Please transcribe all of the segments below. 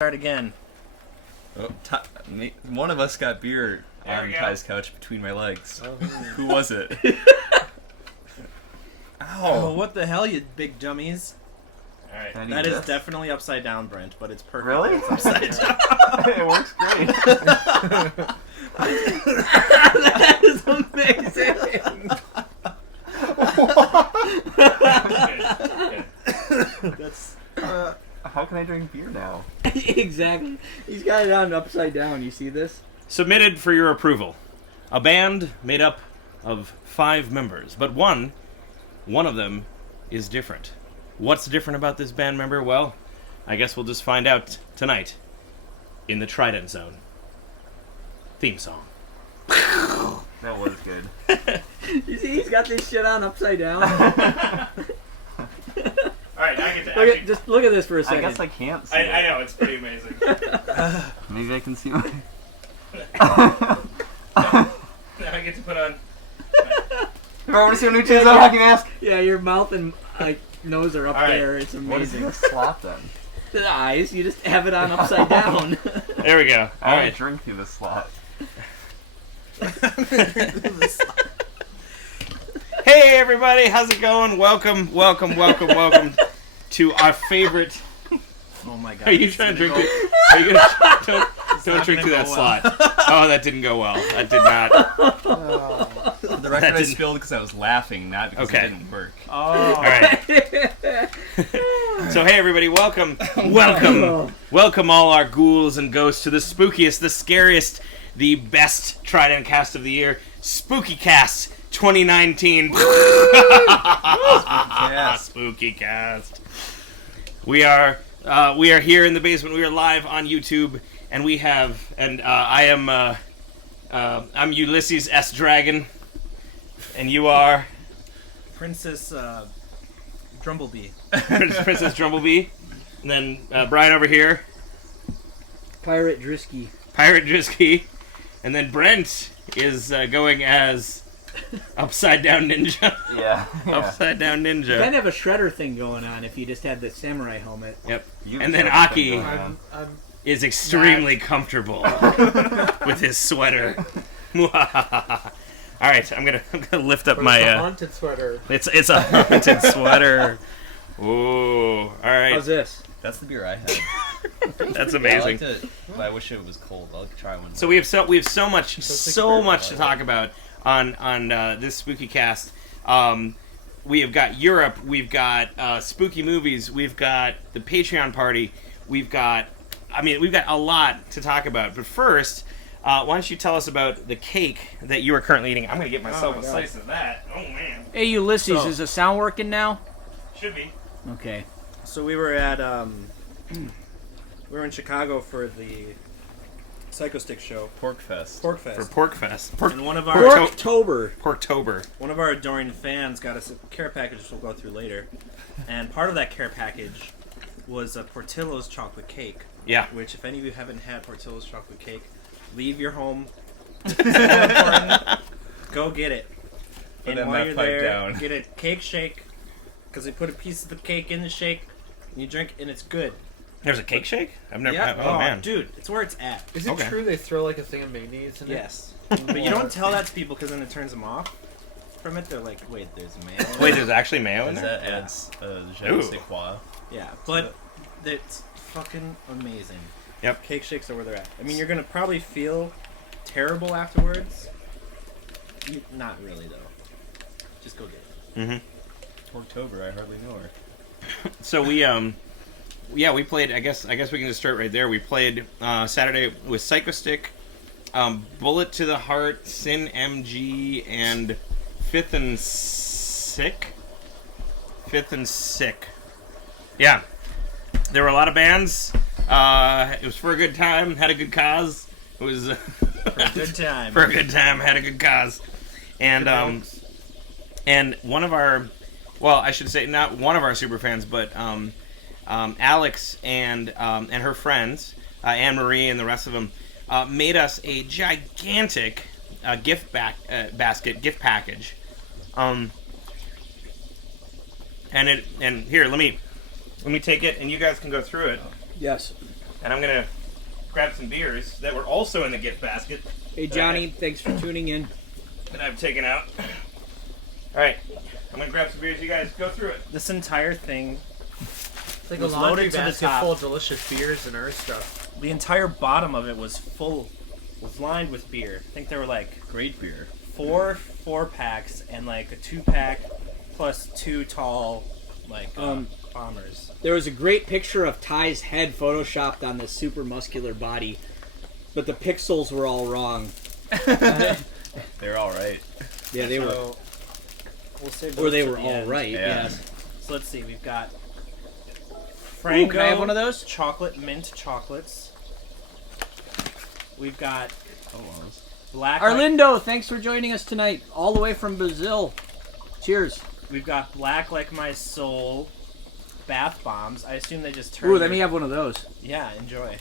Start again. Oh, one of us got beer on Ty's couch between my legs. Oh. Who was it? Ow! Oh, what the hell, you big dummies! Alright. That is definitely upside down, Brent, but it's perfect. Really? It's upside down. It works great. That is amazing! That's... How can I drink beer now? Exactly. He's got it on upside down. You see this? Submitted for your approval. A band made up of 5 members, but one of them is different. What's different about this band member? Well, I guess we'll just find out tonight in the Trident Zone. Theme song. That was good. You see, he's got this shit on upside down. Alright, now I get to just look at this for a second. I guess I can't see I know, it's pretty amazing. Maybe I can see my... Now I get to put on... I want to see a new Chainsaw hockey mask. Yeah, your mouth and nose are up there. It's amazing. What is this slot then? The eyes, you just have it on upside down. There we go. I want to drink through the slot. Hey everybody, how's it going? Welcome to our favorite... Oh my god. Are you trying to drink it? Are you gonna... Don't drink through that slot. Oh, that didn't go well. That did not. The record I spilled because I was laughing, not because it didn't work. Oh. All right. So hey everybody, welcome all our ghouls and ghosts to the spookiest, the scariest, the best Tridentcast of the year, Spooky Cast 2019. Spooky Cast. We are here in the basement. We are live on YouTube, and we have, I'm Ulysses S. Dragon, and you are Princess Drumblebee. Princess Drumblebee, and then Brian over here, Pirate Drisky, and then Brent is going as Upside Down Ninja. Yeah. Upside Down Ninja. You kind of have a shredder thing going on if you just had the samurai helmet. Yep. And then Aki is extremely comfortable with his sweater. All right, I'm gonna lift up my. It's a haunted sweater. It's a haunted sweater. Ooh, all right. How's this? That's the beer I had. That's amazing. I wish it was cold. I'll try one. So we have so much to talk about on this spooky cast. We have got Europe. We've got spooky movies. We've got the Patreon party. We've got a lot to talk about. But first, why don't you tell us about the cake that you are currently eating? I'm going to get myself a slice of that. Oh, man. Hey, Ulysses, is the sound working now? Should be. Okay. So we were at, we were in Chicago for the Psycho Stick show. Porkfest. For Porkfest. And one of our... Porktober. One of our adoring fans got us a care package, which we'll go through later. And part of that care package was a Portillo's chocolate cake. Yeah. Which, if any of you haven't had Portillo's chocolate cake, leave your home. It's so important. Go get it. Put And while you're there, down. get a cake shake. Because they put a piece of the cake in the shake, and you drink, and it's good. There's a cake shake? I've never. Yeah. Oh man, dude, it's where it's at. Is it true they throw like a thing of mayonnaise in it? Yes. But you don't tell that to people because then it turns them off from it. They're like, wait, there's mayo. Wait, there's actually mayo in there? That adds je ne sais quoi. Yeah, but it's fucking amazing. Yep. Cake shakes are where they're at. I mean, you're gonna probably feel terrible afterwards. Not really though. Just go get it. Mm-hmm. Porktober, I hardly know her. So we we played. I guess we can just start right there. We played Saturday with Psycho Stick, Bullet to the Heart, Sin MG, and Fifth and Sick. Yeah, there were a lot of bands. It was for a good time. Had a good cause. It was For a good time. For a good time. Had a good cause. And and one of our. Well, I should say not one of our super fans, but Alex and her friends, Anne Marie and the rest of them, made us a gigantic gift package. And here, let me take it, and you guys can go through it. Yes. and I'm gonna grab some beers that were also in the gift basket Hey, Johnny, thanks for tuning in. that I've taken out. All right, I'm gonna grab some beers. You guys go through it. This entire thing, It's like a was laundry loaded to the basket top. full of delicious beers and Earth stuff. the entire bottom of it was lined with beer. I think there were like Great beer. four 4-packs and like a 2-pack plus 2 tall bombers. There was a great picture of Ty's head photoshopped on this super muscular body, but the pixels were all wrong. They're all right. Yeah, they were. So, we'll save Or those they to were the all end. right. Yeah. Yes. So let's see. We've got Ooh, Frango can I have one of those? chocolate mint chocolates. We've got Oh, well. black. Arlindo, thanks for joining us tonight, all the way from Brazil. Cheers. We've got black like my soul bath bombs. I assume they just turn. Ooh, let me have one of those. Yeah, enjoy.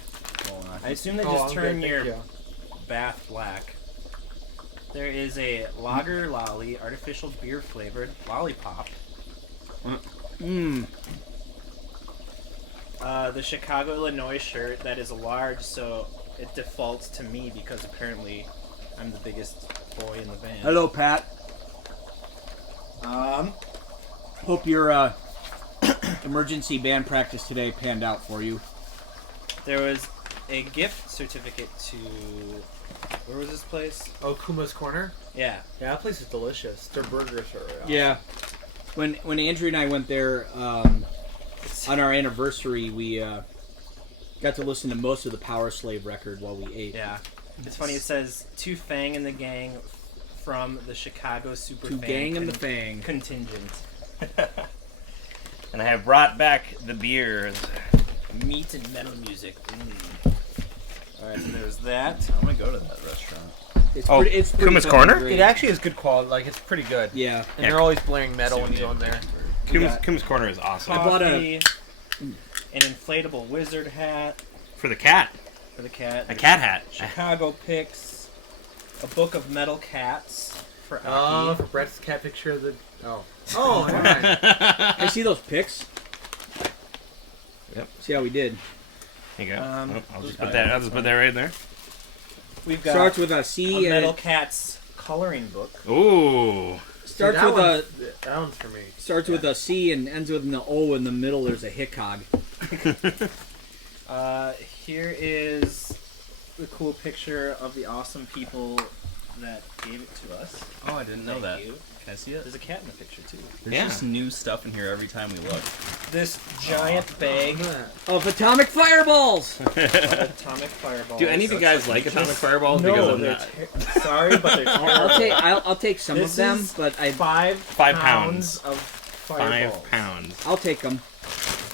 Hold on. I assume they Oh, just I'm turn good, your thank bath black. There is a lager lolly, artificial beer flavored lollipop. Mmm. The Chicago, Illinois shirt that is a large, so it defaults to me because apparently I'm the biggest boy in the band. Hello, Pat. Hope your emergency band practice today panned out for you. There was a gift certificate to. Where was this place? Oh, Kuma's Corner? Yeah. Yeah, that place is delicious. Their burgers are really awesome. Yeah. When Andrew and I went there on our anniversary, we got to listen to most of the Power Slave record while we ate. Yeah. It's funny, it says to Fang and the gang from the Chicago Super To Fang Gang and the Fang. contingent. And I have brought back the beers. Meat and metal music. Alright, so there's that. I want to go to that restaurant. It's Oh, it's pretty Kuma's fucking Corner? great. It actually is good quality. Like, it's pretty good. Yeah. And Yeah. they're always blaring metal when you go in there. Kuma's Corner is awesome. I bought Coffee, an inflatable wizard hat For the cat. for the cat. A cat hat. Chicago picks. A book of metal cats for Oh, Aki. for Brett's cat picture of the... Oh. Oh, never mind. I see those pics. Yep. See how we did. There you go. Um, I'll just put that right there. We've got Starts with a a C and metal cat's coloring book. Ooh. starts See, with that one's for me. starts with a C and ends with an O. In the middle, there's a hickog. Here is the cool picture of the awesome people that gave it to us. Oh, I didn't know Thank that. you. Can I see it? There's a cat in the picture too. There's Yeah. just new stuff in here every time we look. This giant bag Of atomic fireballs. of atomic fireballs. Do any of you guys like Atomic Fireballs? No, Because I'm they're not. sorry, but they're terrible. I'll take some This of them, is but I 5 pounds. of fireballs. 5 pounds. I'll take them.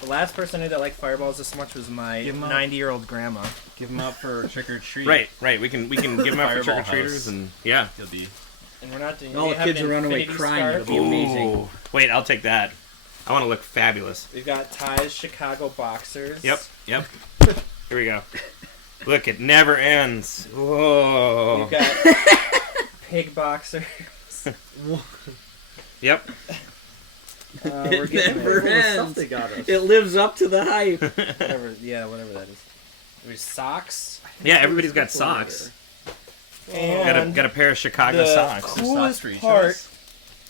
The last person I knew that liked fireballs this much was my Give 'em up. 90-year-old grandma. Give them out for trick or treat. Right. We can give them out for Fireball trick or treaters house. and yeah. You'll be. And we're not doing. All we the have kids an will run away infinity crying. scarf. It'll be amazing. Ooh. Wait, I'll take that. I want to look fabulous. We've got Ty's Chicago boxers. Yep. Here we go. Look, it never ends. Whoa. We've got pig boxers. Yep. We're It getting never there. ends. Stuff they got us. It lives up to the hype. Whatever that is. There's socks. Yeah, everybody's got socks. And Got a pair of Chicago the socks. coolest for each of part us.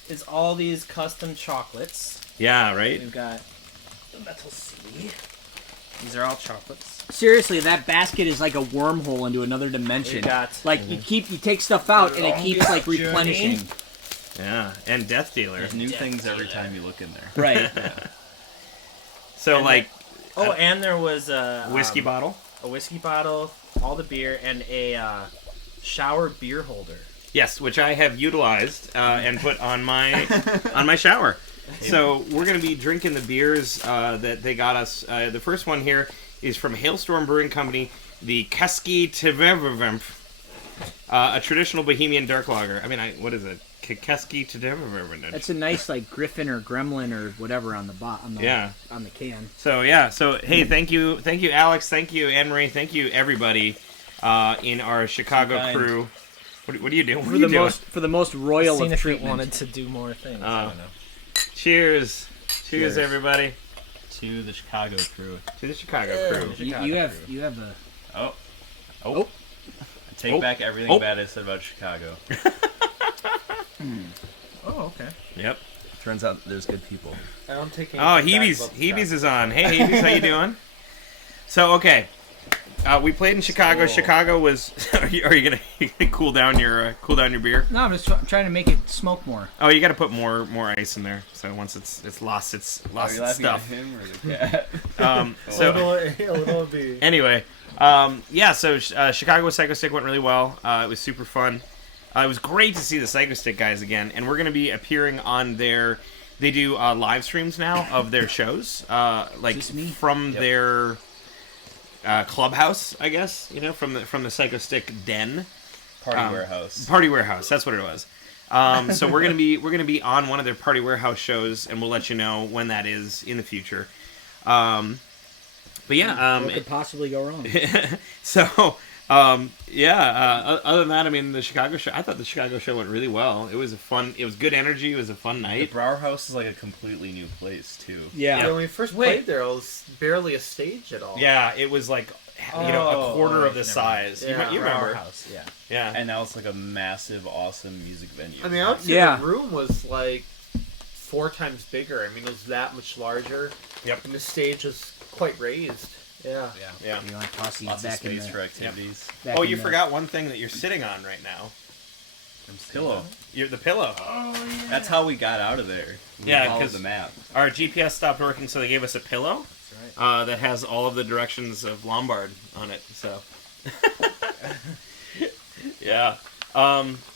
is all these custom chocolates. Yeah, right? We've got the metal C. These are all chocolates. Seriously, that basket is like a wormhole into another dimension. We got Like you take stuff out and it keeps like Journey. replenishing. Yeah, and Death Dealer. There's new things every time you look in there. Right. So, And like, oh, and there was a whiskey bottle. a whiskey bottle, all the beer, and a shower beer holder. Yes, which I have utilized and put on my shower. So we're going to be drinking the beers that they got us. The first one here is from Hailstorm Brewing Company, the Keski Tvevevemp, a traditional Bohemian dark lager. I mean, what is it? Keski Tvevevemp. That's a nice like Griffin or Gremlin or whatever on the Yeah. on the can. So hey, thank you, Alex, thank you, Anne Marie, thank you, everybody in our Chicago kind. crew. What are you doing? What are you doing? For the most royal Seen of if we treatment. wanted to do more things. I don't know. Cheers, Cheers. everybody. To the Chicago crew. To the Chicago crew. You have a. Oh. Oh. I take back everything bad I said about Chicago. Oh, okay. Yep. Turns out there's good people. I don't take any. Oh, Hebe's is on. Hey, Hebe's, how you doing? So, okay. We played in Chicago. Cool. Chicago was. Are you gonna cool down your beer? No, I'm just trying to make it smoke more. Oh, you got to put more ice in there. So once it's lost its stuff. At him or the cat? So a little bit. anyway, So Chicago with Psycho Stick went really well. It was super fun. It was great to see the Psycho Stick guys again, and we're gonna be appearing on their. They do live streams now of their shows, from their. Clubhouse, I guess, from the Psycho Stick den, Party Warehouse. That's what it was. So we're gonna be on one of their Party Warehouse shows, and we'll let you know when that is in the future. But yeah, what could possibly go wrong? So other than that, I mean, the Chicago show. I thought the Chicago show went really well. It was good energy. It was a fun The night. Brower House is like a completely new place too. Yeah. When we first played there, it was barely a stage at all. Yeah, it was like a quarter of the size. Yeah. You remember? House, yeah. Yeah. And now it's like a massive, awesome music venue. I mean, I would say the room was like 4 times bigger. I mean, it was that much larger. Yep. And the stage was quite raised. Yeah. Yeah. You want to toss these Lots of back in space the for activities. back Oh, in you the- forgot one thing that you're sitting on right now. Pillow. You're the pillow. That's how we got out of there. We Yeah, followed 'cause- the map. Our GPS stopped working, so they gave us a pillow. That's right. That has all of the directions of Lombard on it. So. Yeah.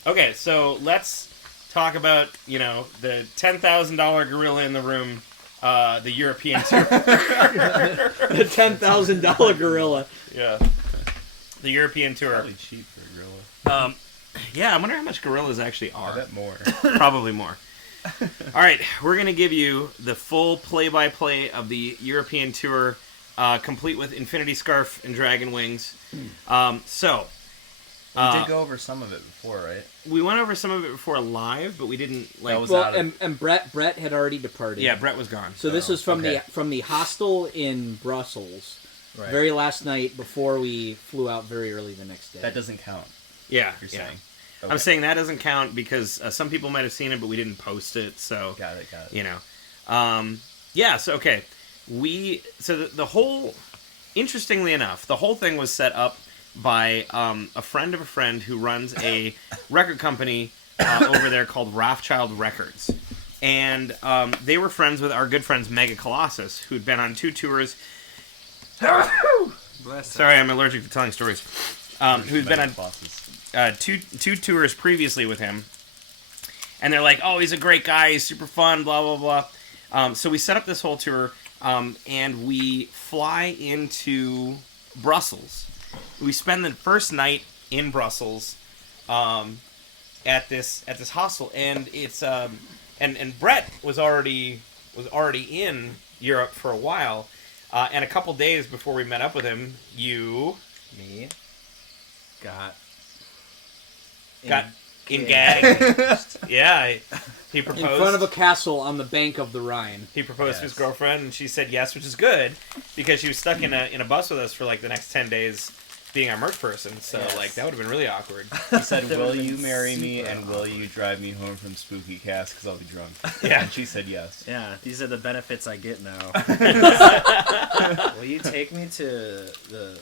Okay, so let's talk about the $10,000 gorilla in the room, the European tour. the $10,000 gorilla. Yeah. The European tour. Probably cheap for a gorilla. Yeah, I wonder how much gorillas actually I are. bet more. Probably more. All right, we're going to give you the full play-by-play of the European tour, complete with Infinity Scarf and Dragon Wings. We did go over some of it before, right? We went over some of it before live, but we didn't That was Well, out of- and Brett had already departed. Yeah, Brett was gone. So this was from okay. the hostel in Brussels. Right. Very last night before we flew out very early the next day. That doesn't count, Yeah, you're yeah. saying. I'm saying that doesn't count because some people might have seen it, but we didn't post it. So Got it. So okay, the whole, interestingly enough, the whole thing was set up by a friend of a friend who runs a record company over there called Rothschild Records, and they were friends with our good friends Mega Colossus, who'd been on 2 tours. Sorry, I'm allergic to telling stories. Who's been on two tours previously with him, and they're like, "Oh, he's a great guy. He's super fun." Blah blah blah. So we set up this whole tour, and we fly into Brussels. We spend the first night in Brussels, at this hostel, and it's and Brett was already in Europe for a while, and a couple days before we met up with him, Me got engaged. Yeah, he proposed in front of a castle on the bank of the Rhine. He proposed to his Yes. girlfriend, and she said yes, which is good because she was stuck in a bus with us for like the next 10 days, being our merch person. So Yes. like that would have been really awkward. He said, That "Will would've you been marry me super and will you drive me home from Spooky Cast because I'll be drunk?" Yeah. And she said yes. Yeah, these are the benefits I get now. Will you take me to the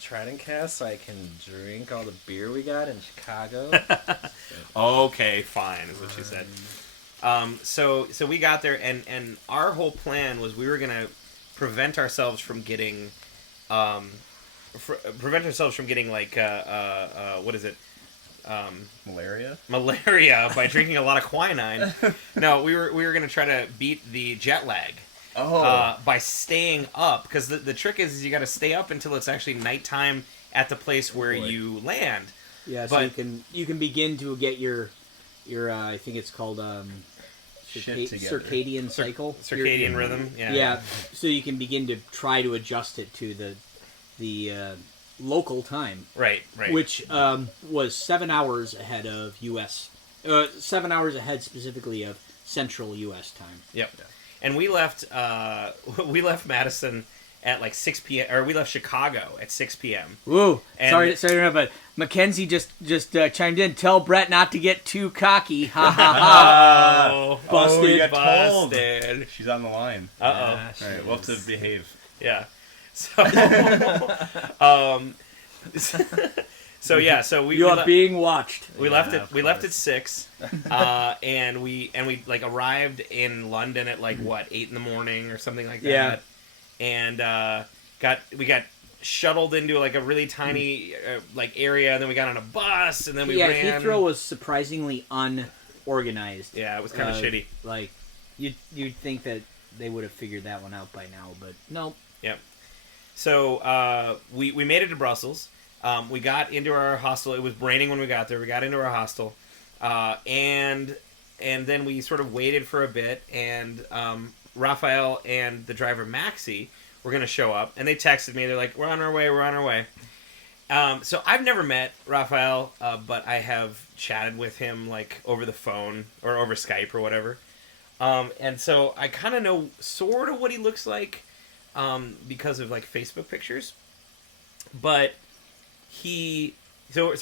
TRIDENTCast so I can drink all the beer we got in Chicago? Okay, fine, is what she said. So we got there, and our whole plan was we were gonna prevent ourselves from getting, like what is it? Malaria? Malaria by drinking a lot of quinine. No, we were gonna try to beat the jet lag. By staying up, because the trick is you got to stay up until it's actually nighttime at the place where you land. Yeah, so But- you can begin to get your I think it's called Shit together. circadian cycle. Circadian rhythm. Yeah. Yeah, so you can begin to try to adjust it to the local time, Right. which was 7 hours ahead of U.S. 7 hours ahead specifically of Central U.S. time. Yep. and we left Madison at like 6 p.m. or we left Chicago at 6 p.m. Woo! And- Sorry to interrupt, but Mackenzie just chimed in. Tell Brett not to get too cocky. Ha ha ha! Oh, Busted. you got told. busted. She's on the line. Uh oh. All right, we'll have to behave. Yeah. So, so yeah, so we You are le- being watched. we Yeah, left of at course. 6, and we like arrived in London at like what 8 in the morning or something like that. Yeah. And we got shuttled into like a really tiny like area, and then we got on a bus, and then we Yeah, ran. Heathrow was surprisingly unorganized. Yeah, it was kind of shitty. Like, you'd think that they would have figured that one out by now, but no. Yep. So we made it to Brussels. We got into our hostel. It was raining when we got there. We got into our hostel, and then we sort of waited for a bit. And Raphael and the driver Maxie were going to show up, and they texted me. They're like, "We're on our way. We're on our way." So I've never met Raphael, but I have chatted with him like over the phone or over Skype or whatever. And so I kind of know sort of what he looks like because of like Facebook pictures. But so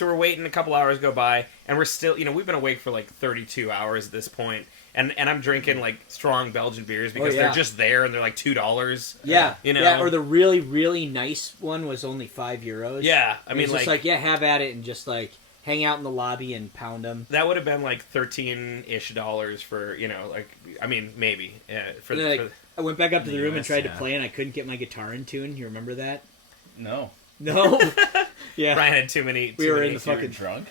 we're waiting, a couple hours go by, and we're still, we've been awake for like 32 hours at this point. And I'm drinking like strong Belgian beers because they're just there and they're like $2. Yeah, You know? yeah. Or the really, really nice one was only €5. Yeah, I And mean, it's just like, yeah, have at it and just like hang out in the lobby and pound them. that would have been like $13-ish for, like, I mean, maybe. For And then, the I went back up to the room and US, tried to yeah. play, and I couldn't get my guitar in tune. You remember that? No. No. Yeah. Brian had too many. We were in the You were fucking drunk?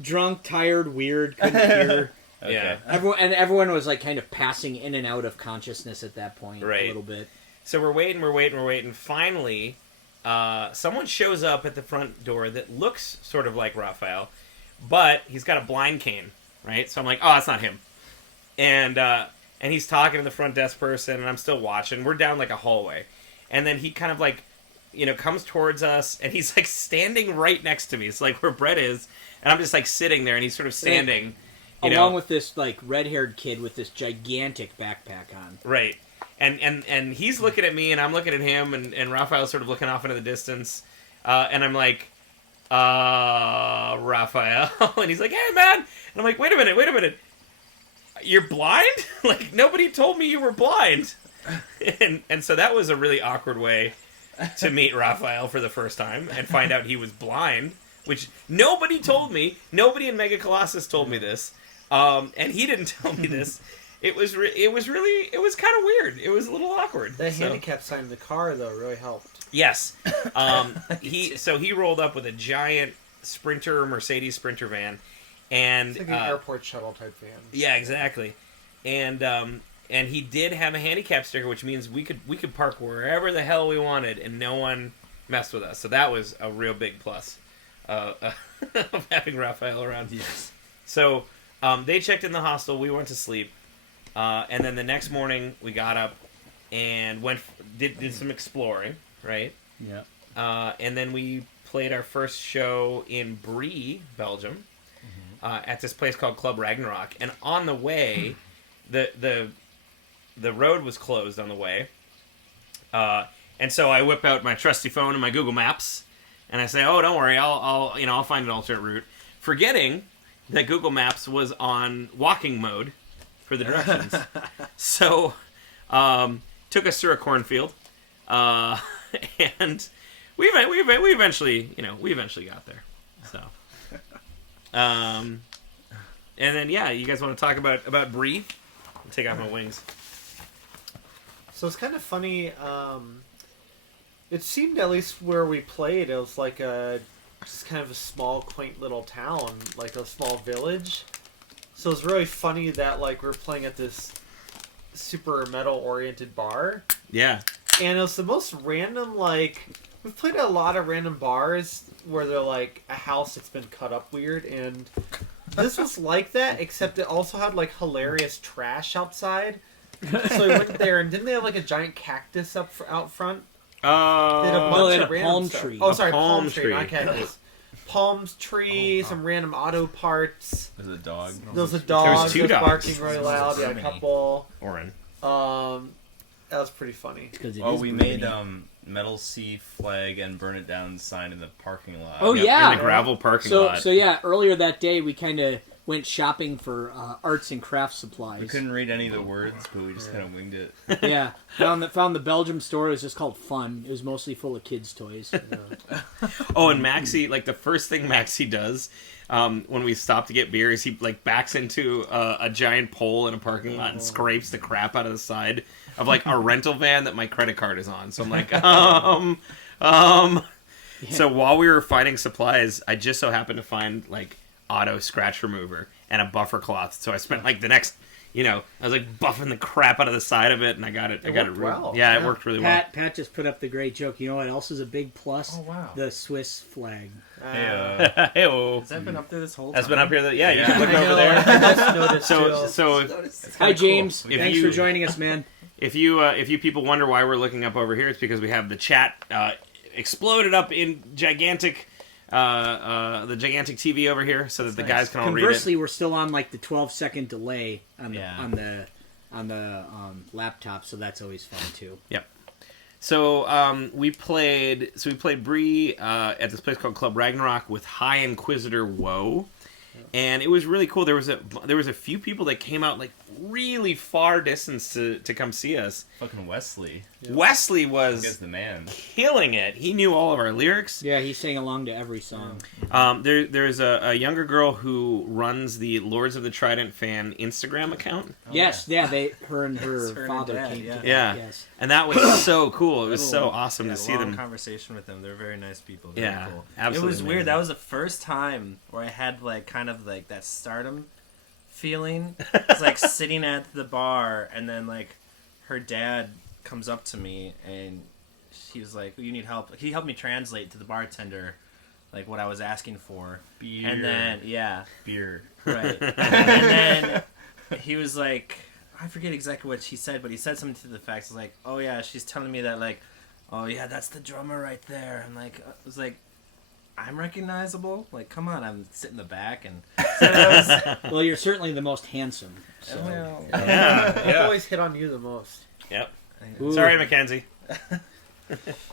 drunk, tired, weird, couldn't hear. Okay. Yeah. Everyone was like kind of passing in and out of consciousness at that point Right. a little bit. So we're waiting. Finally, someone shows up at the front door that looks sort of like Raphael, but he's got a blind cane, right? So I'm like, oh, that's not him. And he's talking to the front desk person, and I'm still watching. We're down like a hallway. And then he kind of like, comes towards us, and he's like standing right next to me. It's like where Brett is, and I'm just like sitting there, and he's sort of standing. Along with this like red-haired kid with this gigantic backpack on. Right. And he's looking at me, and I'm looking at him, and Raphael's sort of looking off into the distance. And I'm like, Raphael. And he's like, hey, man. And I'm like, wait a minute. You're blind? Like, nobody told me you were blind. And so that was a really awkward way to meet Raphael for the first time and find out he was blind, which nobody told me. Nobody in Mega Colossus told me this. And he didn't tell me this. It was kind of weird. It was a little awkward. That handicap sign in the car, though, really helped. Yes. He rolled up with a giant Mercedes Sprinter van, and It's like an airport shuttle type van. yeah, exactly. And he did have a handicap sticker, which means we could park wherever the hell we wanted, and no one messed with us. So that was a real big plus of having Raphael around. Yes. So they checked in the hostel. We went to sleep, and then the next morning we got up and did some exploring, right? Yeah. And then we played our first show in Brie, Belgium, at this place called Club Ragnarok. And on the way, the road was closed on the way, and so I whip out my trusty phone and my Google Maps, and I say, "Oh, don't worry, I'll find an alternate route," forgetting that Google Maps was on walking mode for the directions. So, took us through a cornfield, and we eventually got there. So, and then you guys want to talk about Brie? I'll take off my wings. So it's kind of funny. It seemed, at least where we played, it was like just kind of a small, quaint little town, like a small village. So it's really funny that like we're playing at this super metal-oriented bar. Yeah. And it was the most random, like, we've played at a lot of random bars where they're like a house that's been cut up weird, and this was like that, except it also had like hilarious trash outside. So we went there, and didn't they have like a giant cactus out front? They had a bunch they had of a random palm stuff. tree. Oh, A sorry, palm palm tree, tree. not cactus. Palm tree, some random auto parts. There's a dog. There was a dog two that was dogs. barking really loud. Yeah, a couple. Oren. That was pretty funny. We made metal C flag and burn it down sign in the parking lot. Oh, yeah. In the gravel parking lot. So yeah, earlier that day we kind of went shopping for arts and craft supplies. We couldn't read any of the words, but we just kind of winged it. Yeah, found the Belgium store. It was just called Fun. It was mostly full of kids' toys. Oh, and Maxie, like the first thing Maxie does when we stop to get beer is he like backs into a giant pole in a parking lot and scrapes the crap out of the side of like a rental van that my credit card is on. So I'm like, Yeah. So while we were finding supplies, I just so happened to find like auto scratch remover and a buffer cloth. So I spent like the next, I was like buffing the crap out of the side of it, and I got it. Well. Yeah, it worked really well. Pat just put up the great joke. You know what else is a big plus? Oh, wow. The Swiss flag. Hey-o. Has that been up there this whole time? That's been up here. You can look I over know, there. I just noticed too. Hi James, Cool. thanks for joining us, man. If you people wonder why we're looking up over here, it's because we have the chat exploded up in gigantic, the gigantic TV over here, so that the guys can all read it. Conversely, we're still on like the 12-second delay on the laptop, so that's always fun too. Yep. So we played Bree at this place called Club Ragnarok with High Inquisitor Woe, and it was really cool. There was a few people that came out like really far distance to come see us. Fucking Wesley. Yeah. Wesley I was guess the man. killing it. He knew all of our lyrics. Yeah, he sang along to every song. There's a younger girl who runs the Lords of the Trident fan Instagram account. Yes, yeah, her and her father dad, came together. Yeah. Yes. And that was so cool. It was so awesome to see them. Conversation with them. They're very nice people. Very Yeah, cool. absolutely It was amazing. weird. That was the first time where I had like kind of like that stardom feeling. It's like sitting at the bar, and then like her dad comes up to me, and he was like, "You need help?" He helped me translate to the bartender, like what I was asking for. Beer. And then Beer. right. And then he was like, I forget exactly what he said, but he said something to the fact, like, "Oh yeah, she's telling me that like, oh yeah, that's the drummer right there." And like, I was like, I'm recognizable? Like, come on, I'm sitting in the back, and so that was, Well, you're certainly the most handsome. So. I always hit on you the most. Yep. Ooh. Sorry, Mackenzie.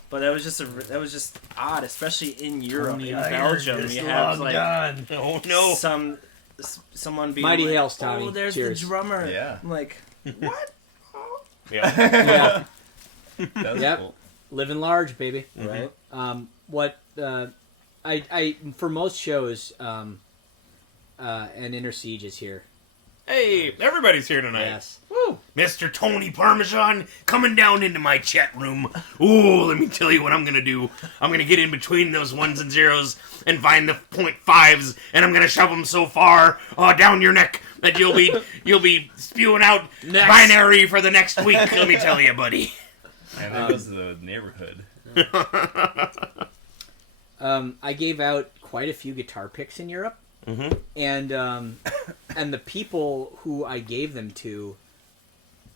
But that was just odd, especially in Europe, Tony, in I Belgium. You have like Oh no. someone being Mighty like, Hails, Tommy. "Oh, there's Cheers." the drummer." Yeah. I'm like, what? Oh. Yeah. Yeah, That was Yep. cool. living large, baby. Right. What I for most shows, and Inner Siege is here. Hey, everybody's here tonight. Yes. Woo. Mr. Tony Parmesan coming down into my chat room. Ooh, let me tell you what I'm going to do. I'm going to get in between those ones and zeros and find the 0.5s, and I'm going to shove them so far down your neck that you'll be spewing out binary for the next week, let me tell you, buddy. And that was the neighborhood. I gave out quite a few guitar picks in Europe, and the people who I gave them to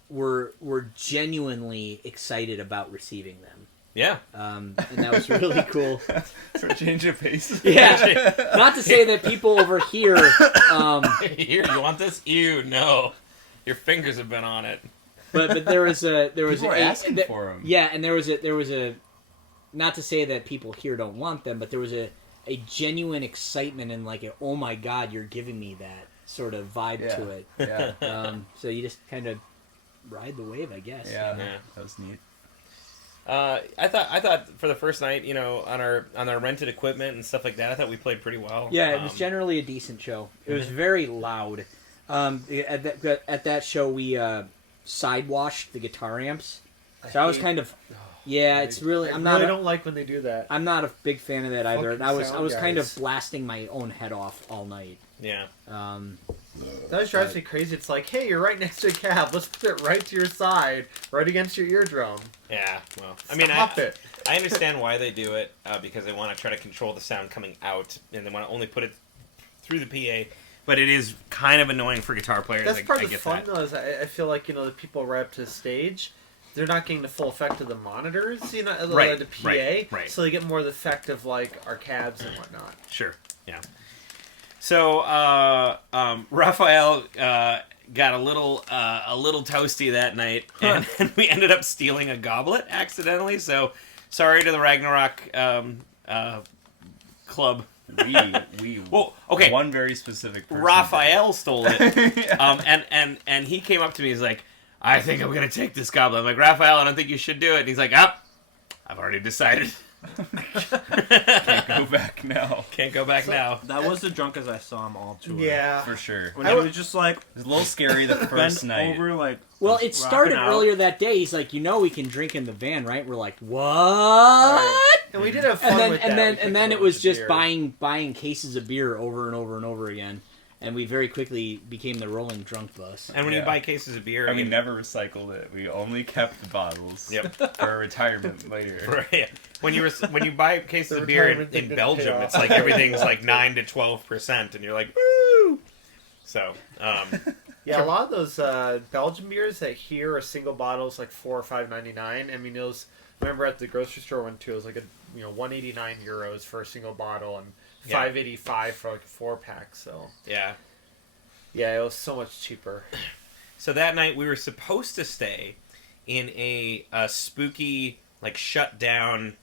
were genuinely excited about receiving them. Yeah. And that was really cool. For a change of pace. Yeah. Not to say that people over here. Here, you want this? Ew, no. Your fingers have been on it. But there was People were asking for them. Yeah, and there was a. Not to say that people here don't want them, but there was a genuine excitement and like oh my god, you're giving me that sort of vibe to it. Yeah. So you just kind of ride the wave, I guess. Yeah. Yeah. That was neat. I thought for the first night, on our rented equipment and stuff like that, I thought we played pretty well. Yeah, it was generally a decent show. It was very loud. At that show, we side washed the guitar amps. So I was kind of. Yeah, it's really. I really don't like when they do that. I'm not a big fan of that either. Fucking I was sound kind of guys. blasting my own head off all night. Yeah. That just drives me crazy. It's like, hey, you're right next to a cab. Let's put it right to your side, right against your eardrum. Yeah. Well, Stop it. I understand why they do it because they want to try to control the sound coming out, and they want to only put it through the PA. But it is kind of annoying for guitar players. That's part I of the get fun, that. though. Is the people right up to the stage, they're not getting the full effect of the monitors, Right, the PA. right. So they get more of the effect of like our cabs and whatnot. Sure. Yeah. So Raphael got a little toasty that night, and we ended up stealing a goblet accidentally. So sorry to the Ragnarok club. Well, okay. One very specific person. Raphael stole it, and he came up to me. He's like, "I think I'm gonna take this goblet." I'm like, "Raphael, I don't think you should do it." And he's like, I've already decided. Can't go back now. Can't go back now. That was the drunkest I saw him all tour. Yeah. For sure. When he was just like It was a little scary the first bent night. over, like Well, it started rocking out. earlier that day. He's like, we can drink in the van, right? We're like, what? Right. And we did have fun with that. And then it was just buying cases of beer over and over and over again, and we very quickly became the rolling drunk bus. And when you buy cases of beer, And we never recycled it. We only kept the bottles. Yep. For retirement later. Right. When you buy cases of beer in Belgium, it's like everything's like 9 to 12%, and you're like, woo. So, yeah, a lot of those Belgian beers that here are single bottles like $4 or $5.99. I mean, it was. I remember at the grocery store I went to, it was like €189 for a single bottle and $5.85 for like a 4-pack. So yeah, it was so much cheaper. So that night we were supposed to stay in a spooky, like shut down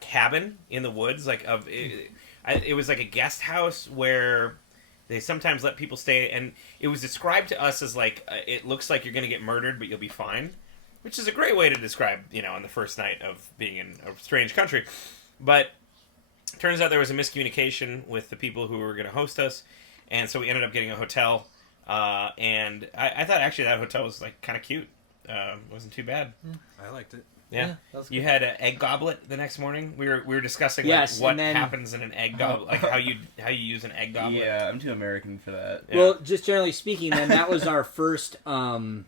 cabin in the woods. Like it was like a guest house where they sometimes let people stay, and it was described to us as like it looks like you're gonna get murdered, but you'll be fine, which is a great way to describe on the first night of being in a strange country. But turns out there was a miscommunication with the people who were going to host us, and so we ended up getting a hotel. And I thought actually that hotel was like kind of cute. It wasn't too bad. I liked it. Yeah. You had an egg goblet the next morning. We were discussing what happens in an egg goblet, like how you use an egg goblet. Yeah, I'm too American for that. Yeah. Well, just generally speaking, then that was our first kind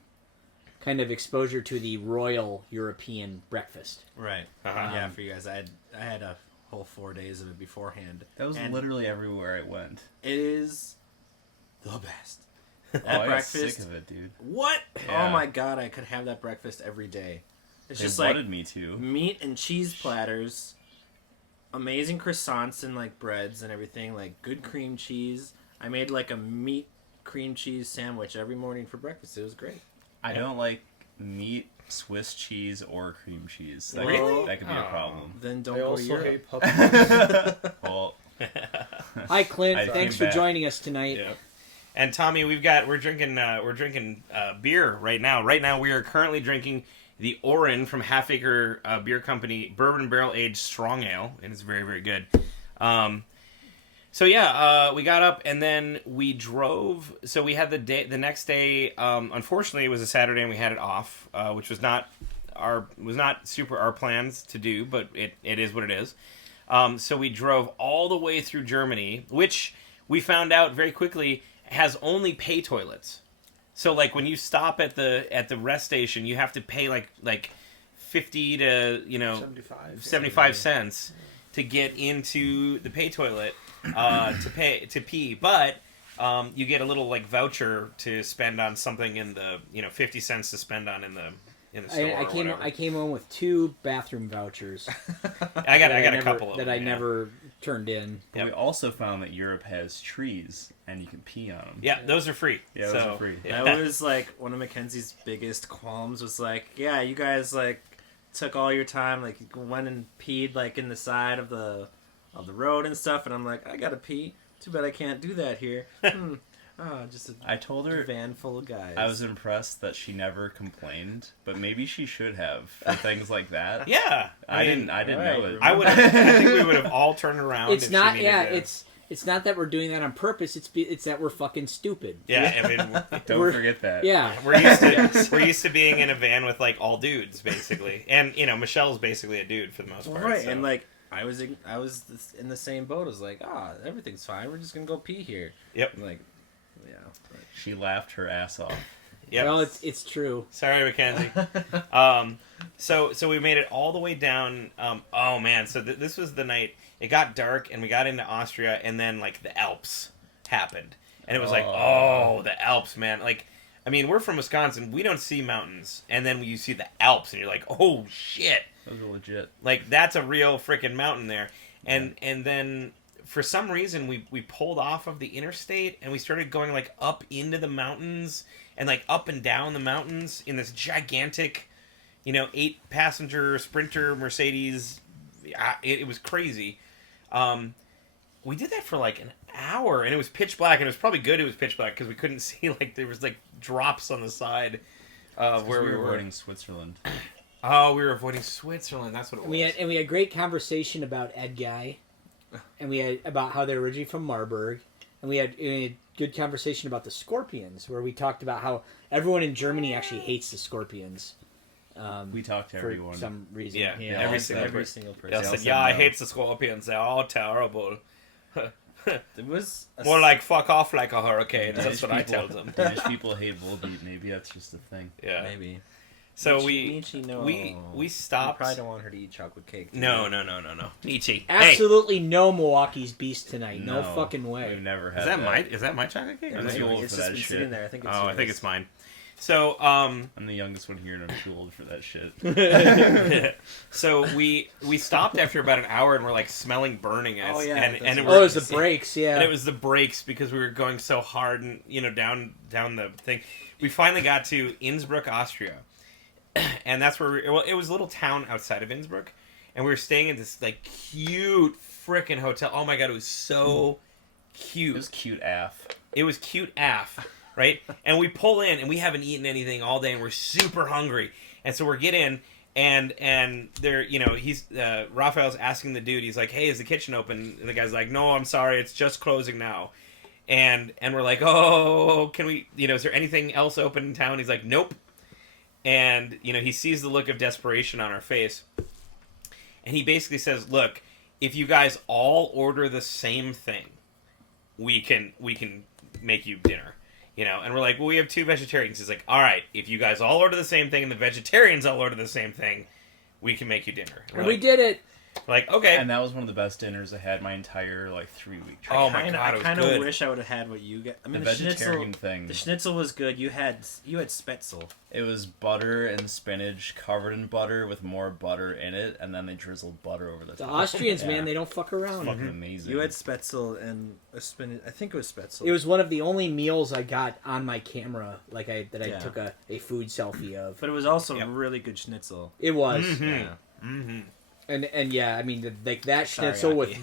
of exposure to the royal European breakfast. Right. Uh-huh. Yeah, for you guys, I had a whole 4 days of it beforehand. That was literally everywhere I went. It is the best. I got breakfast. sick of it, dude. What? Yeah. Oh my god, I could have that breakfast every day. It's They just like wanted me to. meat and cheese platters, amazing croissants and like breads and everything, like good cream cheese. I made like a meat cream cheese sandwich every morning for breakfast. It was great. I don't like meat, Swiss cheese, or cream cheese. That, Really? that could be a problem. Then don't I go to also Europe. hate puppies. Well, Hi, Clint. I Thanks came for back. joining us tonight. Yeah. And Tommy, we're drinking beer right now. Right now, we are currently drinking the Orin from Half Acre Beer Company Bourbon Barrel Aged Strong Ale, and it's very, very good. So yeah, we got up and then we drove. So we had the next day. Unfortunately, it was a Saturday and we had it off, which was not super our plans to do, but it is what it is. So we drove all the way through Germany, which we found out very quickly has only pay toilets. So like when you stop at the rest station, you have to pay like 50 to 75 cents to get into the pay toilet to pee. But you get a little like voucher to spend on something in the 50 cents to spend on in the store. I came home with 2 bathroom vouchers. I got a couple of that them, I never turned in. but Yep. we also found that Europe has trees and you can pee on them. Yeah, those are free. Yeah, those are free. Yeah. That was like one of Mackenzie's biggest qualms was like, yeah, you guys like took all your time, like went and peed like in the side of the road and stuff, and I'm like, I gotta pee. Too bad I can't do that here. Just a I told her van full of guys. I was impressed that she never complained, but maybe she should have for things like that. Yeah, I didn't right. know it. I think we would have all turned around. It's if not. She needed Yeah, to. it's not that we're doing that on purpose. It's that we're fucking stupid. Yeah, I mean, Don't forget that. Yeah. we're used to being in a van with like all dudes basically, and Michelle's basically a dude for the most part. right, so. and like I was in the same boat. I was like, everything's fine. We're just gonna go pee here. Yep. I'm like, yeah. She laughed her ass off. Yep. Well, it's true. Sorry, Mackenzie. So we made it all the way down. Oh man! So this was the night. It got dark, and we got into Austria, and then like the Alps happened, and it was like, oh, the Alps, man! Like, I mean, we're from Wisconsin. We don't see mountains, and then you see the Alps, and you're like, oh shit! Those are legit. Like that's a real freaking mountain there, and then for some reason we pulled off of the interstate and we started going like up into the mountains and like up and down the mountains in this gigantic, 8-passenger Sprinter Mercedes. It was crazy. We did that for like an hour and it was pitch black, and it was probably good it was pitch black because we couldn't see, like, there was like drops on the side of where we were avoiding Switzerland. Oh, we were avoiding Switzerland. That's what it was. We had great conversation about Ed Guy, and we had about how they're originally from Marburg, and we had good conversation about the Scorpions, where we talked about how everyone in Germany actually hates the Scorpions. We talked to for everyone. some reason. Yeah, every single person. person. They said, said I no. hate the Scorpions. They're all terrible. It was More like fuck off like a hurricane. That's what I tell them. Danish people hate Volbeat. Maybe that's just a thing. Yeah. maybe. So Michi, no. we You stopped. probably don't want her to eat chocolate cake. do No. you? Nietzsche. Absolutely no Milwaukee's Beast tonight. No fucking We've way. never had Is that my chocolate cake? Yeah, Or is that's that yours. yours? It's for just that been shit. sitting there. I think it's Oh, I think yours. it's mine. So I'm the youngest one here, and I'm too old for that shit. so we stopped after about an hour and we're like smelling burning as Oh, yeah, and that's it right. Oh, it was the brakes, yeah. And it was the brakes because we were going so hard and down the thing. We finally got to Innsbruck, Austria, and that's where it was a little town outside of Innsbruck, and we were staying in this like cute frickin' hotel. Oh my god, it was so cute. It was cute AF. It was cute AF, right? And we pull in and we haven't eaten anything all day and we're super hungry, and so we get in. And there, he's Raphael's asking the dude. He's like, "Hey, is the kitchen open?" And the guy's like, "No, I'm sorry, it's just closing now." And we're like, "Oh, can we? Is there anything else open in town?" He's like, "Nope." And he sees the look of desperation on our face, and he basically says, "Look, if you guys all order the same thing, we can make you dinner." And we're like, well, we have 2 vegetarians. He's like, all right, if you guys all order the same thing and the vegetarians all order the same thing, we can make you dinner. And we did it. We're like, okay. And that was one of the best dinners I had my entire 3-week trip. Oh my god, I it was kind of good. wish I would have had what you get. I mean, the the vegetarian schnitzel. thing. The schnitzel was good. You had spetzel. It was butter and spinach covered in butter with more butter in it, and then they drizzled butter over the The top. Austrians, Yeah. man, they don't fuck around. Fucking amazing. You had spetzel and a spinach. I think it was spetzel. It was one of the only meals I got on my camera, I Yeah. took a food selfie of. but it was also Yep. really good schnitzel. It was. Yeah. Mm-hmm. And yeah, I mean, like that Sorry, schnitzel Aki.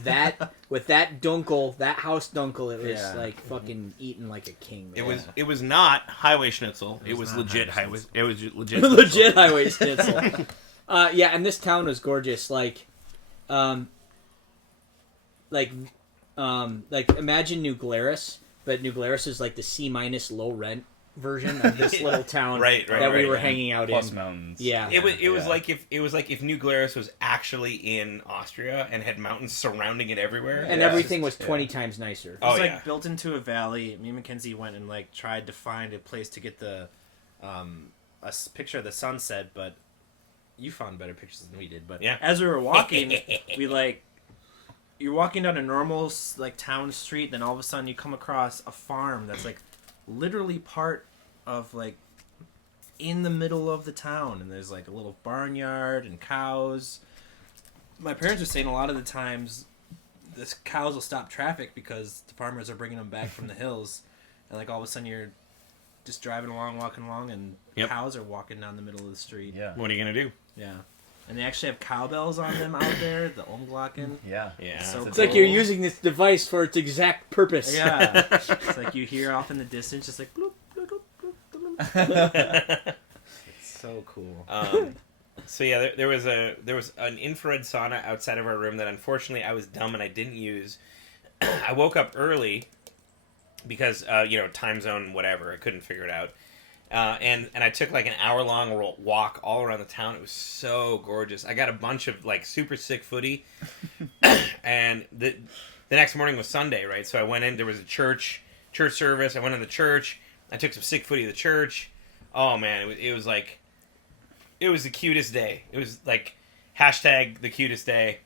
with that dunkel, that house dunkel, it was Yeah. like fucking eating like a king. It man. was not highway schnitzel. It was not legit highway highway. It was legit. legit highway schnitzel. Yeah, and this town was gorgeous. Like imagine New Glarus, but New Glarus is like the C- low rent version of this little town Right, that we were yeah. hanging out Plus in. mountains. Yeah. It was Yeah. like if New Glarus was actually in Austria and had mountains surrounding it everywhere. And Yeah. everything was Yeah. 20 times nicer. It Oh, was like yeah. built into a valley. Me and Mackenzie went and like tried to find a place to get the picture of the sunset, but you found better pictures than we did. But Yeah. as we were walking, you're walking down a normal like town street, then all of a sudden you come across a farm that's like literally part of like in the middle of the town, and there's like a little barnyard and cows. My parents were saying a lot of the times the cows will stop traffic because the farmers are bringing them back from the hills, and like all of a sudden you're just driving along, walking along, and Yep. cows are walking down the middle of the street. Yeah. What are you gonna do? Yeah. And they actually have cowbells on them out there, the Omglocken. Yeah. Yeah. So It's like you're using this device for its exact purpose. Yeah. It's like you hear off in the distance, just like bloop, bloop, bloop, bloop, bloop. It's so cool. So yeah, there was an infrared sauna outside of our room that unfortunately I was dumb and I didn't use. I woke up early because time zone whatever, I couldn't figure it out. And I took like an hour-long walk all around the town. It was so gorgeous. I got a bunch of like super sick footy. And the next morning was Sunday, right? So I went in, there was a church service. I went in the church. I took some sick footy to the church. Oh man, it was like, it was the cutest day. It was like hashtag the cutest day,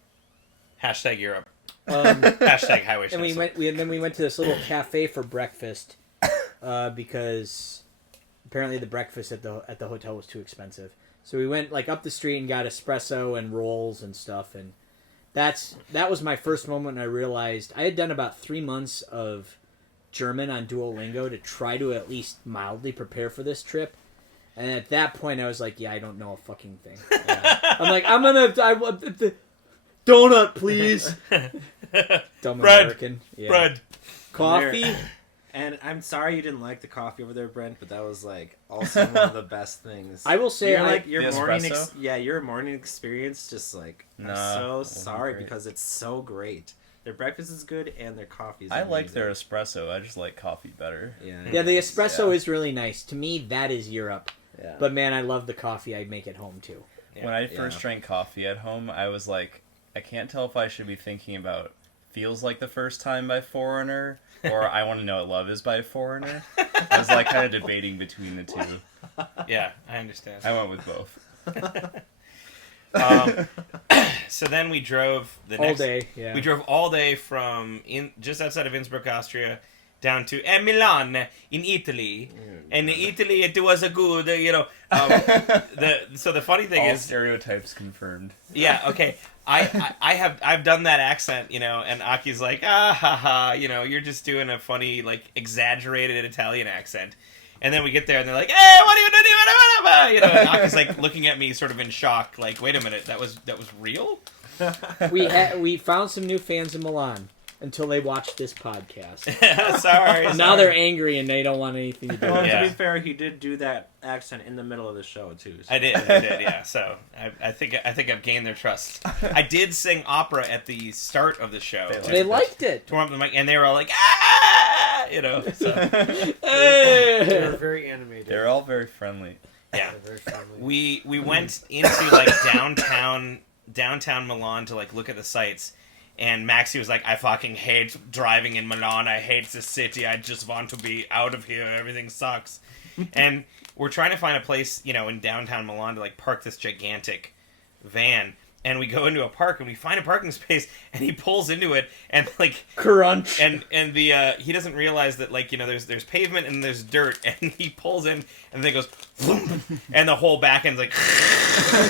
hashtag Europe, hashtag highway And schnitzel. we went to this little cafe for breakfast because apparently the breakfast at the hotel was too expensive. So we went like up the street and got espresso and rolls and stuff, and that was my first moment. I realized I had done about 3 months of German on Duolingo to try to at least mildly prepare for this trip. And at that point, I was like, yeah, I don't know a fucking thing. Yeah. I'm like, I want the donut, please. Dumb Bread. American. Yeah. Bread. Coffee. And I'm sorry you didn't like the coffee over there, Brent, but that was like also one of the best things. I will say, your The morning, espresso? your morning experience. Just like I'm Nah, so wasn't sorry great. because it's so great. Their breakfast is good and their coffee is I amazing. like their espresso. I just like coffee better. yeah, the espresso Yeah. is really nice. To me, that is Europe. Yeah. But man, I love the coffee. I make at home too. When I first drank coffee at home, I was like, I can't tell if I should be thinking about Feels Like the First Time by Foreigner or I Want to Know What Love Is by Foreigner. I was like kind of debating between the two. Yeah, I understand. I went with both. So then we drove the All next day, yeah. We drove all day from just outside of Innsbruck, Austria, down to Milan in Italy. And in Italy, it was a good, So the funny thing All is, stereotypes confirmed. yeah, okay. I've done that accent, and Aki's like, ah ha ha, you're just doing a funny, like, exaggerated Italian accent. And then we get there and they're like, hey, what are you doing? And Aki's like looking at me sort of in shock, like, wait a minute, that was real? We found some new fans in Milan until they watched this podcast. Sorry. Now they're angry and they don't want anything to do Well, with it. Yeah. to be fair, he did do that accent in the middle of the show too. So. I did, yeah. So I think I've gained their trust. I did sing opera at the start of the show. They liked it. Tore up the mic, and they were all like, ah, So They were very animated. They're all very friendly. yeah, They're very friendly. we went into like downtown Milan to like look at the sights. And Maxie was like, I fucking hate driving in Milan. I hate the city. I just want to be out of here. Everything sucks. And we're trying to find a place, in downtown Milan to, like, park this gigantic van. And we go into a park, and we find a parking space, and he pulls into it, and, like... Crunch. And he doesn't realize that, like, there's pavement and there's dirt, and he pulls in, and then it goes... Vroom, and the whole back end's like...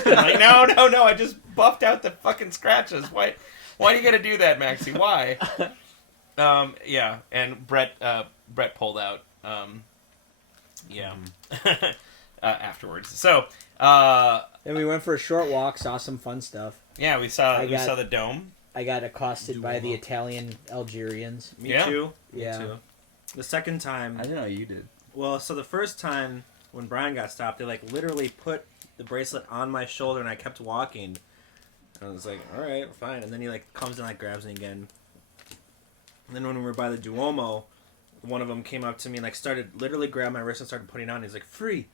I'm like, no, I just buffed out the fucking scratches. Why do you gotta do that, Maxie? Why? Yeah, and Brett pulled out. Afterwards. So, Then we went for a short walk, saw some fun stuff. yeah, we saw the dome. I got accosted by the Italian Algerians. Me Yeah. too. Yeah. Me too. The second time, I didn't know you did. well, so the first time when Brian got stopped, they like literally put the bracelet on my shoulder, and I kept walking. And I was like, all right, fine. And then he like comes and like grabs me again. And then when we were by the Duomo, one of them came up to me and like started literally grabbed my wrist and started putting it on. He's like, free.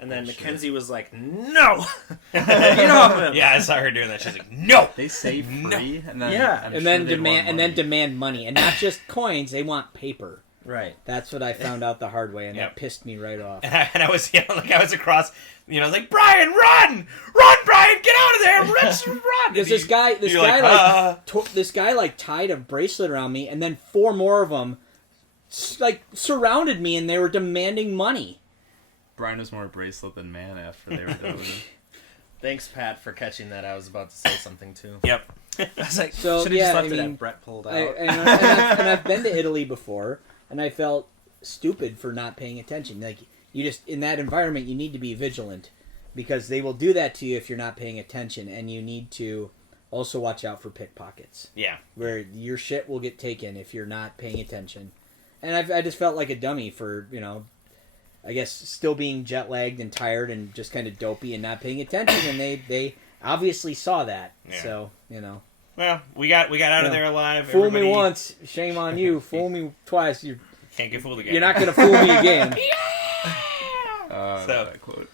And then Mackenzie was like, no, get off him. Yeah, I saw her doing that. She's like, no. They say free, and then Yeah. I'm And sure then they'd want money. demand money, and not just coins. They want paper. Right. That's what I found out the hard way, and Yep. that pissed me right off. And I was I was across. I was like, Brian, run, Brian, get out of there, let's run. Because And this you're guy like tied a bracelet around me, and then 4 more of them like surrounded me, and they were demanding money. Brian was more bracelet than man after they were done with it. Thanks, Pat, for catching that. I was about to say something too. Yep. I was like, So, should have yeah, just left I it mean, at Brett pulled out. And I've been to Italy before, and I felt stupid for not paying attention. Like, you just, in that environment, you need to be vigilant, because they will do that to you if you're not paying attention, and you need to also watch out for pickpockets, Yeah. where your shit will get taken if you're not paying attention. And I just felt like a dummy for, I guess still being jet lagged and tired and just kind of dopey and not paying attention, and they obviously saw that. Yeah. So, Well, we got out of Yeah. there alive. Fool Everybody me once, shame on you. Fool me twice, you're can't get fooled again. not going to fool me again. So- That quote.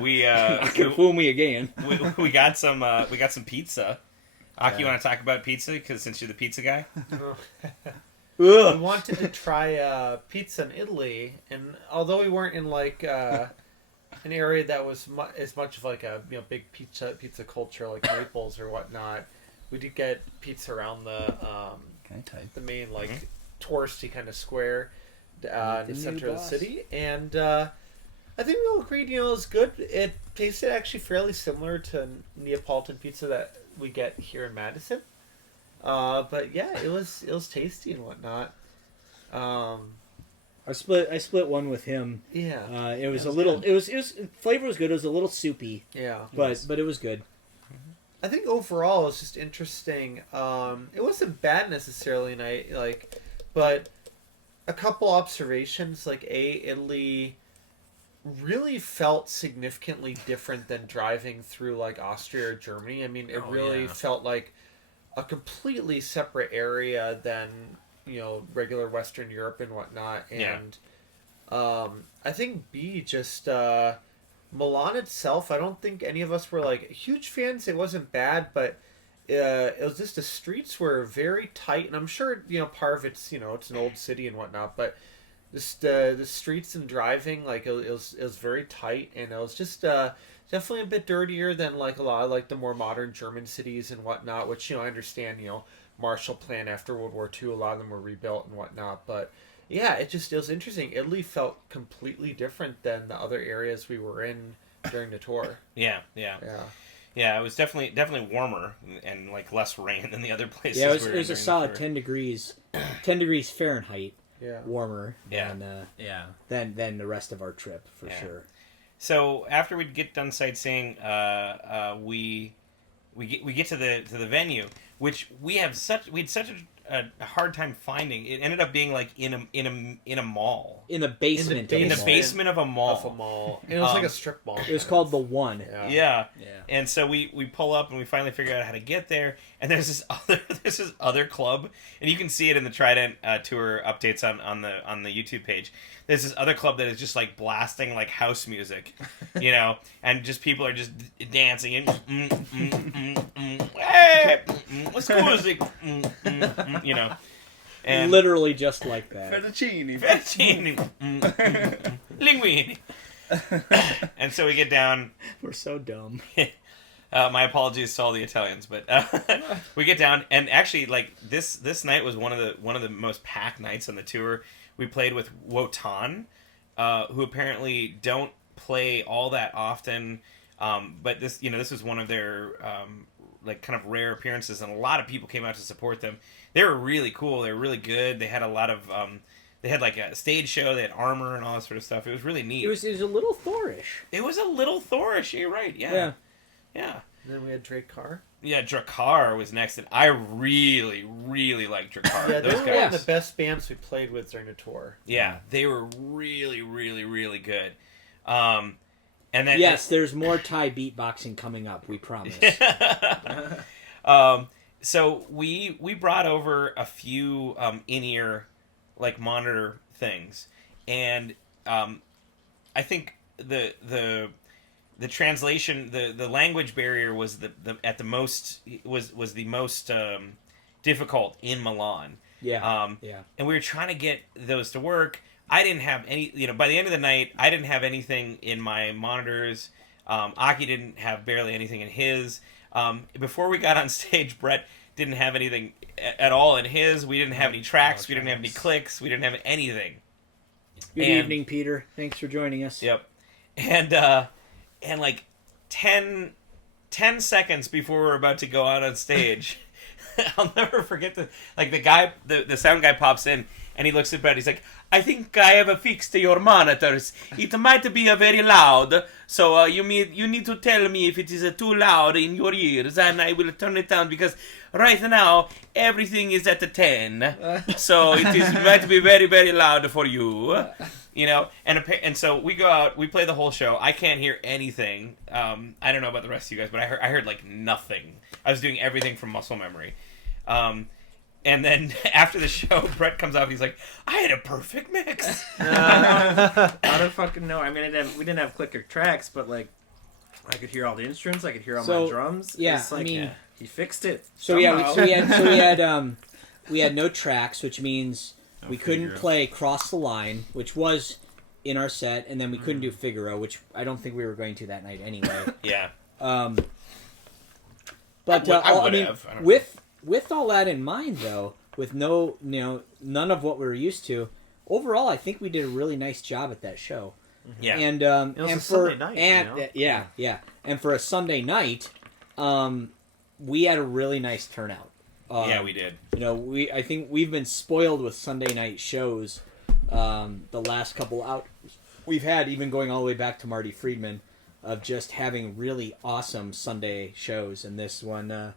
We Not going to fool me again. we got some pizza. Aki, you want to talk about pizza? Because since you're the pizza guy. We Ugh. wanted to try pizza in Italy, and although we weren't in like an area that was as much of like a big pizza culture like Naples or whatnot, we did get pizza around the Can I type? the main like touristy kind of square in the Nothing center new, of the boss. city, and I think we all agreed, it was good. It tasted actually fairly similar to Neapolitan pizza that we get here in Madison. But yeah, it was tasty and whatnot. I split one with him. Yeah. It was a little. Good. It was flavor was good. It was a little soupy. Yeah. But it was good. I think overall it was just interesting. It wasn't bad necessarily, but a couple observations. Italy really felt significantly different than driving through Austria or Germany. I mean, it really felt like a completely separate area than regular Western Europe and whatnot. And I think just Milan itself, I don't think any of us were huge fans. It wasn't bad, but it was just the streets were very tight, and I'm sure part of it's it's an old city and whatnot, but just the streets and driving it was very tight, and it was just definitely a bit dirtier than a lot of the more modern German cities and whatnot, which I understand Marshall Plan after World War II, a lot of them were rebuilt and whatnot, but yeah, it was interesting. Italy felt completely different than the other areas we were in during the tour. Yeah. It was definitely warmer and less rain than the other places. Yeah, it was a solid 10 degrees Fahrenheit. Yeah. Warmer than the rest of our trip for sure. So after we get done sightseeing, we get to the venue, which we had such a hard time finding. It ended up being in a mall. In the basement. In the basement of a mall. Of a mall. And it was like a strip mall. It was called the One. Yeah. And so we pull up and we finally figure out how to get there. And there's this other club, and you can see it in the Trident tour updates on the YouTube page. There's this other club that is just blasting house music, and just people are just dancing and hey, scusi, and literally just like that. Fettuccine. Linguini. And so we get down. We're so dumb. My apologies to all the Italians, but we get down, and actually, this night was one of the most packed nights on the tour. We played with Wotan, who apparently don't play all that often, but this was one of their kind of rare appearances, and a lot of people came out to support them. They were really cool. They were really good. They had a lot of they had a stage show. They had armor and all that sort of stuff. It was really neat. It was a little Thorish. It was a little Thorish. You're right. Yeah. And then we had Drakkar. Yeah, Drakkar was next, and I really, really liked Drakkar. Yeah, they Those were guys. one of the best bands we played with during the tour. Yeah, they were really, really, really good. And then yes, there's more Thai beatboxing coming up. We promise. So we brought over a few in-ear monitor things, and I think the translation, the language barrier was the most difficult in Milan. Yeah. And we were trying to get those to work. I didn't have any, by the end of the night, I didn't have anything in my monitors. Aki didn't have barely anything in his. Before we got on stage, Brett didn't have anything at all in his. We didn't have any tracks. We didn't have any clicks. We didn't have anything. Good evening, Peter. Thanks for joining us. Yep. And 10 seconds before we're about to go out on stage, I'll never forget the sound guy pops in and he looks at Brett. He's like, "I think I have fixed your monitors. It might be very loud, so you need to tell me if it is too loud in your ears, and I will turn it down because right now everything is at 10, so might be very, very loud for you." And so we go out, we play the whole show. I can't hear anything. I don't know about the rest of you guys, but I heard nothing. I was doing everything from muscle memory. And then after the show, Brett comes out. He's like, "I had a perfect mix." I don't fucking know. I mean, we didn't have clicker tracks, but I could hear all the instruments. I could hear all my drums. Yeah, it's he fixed it. So we had no tracks, which means we couldn't play Cross the Line, which was in our set, and then we couldn't do Figaro, which I don't think we were going to that night anyway. Yeah. But I would have. With all that in mind, though, with none of what we were used to, overall, I think we did a really nice job at that show. Yeah. And It was and a for Sunday night, and yeah, and for a Sunday night, we had a really nice turnout. Yeah, we did. You know, I think we've been spoiled with Sunday night shows. The last couple out we've had, even going all the way back to Marty Friedman, of just having really awesome Sunday shows, and this one,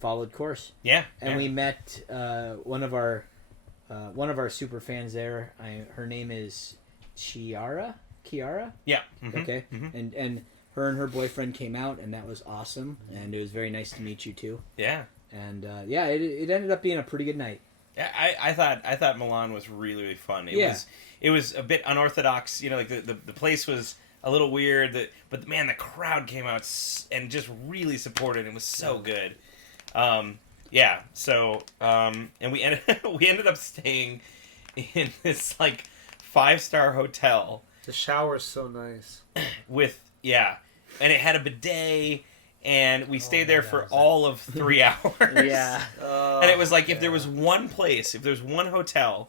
followed course. Yeah. And we met one of our super fans there. Her name is Kiara. Yeah. Mm-hmm. Okay. Mm-hmm. And her and her boyfriend came out, and that was awesome. And it was very nice to meet you too. Yeah. And it ended up being a pretty good night. Yeah, I thought Milan was really, really fun. It was a bit unorthodox. You know, like the place was a little weird. But man, the crowd came out and just really supported. It was so good. Yeah. So and we ended up staying in this like 5-star hotel The shower's so nice. with and it had a bidet. And we stayed there for all of 3 hours. Yeah. And it was like, if there was one place, if there's one hotel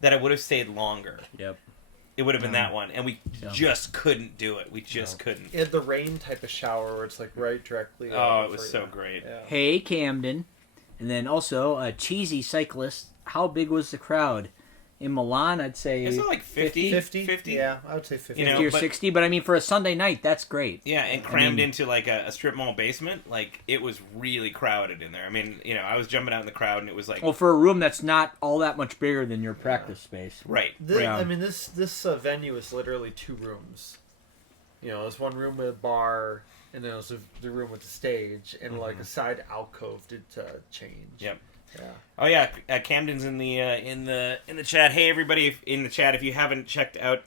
that I would have stayed longer, it would have been that one. And we just couldn't do it. We just couldn't. It had the rain type of shower where it's like right directly. Oh, it was so great. Yeah. Hey, Camden. And then also a cheesy cyclist. How big was the crowd? In Milan, I'd say It's not like 50. 50? Yeah, I would say 50. You know, 50 or but- 60, but I mean, for a Sunday night, that's great. Yeah, and crammed into like a strip mall basement. Like, it was really crowded in there. I mean, you know, I was jumping out in the crowd and it was like... Well, for a room that's not all that much bigger than your practice space. Right. I mean, this venue is literally 2 rooms. You know, there's one room with a bar, and then there's the room with the stage, and like a side alcove did change. Yep. Yeah. Oh yeah, Camden's in the chat. Hey everybody in the chat, if you haven't checked out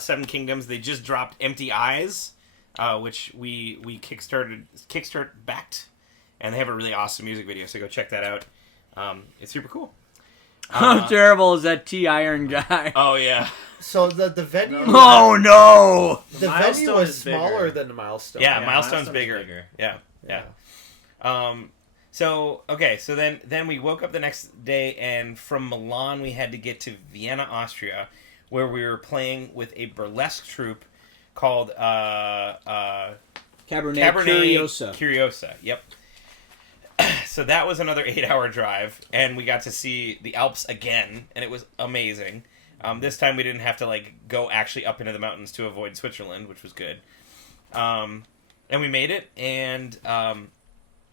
Seven Kingdoms, they just dropped Empty Eyes, which we Kickstarter backed, and they have a really awesome music video. So go check that out. It's super cool. How terrible is that T-Iron guy? Oh yeah, So the venue. Oh, no! The venue Milestone was is bigger. smaller than the Milestone. yeah. Yeah, Milestone's Milestone's bigger. bigger. Yeah. So then we woke up the next day, and from Milan we had to get to Vienna, Austria, where we were playing with a burlesque troupe called Cabernet Curiosa. Curiosa. Yep. So that was another 8-hour drive, and we got to see the Alps again, and it was amazing. This time we didn't have to like go actually up into the mountains to avoid Switzerland, which was good. And we made it, and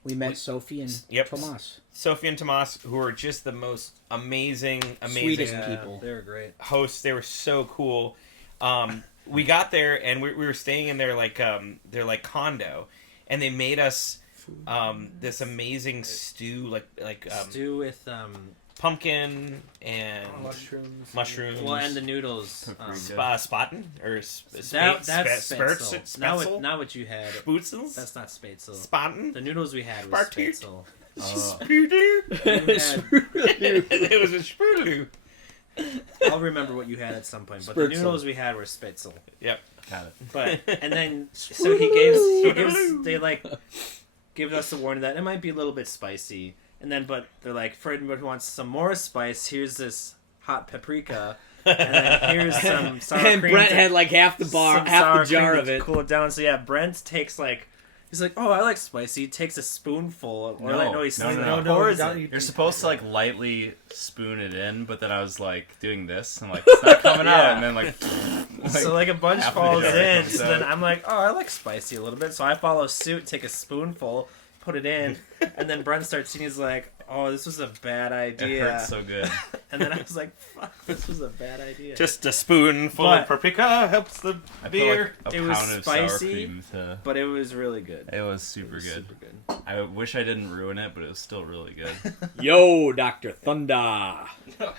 We met Sophie and Tomas. Sophie and Tomas, who are just the most amazing Sweetest people. They were great. hosts. They were so cool. We got there, and we were staying in their like condo, and they made us this amazing stew, Stew with pumpkin and mushrooms. well, and the noodles. spaten or That's spurts. spätzle. Not what you had. Sputzels? That's not spätzle. Spaten? The noodles we had was Spartu? spätzle. It was a sprudel. I'll remember what you had at some point, but the Spätzle. noodles we had were spätzle. Yep. Got it. But and then so they like give us a warning that it might be a little bit spicy, and then but they're like, for anyone who wants some more spice, here's this hot paprika, and then here's some sour And cream. Brent had like half the jar cream of to it. cool it down. So yeah, Brent takes like. He's like, oh, I like spicy. He takes a spoonful. Or like, no, he pours it. You're supposed to like lightly spoon it in, but then I was like doing this and like it's not coming out, and then like So like a bunch half of falls the jar in. comes So out. then I'm like, oh, I like spicy a little bit. So I follow suit, take a spoonful, put it in, and then Brent starts eating. He's like, oh, this was a bad it idea. hurts so good. And then I was like, fuck, this was a bad idea. Just a spoonful But- of paprika helps the I put beer. like a It was pound of sour spicy, cream to. But it was really good. It was super good. Super good. I wish I didn't ruin it, but it was still really good. Yo, Dr. Thunder.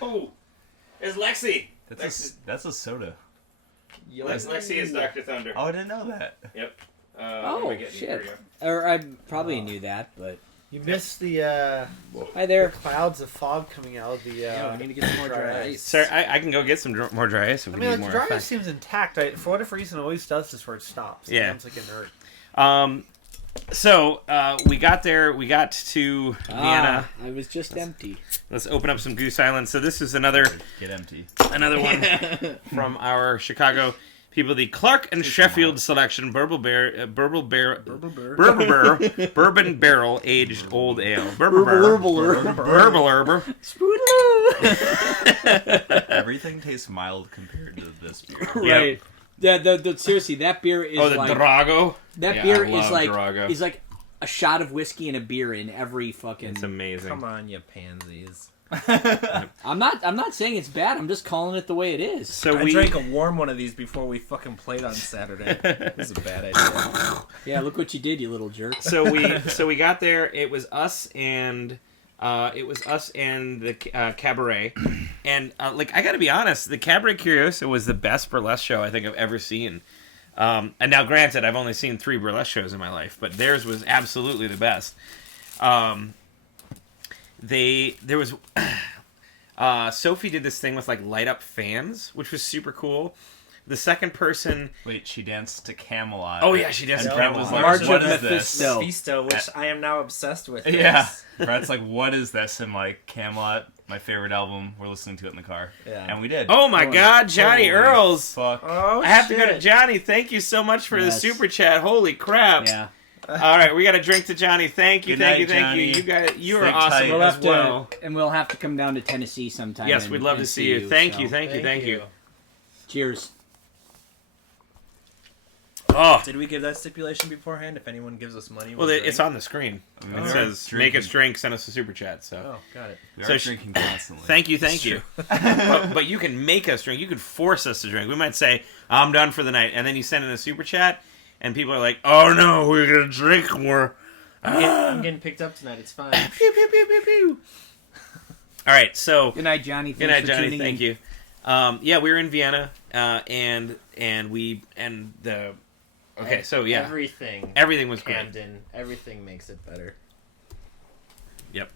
Oh, it's Lexi. That's a soda. Lexi is Dr. Thunder. Oh, I didn't know that. Yep. Oh, shit. Or I probably knew that, but... You missed the Hi there. clouds of fog coming out of the. Yeah, we need to get some more dry ice. Sir, I can go get some more dry ice if I we mean, need like, more. the dry ice effect. seems intact. For whatever reason, it always does this where it stops. Yeah. It sounds like inert. So we got there. We got to Vienna. I was just empty. Let's open up some Goose Island. So this is another Get empty. one from our Chicago people. The Clark and Sheffield selection Bourbon Barrel Aged Old Ale. Bourbon. Everything tastes mild compared to this beer. Right. Yeah, seriously, that beer is The like Drago. that Yeah, beer I is love like Drago. is like a shot of whiskey and a beer in every fucking. It's amazing. Come on, you pansies. I'm not saying it's bad. I'm just calling it the way it is. So I we drank a warm one of these before we fucking played on Saturday. This is a bad idea. Yeah, look what you did, you little jerk. so we got there. It was us and the Cabaret, and I got to be honest, the Cabaret Curiosa was the best burlesque show I think I've ever seen. And now, granted, I've only seen 3 burlesque shows in my life, but theirs was absolutely the best. There was Sophie did this thing with like light up fans, which was super cool. The second person, Wait, she danced to Camelot. oh yeah, she danced And to Brett Camelot. was like, March what of is this? Mephisto. Mephisto, which I am now obsessed with. Yeah. Brett's like, what is this? And like, Camelot, my favorite album, we're listening to it in the car. Yeah. And we did. Oh my God, Johnny Holy Earls! Fuck. Oh, I have to go shit. to Johnny. Thank you so much for the Yes. super chat. Holy crap! Yeah, All right, we got to drink to Johnny. Thank you, Good thank you, night, thank Johnny. you. You guys, you are Sleep awesome tight. we'll as have well. to, and we'll have to come down to Tennessee sometime. Yes, and- we'd love and to see you. Thank you, so. thank you. Cheers. Oh, Did we give that stipulation beforehand? If anyone gives us money, well, we'll it's drink? on the screen. I mean, It we are says, drinking- "Make us drink, send us a super chat." So, Oh, got it. We So are sh- drinking constantly. thank you. But you can make us drink. You could force us to drink. We might say, "I'm done for the night," and then you send in a super chat, and people are like, "Oh no, we're gonna drink more." I'm getting picked up tonight. It's fine. Pew, pew, pew, pew, pew. All right, so Good night, Johnny. good Thanks night, for Johnny. tuning Thank in. you. Yeah, we were in Vienna, everything was great. Camden. Everything makes it better. Yep.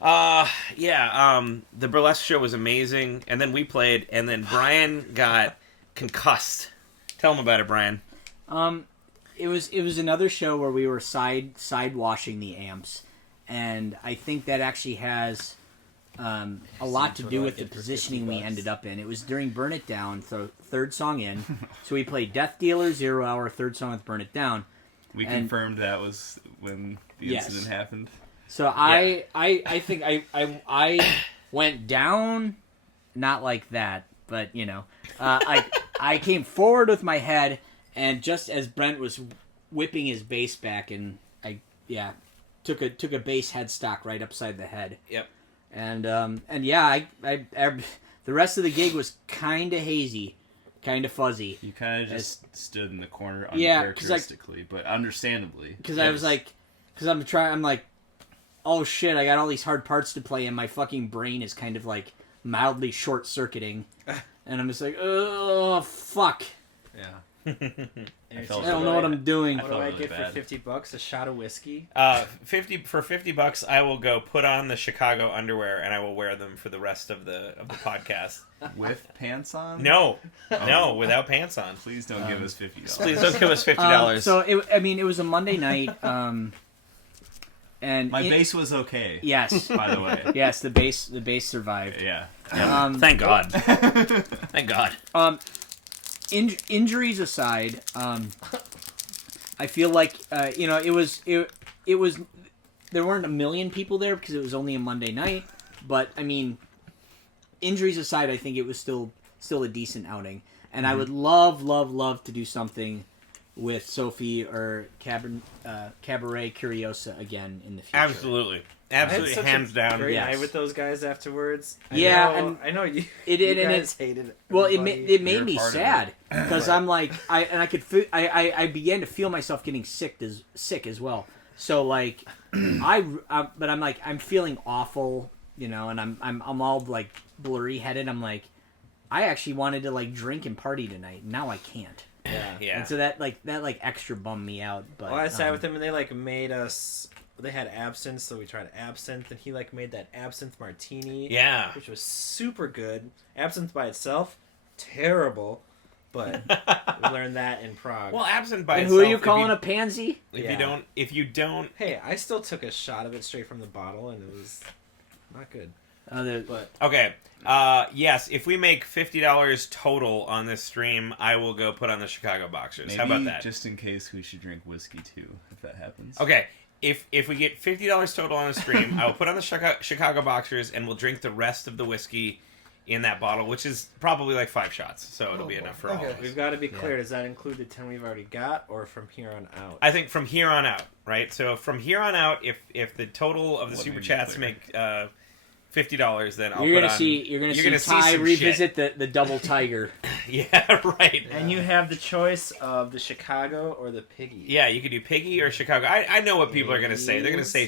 The burlesque show was amazing, and then we played, and then Brian got concussed. Tell him about it, Brian. It was another show where we were side washing the amps, and I think that actually has a lot to Seems do what I with the get for positioning we $50. ended up in. It was during Burn It Down, so third song in. So we played Death Dealer, 0 Hour, third song with Burn It Down. We And- confirmed that was when the Yes. incident happened. So I think I went down, not like that, but you know, I came forward with my head, and just as Brent was whipping his bass back, and I took a bass headstock right upside the head. Yep. And I the rest of the gig was kind of hazy, kind of fuzzy, You kind of just stood in the corner Yeah, 'cause, uncharacteristically, but understandably. because I was like, I'm like, oh shit, I got all these hard parts to play, and my fucking brain is kind of like mildly short circuiting, and I'm just like, oh fuck, Yeah. I felt I don't know what I'm doing. What do felt I really get bad. for $50? A shot of whiskey? $50 I will go put on the Chicago underwear, and I will wear them for the rest of the podcast. With pants on? No, without pants on. Please don't give us $50. Please don't give us $50. So it was a Monday night, and My bass was okay. yes, By the way. yes, the bass survived. Yeah. Thank God. Thank God. Injuries aside, I feel like it was there weren't a million people there because it was only a Monday night, but I mean, injuries aside, I think it was still a decent outing, and I would love to do something with Sophie or Cabaret Curiosa again in the future. Absolutely, hands down. Great Yes. night with those guys afterwards. Yeah, and I know you. It- you and it- guys hated it. Well, it everybody. made You're me part of sad because I'm like I began to feel myself getting sick as well. So like but I'm like I'm feeling awful, and I'm all like blurry headed. I'm like I actually wanted to like drink and party tonight. Now I can't. Yeah. Yeah. And so that extra bummed me out. But Well, I sat with him and they made us. They had absinthe, so we tried absinthe, and he made that absinthe martini. Yeah. Which was super good. Absinthe by itself, terrible. but we learned that in Prague. Well, absinthe by And itself. who are you calling a pansy? If you don't, Hey, I still took a shot of it straight from the bottle, and it was not good. But okay. Yes, if we make $50 total on this stream, I will go put on the Chicago Boxers. Maybe How about that? just in case we should drink whiskey too, if that happens. Okay. If we get $50 total on the stream, I will put on the Chicago Boxers, and we'll drink the rest of the whiskey in that bottle, which is probably like 5 shots, so it'll be enough for all of us. we've got to be clear. Does that include the 10 we've already got, or from here on out? I think from here on out, right? So from here on out, if the total of the Let me super be chats clear. make $50, then I'll You're put gonna on. see. You're gonna see Ty some revisit the double tiger. shit. Yeah, right. And you have the choice of the Chicago or the Piggy. Yeah, you could do Piggy or Chicago. I know what people are gonna say. They're gonna say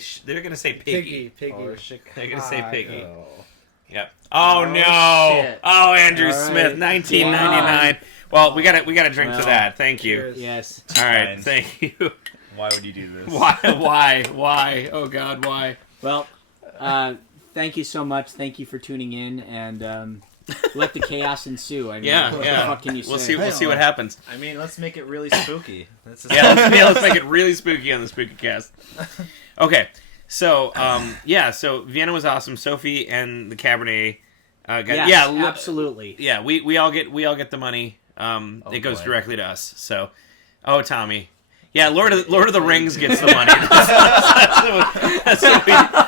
Piggy. Piggy. Or Chicago. They're gonna say Piggy. Yep. Oh, no! shit. Oh, Andrew All right. Smith, 1999. Well, we gotta drink to Well, that. Thank you. Cheers. Yes. All right, Fine. thank you. Why would you do this? Why? Oh God, why? Well, thank you so much. Thank you for tuning in, and let the chaos ensue. I mean, Yeah, what yeah. the fuck can you say? We'll see what happens. I mean, let's make it really spooky. Yeah, let's make it really spooky on the Spooky Cast. Okay, so so Vienna was awesome. Sophie and the Cabernet got Yes, absolutely. Yeah, we all get the money. It goes boy. directly to us. So, Tommy. Yeah, Lord of the Rings gets the money. That's what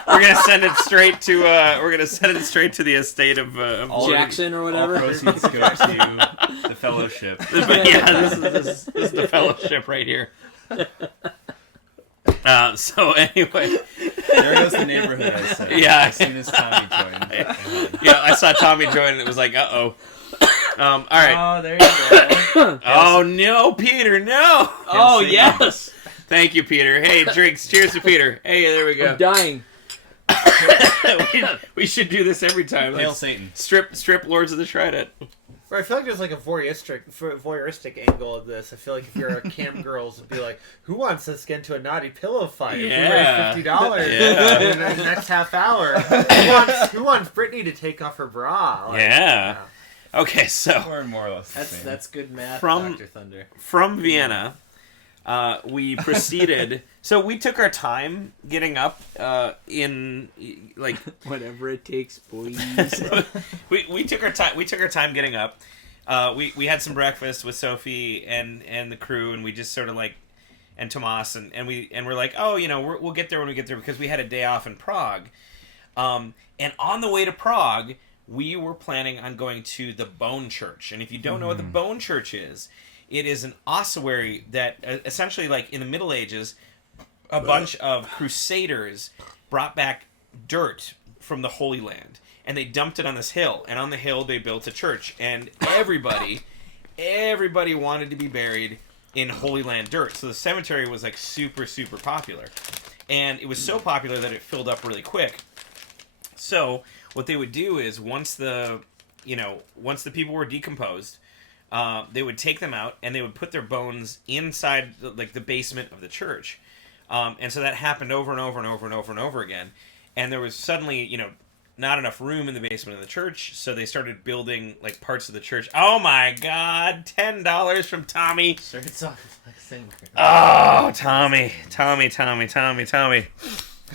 we're gonna send it straight to. We're gonna send it straight to the estate of Jackson or All whatever. proceeds go to the Fellowship. Yeah, this is the fellowship right here. So anyway, There goes the neighborhood, I said. Yeah. As soon as Tommy joined. yeah, I saw Tommy join and it was like, all right. Oh, there you go. Oh no, Peter, no. Oh yes, Thank you, Peter. Hey, drinks. Cheers to Peter. Hey, there we go. I'm dying. we should do this every time. Hail Like, Satan. strip Lords of the Trident. Right, I feel like there's like a voyeuristic angle of this. I feel like if you're a cam girls, it'd be like, who wants us to get into a naughty pillow fight? Yeah. If we raise $50 Yeah. in the next half hour. Who wants Brittany to take off her bra? Like, Yeah. Okay, so We're more or less the same. That's good math, From- Dr. Thunder. from Vienna, we proceeded. So we took our time getting up in like Whatever it takes, boys. we took our time. We took our time getting up. We had some breakfast with Sophie and the crew, and we just sort of like, and Tomas, and we're like, oh, we'll get there when we get there, because we had a day off in Prague. And on the way to Prague, we were planning on going to the Bone Church. And if you don't know what the Bone Church is, it is an ossuary that essentially, like in the Middle Ages, a bunch of crusaders brought back dirt from the Holy Land, and they dumped it on this hill, and on the hill they built a church, and everybody wanted to be buried in Holy Land dirt. So the cemetery was like super, super popular, and it was so popular that it filled up really quick. So what they would do is once the people were decomposed, they would take them out and they would put their bones inside the basement of the church. And so that happened over and over and over and over and over again. And there was suddenly, not enough room in the basement of the church, so they started building like parts of the church. Oh my God, $10 from Tommy. Sure, it's off like singer. Oh, Tommy.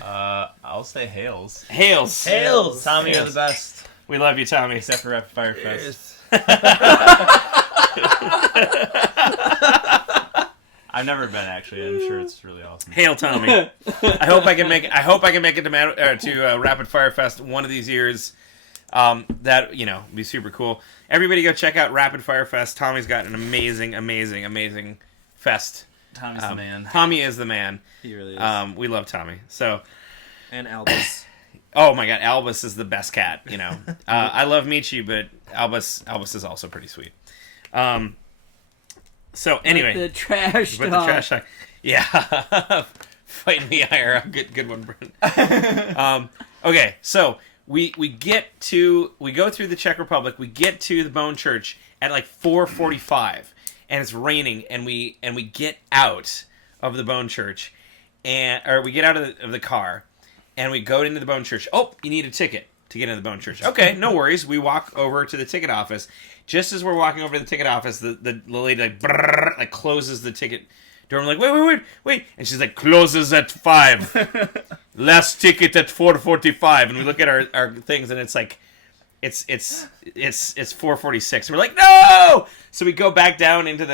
I'll say hails. Hails. Hails! Tommy, you're Hails. the best. We love you, Tommy. Except for Rapid Fire Fest. I've never been, actually. I'm sure it's really awesome. Hail, Tommy. I hope I can make it to Rapid Fire Fest one of these years. That would be super cool. Everybody go check out Rapid Fire Fest. Tommy's got an amazing fest. Tommy's the man. Tommy is the man. He really is. We love Tommy. So, And Albus. oh my God, Albus is the best cat. I love Michi, but Albus is also pretty sweet. So anyway, the trash but dog. the trash talk. Yeah. Fight me, IRA. Good one, Brent. Okay, so we go through the Czech Republic. We get to the Bone Church at like 4:45, and it's raining, and we get out of the Bone Church, or we get out of the car, and we go into the Bone Church. Oh, you need a ticket to get into the Bone Church. Okay, no worries. We walk over to the ticket office. Just as we're walking over to the ticket office, the lady like brrr, like closes the ticket door. I'm like, wait, and she's like, closes at 5. Last ticket at 4:45. And we look at our things, and it's like, it's 4:46. We're like, no! So we go back down into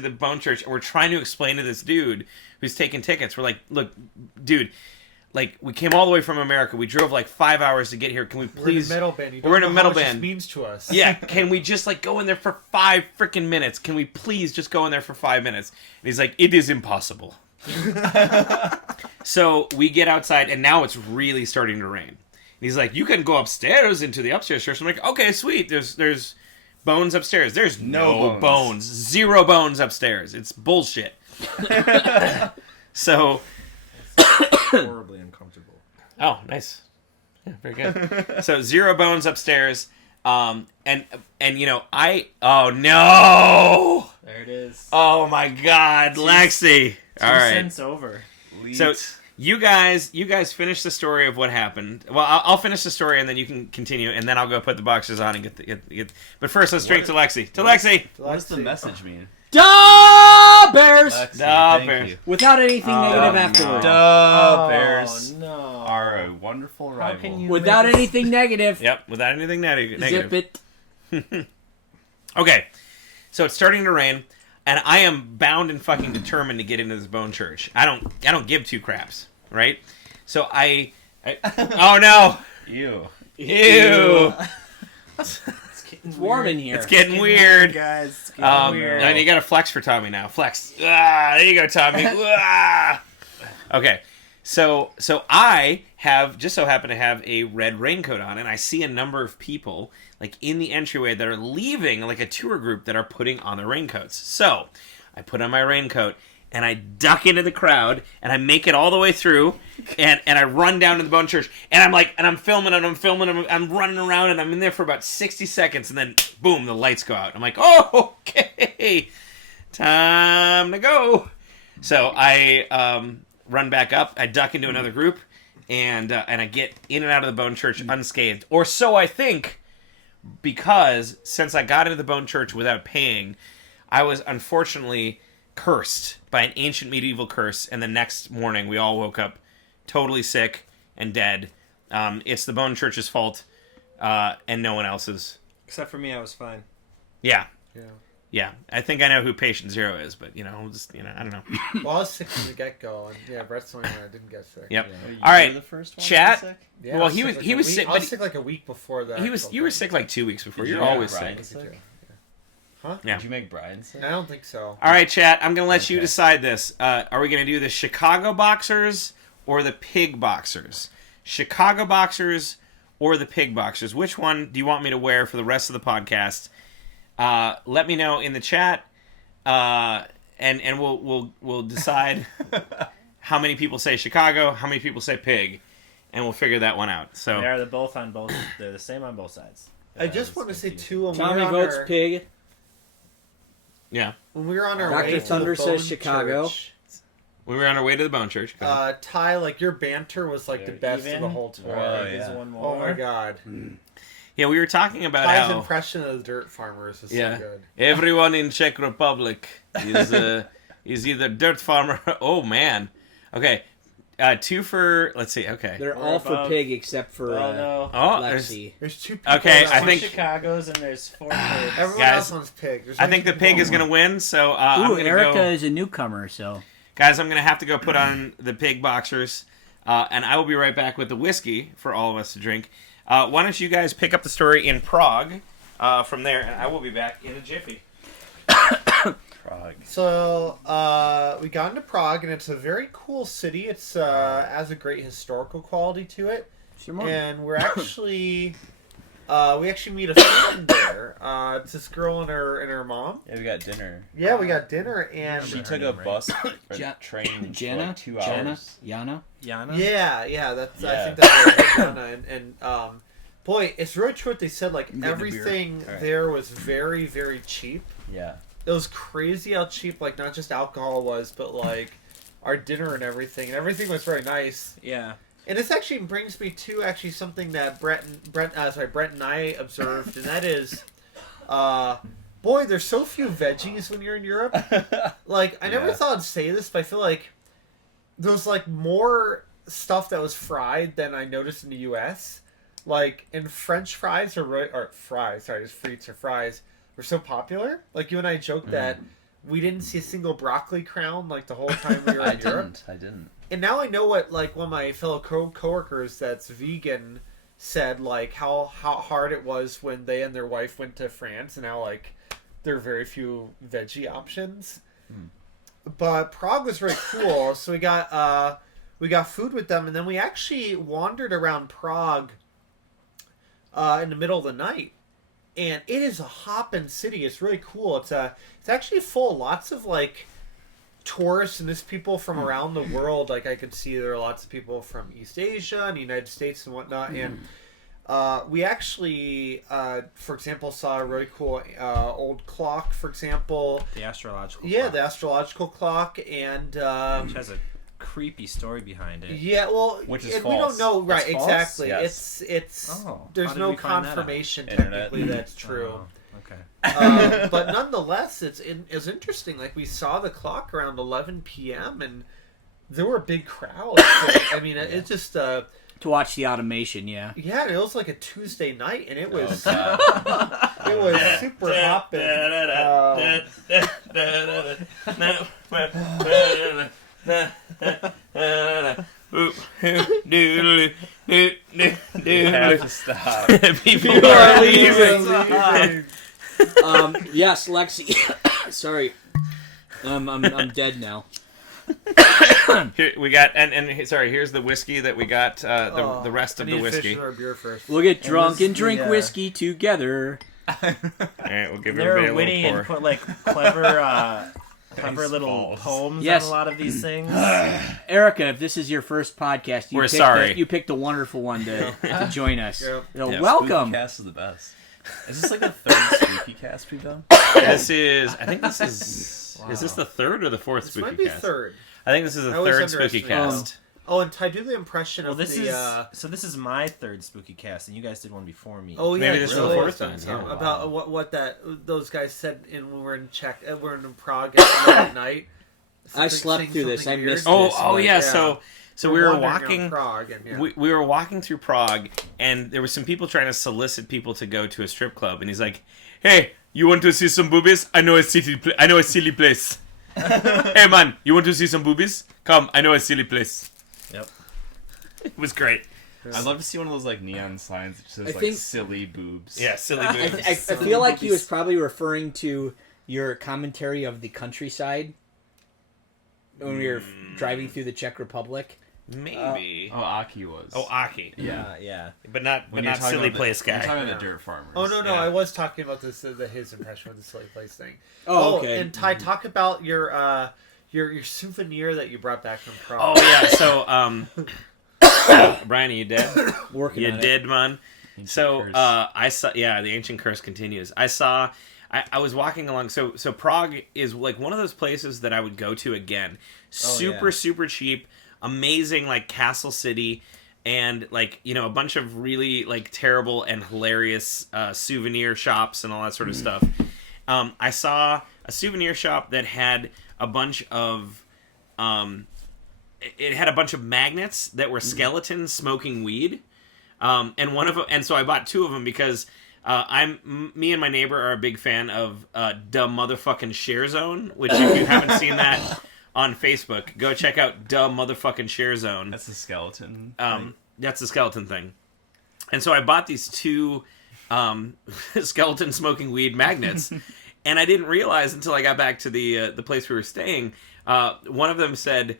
the Bone Church, and we're trying to explain to this dude who's taking tickets. We're like, look, dude. Like, we came all the way from America. We drove like 5 hours to get here. Can we please... We're in a metal band. You We're in a don't know metal how much band. this means to us. Yeah, can we just like go in there for 5 freaking minutes? Can we please just go in there for 5 minutes? And he's like, it is impossible. So we get outside, and now it's really starting to rain. And he's like, you can go upstairs into the upstairs church. I'm like, okay, sweet. There's bones upstairs. There's no bones. 0 bones upstairs. It's bullshit. So... Horribly uncomfortable. Oh, nice. Yeah, very good. So 0 bones upstairs. And you know, oh no! There it is. Oh my God, Lexi. All right. 2 cents over. So you guys finish the story of what happened. Well, I'll finish the story and then you can continue, and then I'll go put the boxes on and get. But first, let's drink to Lexi. To Lexi. What does the message mean? Da Bears! Lexi, Da thank Bears. you. Without anything negative no. afterwards. Da Bears no. are a wonderful rival. How can you Without make us- anything negative. Yep, without anything negative. Zip it. Okay, so it's starting to rain, and I am bound and fucking determined to get into this Bone Church. I don't give 2 craps, right? So I oh no, Ew. ew, It's warm in here. it's getting weird. guys. It's getting weird. And you got to flex for Tommy now. Flex. There you go, Tommy. Okay, so I just so happen to have a red raincoat on, and I see a number of people like in the entryway that are leaving like a tour group that are putting on their raincoats. So I put on my raincoat and I duck into the crowd and I make it all the way through and I run down to the Bone Church and I'm filming and I'm running around and I'm in there for about 60 seconds and then boom, the lights go out. I'm like, oh, okay, time to go. So I run back up, I duck into another group, and I get in and out of the Bone Church unscathed. Or so I think, because since I got into the Bone Church without paying, I was unfortunately cursed by an ancient medieval curse, and the next morning we all woke up totally sick and dead. It's the Bone Church's fault, and no one else's. Except for me, I was fine. Yeah. Yeah. Yeah, I think I know who Patient Zero is, but, I don't know. Well, I was sick from the get-go, and yeah, Brett's the only one that didn't get sick. Yep. You All right, were the first one chat. to be sick? Yeah, Well, I he sick was- he a was week- sick, I but was sick like a week before that. You were sick like 2 weeks before. Did You're you make always Brian sick. sick? Yeah. Did you make Brian sick? I don't think so. All right, chat. I'm gonna let you Okay. decide this. Are we gonna do the Chicago Boxers or the Pig Boxers? Chicago Boxers or the Pig Boxers? Which one do you want me to wear for the rest of the podcast? Let me know in the chat, and we'll decide how many people say Chicago, how many people say Pig, and we'll figure that one out. So They're both on both. They're the same on both sides. I just want to say too. When Tommy we were on votes our, pig. yeah, When we were on our Dr. way to Thunder the says Bone Chicago. Church, we were on our way to the Bone Church. Go ahead. Ty, like your banter was like the They're best of even. the whole tour. Oh, There's yeah. one more. Oh my god. Yeah, we were talking about Ty's how impression of the dirt farmers is Yeah. so good. everyone in Czech Republic is either dirt farmer. Oh man. Okay. 2 for. Let's see. Okay. They're We're all for above. pig except for Oh no. Oh, there's, Lexi. There's 2 people. Okay, that I Two think- Chicago's and there's 4 pigs. everyone guys, else wants pig. There's I only think the 2 pig people is that gonna win. So I'm Ooh, gonna Erica go. is a newcomer, so Guys, I'm gonna have to go put on the Pig Boxers, and I will be right back with the whiskey for all of us to drink. Why don't you guys pick up the story in Prague from there, and I will be back in a jiffy. Prague. So we got into Prague, and it's a very cool city. It's has a great historical quality to it, and we're actually we actually meet a friend there. It's this girl and her mom. Yeah, we got dinner. Yeah, we got dinner, and She took a bus or Ja- train for Jana, like 2 hours. Yana. Yana? yeah, that's I Yeah. think that's what it was, and boy, it's really true what they said. Like I'm getting a beer. everything All right. there was very, very cheap. Yeah. It was crazy how cheap, like not just alcohol was, but like our dinner and everything was very nice. Yeah. And this actually brings me to actually something that Brent and I observed, and that is Boy, there's so few veggies when you're in Europe. Like, I never thought I'd say this, but I feel like there was, like, more stuff that was fried than I noticed in the U.S. Like, and French fries or fries, sorry, just frites or fries were so popular. Like, you and I joked that we didn't see a single broccoli crown, like, the whole time we were in Europe. I didn't. And now I know what, like, one of my fellow coworkers that's vegan said, like, how hard it was when they and their wife went to France, and how, like, there are very few veggie options. But Prague was very cool. So we got food with them, and then we actually wandered around Prague in the middle of the night. And it is a hopping city. It's really cool. It's actually full of lots of, like, tourists and just people from around the world. Like, I could see there are lots of people from East Asia and the United States and whatnot. And we actually, for example, saw a really cool old clock, for example. The astrological Yeah, clock. the astrological clock. And Which has a creepy story behind it. yeah, well, Which is and we false. don't know, right? It's false? Exactly. Yes. It's Oh, there's how did no we find that out? confirmation Internet. technically that's true. Oh, okay. But nonetheless, it's interesting. Like, we saw the clock around 11 p.m. and there were big crowds. So, I mean, it just To watch the automation, yeah. yeah, it was like a Tuesday night, and it was God. it was super hopping. You have to stop. People are leaving. Yes, Lexi. Sorry. I'm dead now. Here, we got sorry. Here's the whiskey that we got. The rest of I the need to finish whiskey. our beer first. We'll get drunk was and drink the, whiskey together. All right, we'll give everybody They're a witty little and pour. put, like, clever little balls. poems Yes. on a lot of these things. Erica, if this is your first podcast, We're sorry. You picked a wonderful one to join us. Yep. So Yeah, welcome. Spooky Cast is the best. Is this like the third Spooky Cast we've done? This is. I think this is. Is this the third or the fourth This spooky might be cast? third. I think this is the I always third spooky underestimate cast. Oh, and Ty, do the impression Well, of this the. is this is my third spooky cast, and you guys did one before me. Oh yeah, Maybe this is the Joe fourth done one, some yeah. about what those guys said when we were in we're in Prague at night. I slept Saying through this. something I weird. missed Oh, this, oh but- yeah. yeah. So we were wandering around walking. Prague, and yeah. We were walking through Prague, and there were some people trying to solicit people to go to a strip club, and he's like, "Hey, you want to see some boobies? I know a silly place. Hey man, you want to see some boobies? Come, I know a silly place." Yep. It was great. I'd love to see one of those like neon signs that says I like think- silly boobs. Yeah, silly I, boobs. I feel like he was probably referring to your commentary of the countryside when we were driving through the Czech Republic. Maybe. Oh, Aki was. Oh, Aki. yeah. Yeah. But not When you're talking silly about place You're guy. talking Yeah. about the dirt farmers. Oh no, Yeah. I was talking about this his impression of the silly place thing. Oh, okay. And Ty, talk about your souvenir that you brought back from Prague. Oh yeah. So Brian, are you dead? Working You on did, man. Ancient So curse. I saw. Yeah, the ancient curse continues. I was walking along. So Prague is like one of those places that I would go to again. Super cheap, amazing like castle city, and like a bunch of really like terrible and hilarious souvenir shops and all that sort of stuff. I saw a souvenir shop that had a bunch of it had a bunch of magnets that were skeletons smoking weed. And one of them, and so I bought two of them because me and my neighbor are a big fan of Da Motherfucking Share Zone, which if you haven't seen that on Facebook, go check out Da Motherfucking Share Zone. That's the skeleton. That's the skeleton thing. And so I bought these two skeleton smoking weed magnets, and I didn't realize until I got back to the place we were staying. One of them said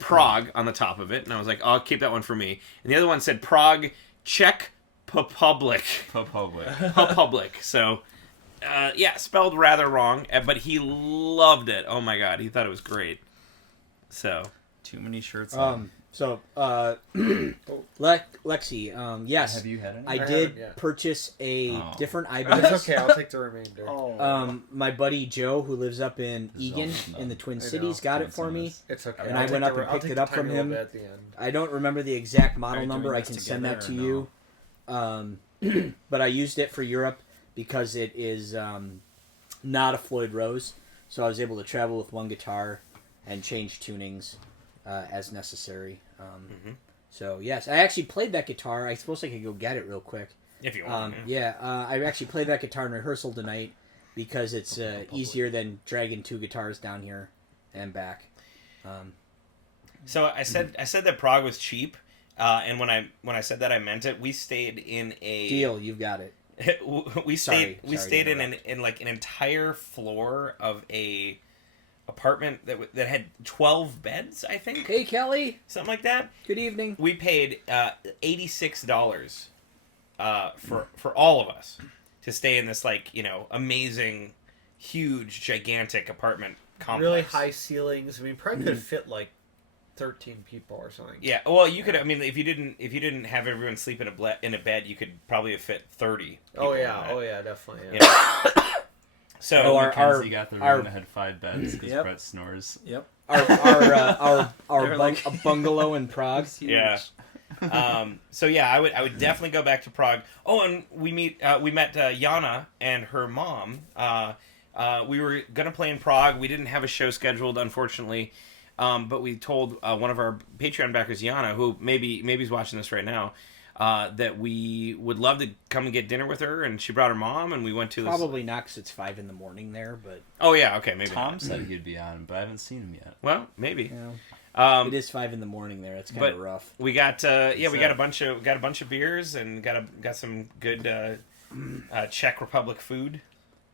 Prague on the top of it, and I was like, I'll keep that one for me. And the other one said Prague, Czech Republic. Republic. So, yeah, spelled rather wrong, but he loved it. Oh my god, he thought it was great. So, Too many shirts on. Lexi, yes, Have you had any? I haven't did yet. purchase a Oh. different It's Ibanez. okay. I'll take the remainder. Oh. My buddy Joe, who lives up in Egan Zelda's in the not- Twin I Cities, know. got it for me. It's okay. And I'll I take went up the- and I'll picked take it the up from tiny little him. bit at the end. I don't remember the exact model Are you number. doing I this can send together that to or you. But I used it for Europe. because it is not a Floyd Rose. So I was able to travel with one guitar and change tunings as necessary. So yes, I actually played that guitar. I suppose I could go get it real quick. If you want. I actually played that guitar in rehearsal tonight because it's easier than dragging 2 guitars down here and back. So I said that Prague was cheap, and when I said that I meant it. We stayed in a Deal, you've got it. we stayed Sorry to in an entire floor of a apartment that had 12 beds, I think. Hey Kelly, Something like that. good evening. We paid $86 for all of us to stay in this amazing, huge, gigantic apartment complex. Really high ceilings. I mean, probably could fit like 13 people or something. Yeah, well, you could. I mean, if you didn't have everyone sleep in a bed, you could probably have fit 30. Oh people yeah, in that. definitely. You Yeah. know? So Mackenzie got the room that had 5 beds because Yep. Brett snores. Yep. Our bungalow in Prague. yeah. So yeah, I would definitely go back to Prague. Oh, and we met Yana and her mom. We were gonna play in Prague. We didn't have a show scheduled, unfortunately. But we told one of our Patreon backers, Yana, who maybe he's watching this right now, that we would love to come and get dinner with her, and she brought her mom, and we went to Probably not because it's 5 in the morning there, but Oh yeah, okay, maybe Tom not. said he'd be on, but I haven't seen him yet. Well, maybe. you know, Um, it is 5 in the morning there. It's kind but of rough. we got we got a bunch of beers and got some good Czech Republic food,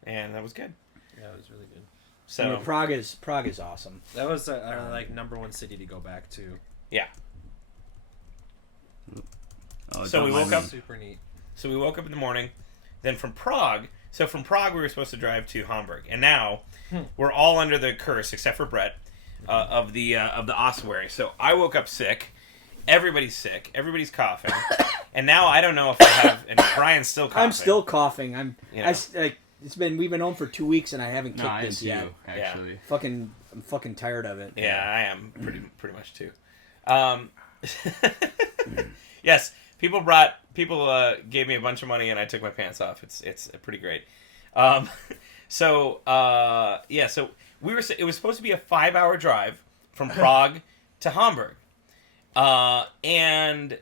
and that was good. Yeah, it was really good. So I mean, Prague is awesome. That was our like #1 city to go back to. yeah. Oh, So don't we mind woke up- me. Super neat. So we woke up in the morning. Then from Prague we were supposed to drive to Hamburg, and now we're all under the curse except for Brett of the ossuary. So I woke up sick. Everybody's sick. Everybody's coughing, and now I don't know if I have. And Brian's still coughing. I'm still coughing. You know. We've been home for 2 weeks and I haven't No, kicked I am this too, yet. actually. I'm fucking tired of it. Yeah, I am pretty much too. Yes, people gave me a bunch of money and I took my pants off. It's pretty great. So it was supposed to be a 5-hour drive from Prague to Hamburg, and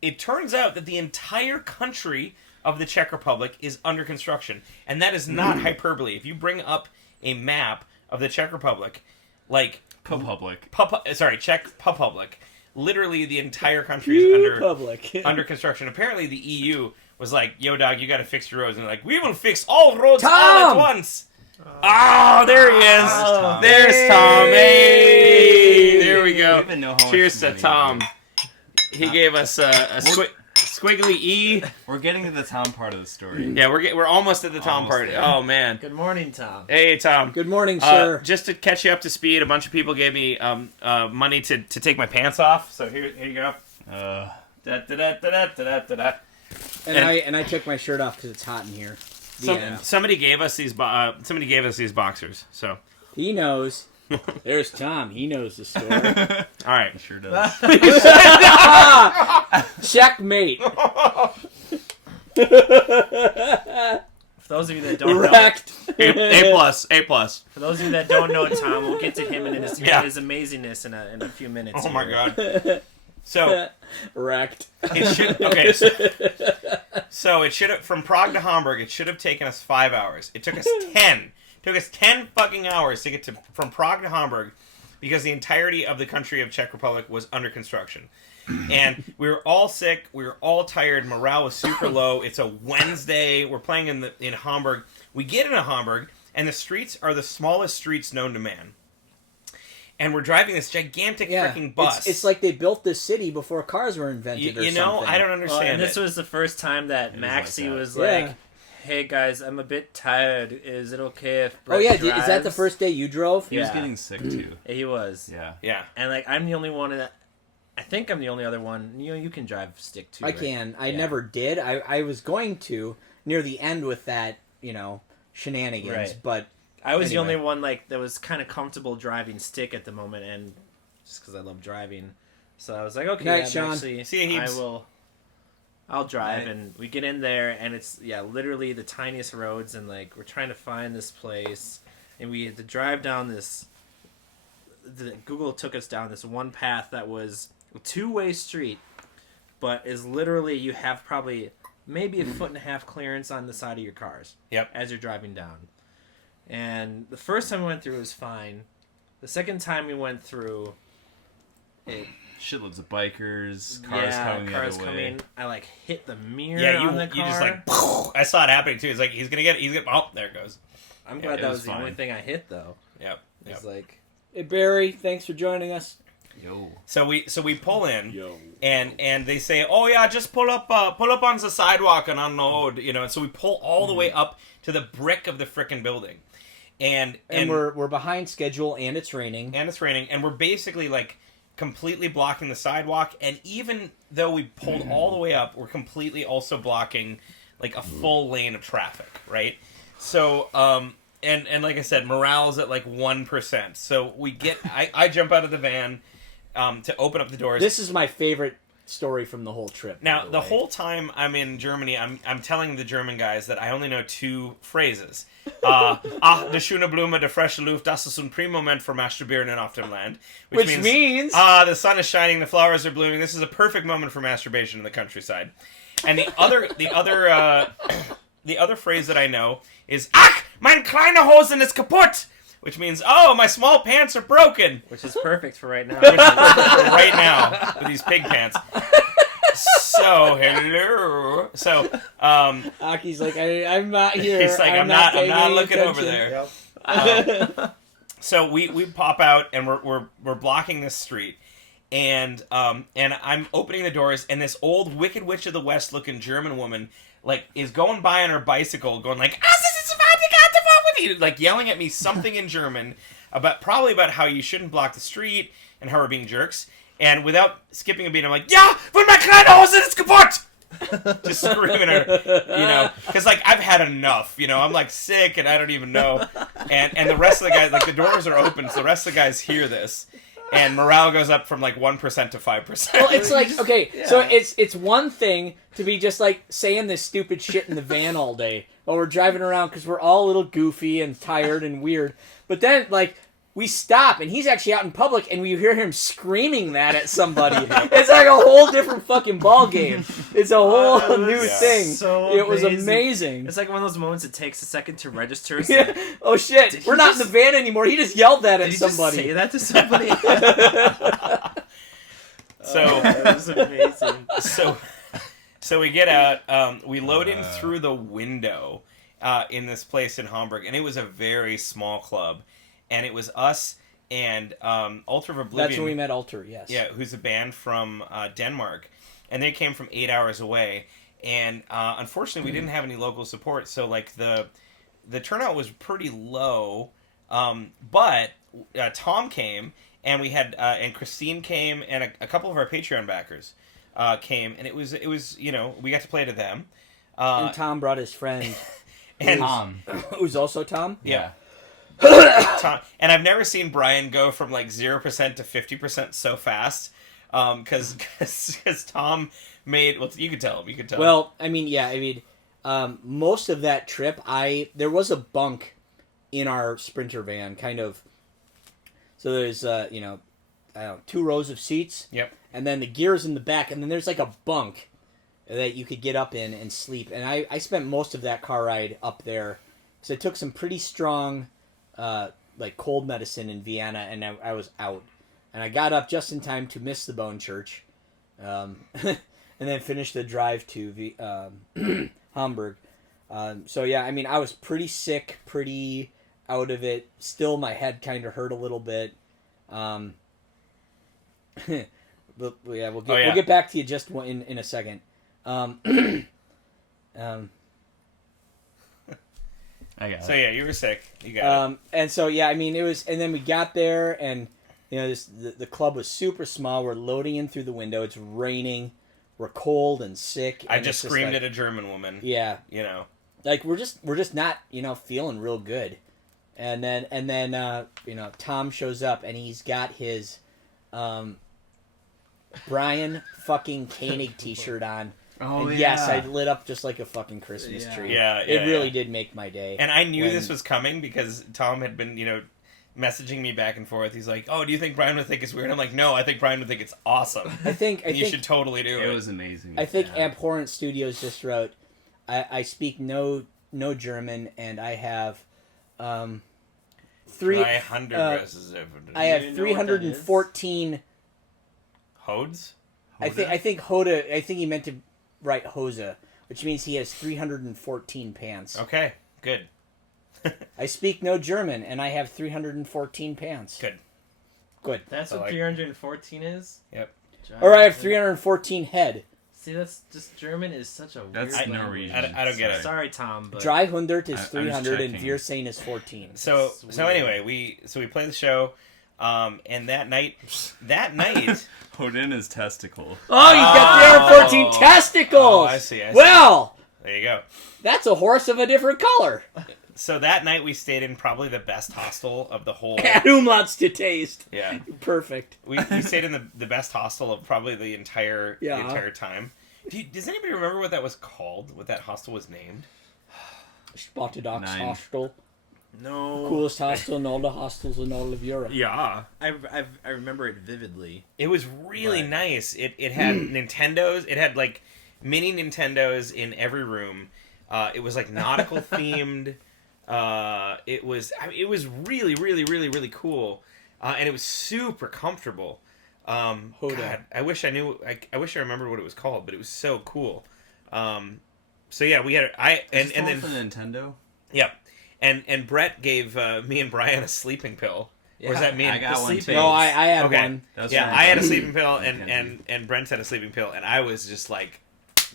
it turns out that the entire country of the Czech Republic is under construction, and that is not hyperbole. If you bring up a map of the Czech Republic, like Czech Republic, literally the entire country is Public. under construction. Apparently, the EU was like, "Yo, dog, you got to fix your roads," and they're like, "We will fix all roads all at once." Oh, there he is. Tom. There's Tom. Hey, there we go. We even know how much Cheers to money Tom. we He gave us a squiggly E. We're getting to the Tom part of the story. Yeah, we're almost at the Tom Almost part. there. Oh man. Good morning, Tom. Hey, Tom. Good morning, sir. Just to catch you up to speed, a bunch of people gave me money to take my pants off. So here you go. Da, da, da, da, da, da, da. And I took my shirt off because it's hot in here. The end. Somebody gave us these boxers. So He knows. There's Tom. He knows the story. all right. It sure does. Checkmate. For those of you that don't know, Wrecked. A plus. for those of you that don't know Tom, we'll get to him and his Yeah. amazingness in a few minutes. Oh my here. god. So Wrecked. it should have from Prague to Hamburg. It should have taken us 5 hours. It took us 10. It took us 10 fucking hours to get from Prague to Hamburg because the entirety of the country of Czech Republic was under construction. And we were all sick. We were all tired. Morale was super low. It's a Wednesday. We're playing in Hamburg. We get into Hamburg, and the streets are the smallest streets known to man. And we're driving this gigantic freaking bus. It's like they built this city before cars were invented or you know, something. I don't Well, understand and this it. was the first time that It is like Maxie that. was Yeah. like, "Hey guys, I'm a bit tired. Is it okay if?" Oh Brett yeah, is that the drives?" first day you drove? He was Yeah. getting sick too. He was. Yeah. Yeah. And like, I'm the only one that. I think I'm the only other one. You know, you can drive stick too. I right? can. I Yeah. never did. I was going to near the end with that, shenanigans, Right. but I was the Anyway. only one like that was kind of comfortable driving stick at the moment, and just because I love driving, so I was like, okay, Night, I'm Sean. actually, See you, I Heaps. will. I'll drive, Right. and we get in there, and it's literally the tiniest roads, and like we're trying to find this place, and we had to drive down this. Google took us down this one path that was a 2-way street, but is literally you have probably maybe a 1.5 foot clearance on the side of your cars. Yep. As you're driving down, and the first time we went through was fine. The second time we went through, it. Shitloads of bikers, cars coming the other way. coming. I like hit the mirror Yeah, on the car. you just like. I saw it happening too. It's like he's gonna. Oh, there it goes. I'm glad it that was was the fine. only thing I hit though. Yep. It's like Hey Barry, thanks for joining us. Yo. So we pull in, and they say, oh yeah, just pull up on the sidewalk and unload, And so we pull all the way up to the brick of the frickin' building, and we're behind schedule, and it's raining. and we're basically like completely blocking the sidewalk. And even though we pulled all the way up, we're completely also blocking like a full lane of traffic, right? So and like I said, morale is at like 1%. So we get I jump out of the van to open up the doors. This is my favorite story from the whole trip. Now, by the way. whole time I'm in Germany, I'm telling the German guys that I only know 2 phrases. Die schöne Blume, der frische Luft, das ist ein Primo-Moment für Masturbieren auf dem Land. Which means the sun is shining, the flowers are blooming. This is a perfect moment for masturbation in the countryside. And the other phrase that I know is, ach, mein kleine Hosen ist kaputt! Which means, oh, my small pants are broken! which is perfect for right now. Which is perfect for right now with these pig pants. So, hello. So, Aki's like, I'm not here. he's like, I'm not looking over there. So we pop out and we're blocking this street, and I'm opening the doors, and this old Wicked Witch of the West looking German woman like is going by on her bicycle, going like, like yelling at me something in German probably about how you shouldn't block the street and how we're being jerks. And without skipping a beat, I'm like, ja, von mein kleine Hose ist kaputt! Just screaming at her, because like I've had enough, I'm like sick and I don't even know, and the rest of the guys, like the doors are open, so the rest of the guys hear this, and morale goes up from like 1% to 5%. Well, it's like, okay, so it's one thing to be just like saying this stupid shit in the van all day while we're driving around because we're all a little goofy and tired and weird, but then like we stop and he's actually out in public and we hear him screaming that at somebody. It's like a whole different fucking ball game. It's a whole new thing. So it was amazing. It's like one of those moments it takes a second to register. So Yeah. Oh shit, Did we're he not in just- the van anymore. He just yelled that at Did you somebody. just say that to somebody? So That was amazing. so we get out, we load in through the window in this place in Hamburg, and it was a very small club, and it was us and Ultra of Oblivion. That's when we met Alter, yes. Yeah, who's a band from Denmark, and they came from 8 hours away, and unfortunately we didn't have any local support, so like the turnout was pretty low, but Tom came, and we had and Christine came, and a couple of our Patreon backers came, and it was we got to play to them. And Tom brought his friend, And who's also Tom. yeah. Tom, and I've never seen Brian go from like 0% to 50% so fast, because Tom made. Well, you could tell him. Well, most of that trip, there was a bunk in our Sprinter van, kind of. So there's 2 rows of seats. Yep. And then the gear's in the back, and then there's like a bunk that you could get up in and sleep. And I spent most of that car ride up there, so I took some pretty strong, like cold medicine in Vienna, and I was out. And I got up just in time to miss the Bone Church, and then finish the drive to Hamburg. So yeah, I was pretty sick, pretty out of it. Still, my head kind of hurt a little bit. But, yeah, we'll get back to you just in a second. I got So it. yeah, you were sick. You got it. And so yeah, it was, and then we got there, and the club was super small. We're loading in through the window. It's raining. We're cold and sick. I and just it's screamed like, at a German woman. Yeah, like we're just not feeling real good. And then Tom shows up, and he's got his Brian fucking Koenig t-shirt on Oh, And yeah. yes, I lit up just like a fucking Christmas Yeah. tree. Yeah, It really yeah. did make my day. And I knew When- this was coming because Tom had been, messaging me back and forth. He's like, "Oh, do you think Brian would think it's weird?" I'm like, "No, I think Brian would think it's awesome. I think You should totally do it." It was amazing. I think Yeah. Abhorrent Studios just wrote, I speak no German, and I have three. I have You know what 314. Hodes. I think Hoda. I think he meant to write Hosa, which means he has 314 pants. Okay, good. I speak no German, and I have 314 pants. Good. Good. That's So, what like- 314 is? Yep. Or I have 314 head. See, that's just German is such a That's weird Norwegian. language. I don't get it. Sorry, Tom, but 300 is I was 300, and checking. Viersane is 14. So It's so weird. anyway, we played the show, and that night, Hodin is testicle. Oh, you've got 314 testicles! Oh, I see. Well, there you go. that's a horse of a different color. So that night we stayed in probably the best hostel of the whole. Add umlauts to taste. Yeah. Perfect. We stayed in the best hostel of probably the entire time. Does anybody remember what that was called? What that hostel was named? Spotted-ox 9. hostel. no. Coolest hostel in all the hostels in all of Europe. Yeah. I remember it vividly. It was really Right. nice. It had Nintendos. It had like mini Nintendos in every room. It was like nautical themed. It was really, really, really, really cool, and it was super comfortable. God, I wish I knew. I wish I remembered what it was called, but it was so cool. So yeah, we had and then for Nintendo. yep, and Brett gave me and Brian a sleeping pill. Or is that me? I And got one sleeping. too. No, I had Okay. one. That's yeah, right. I had a sleeping pill, and Okay. Brent had a sleeping pill, and I was just like,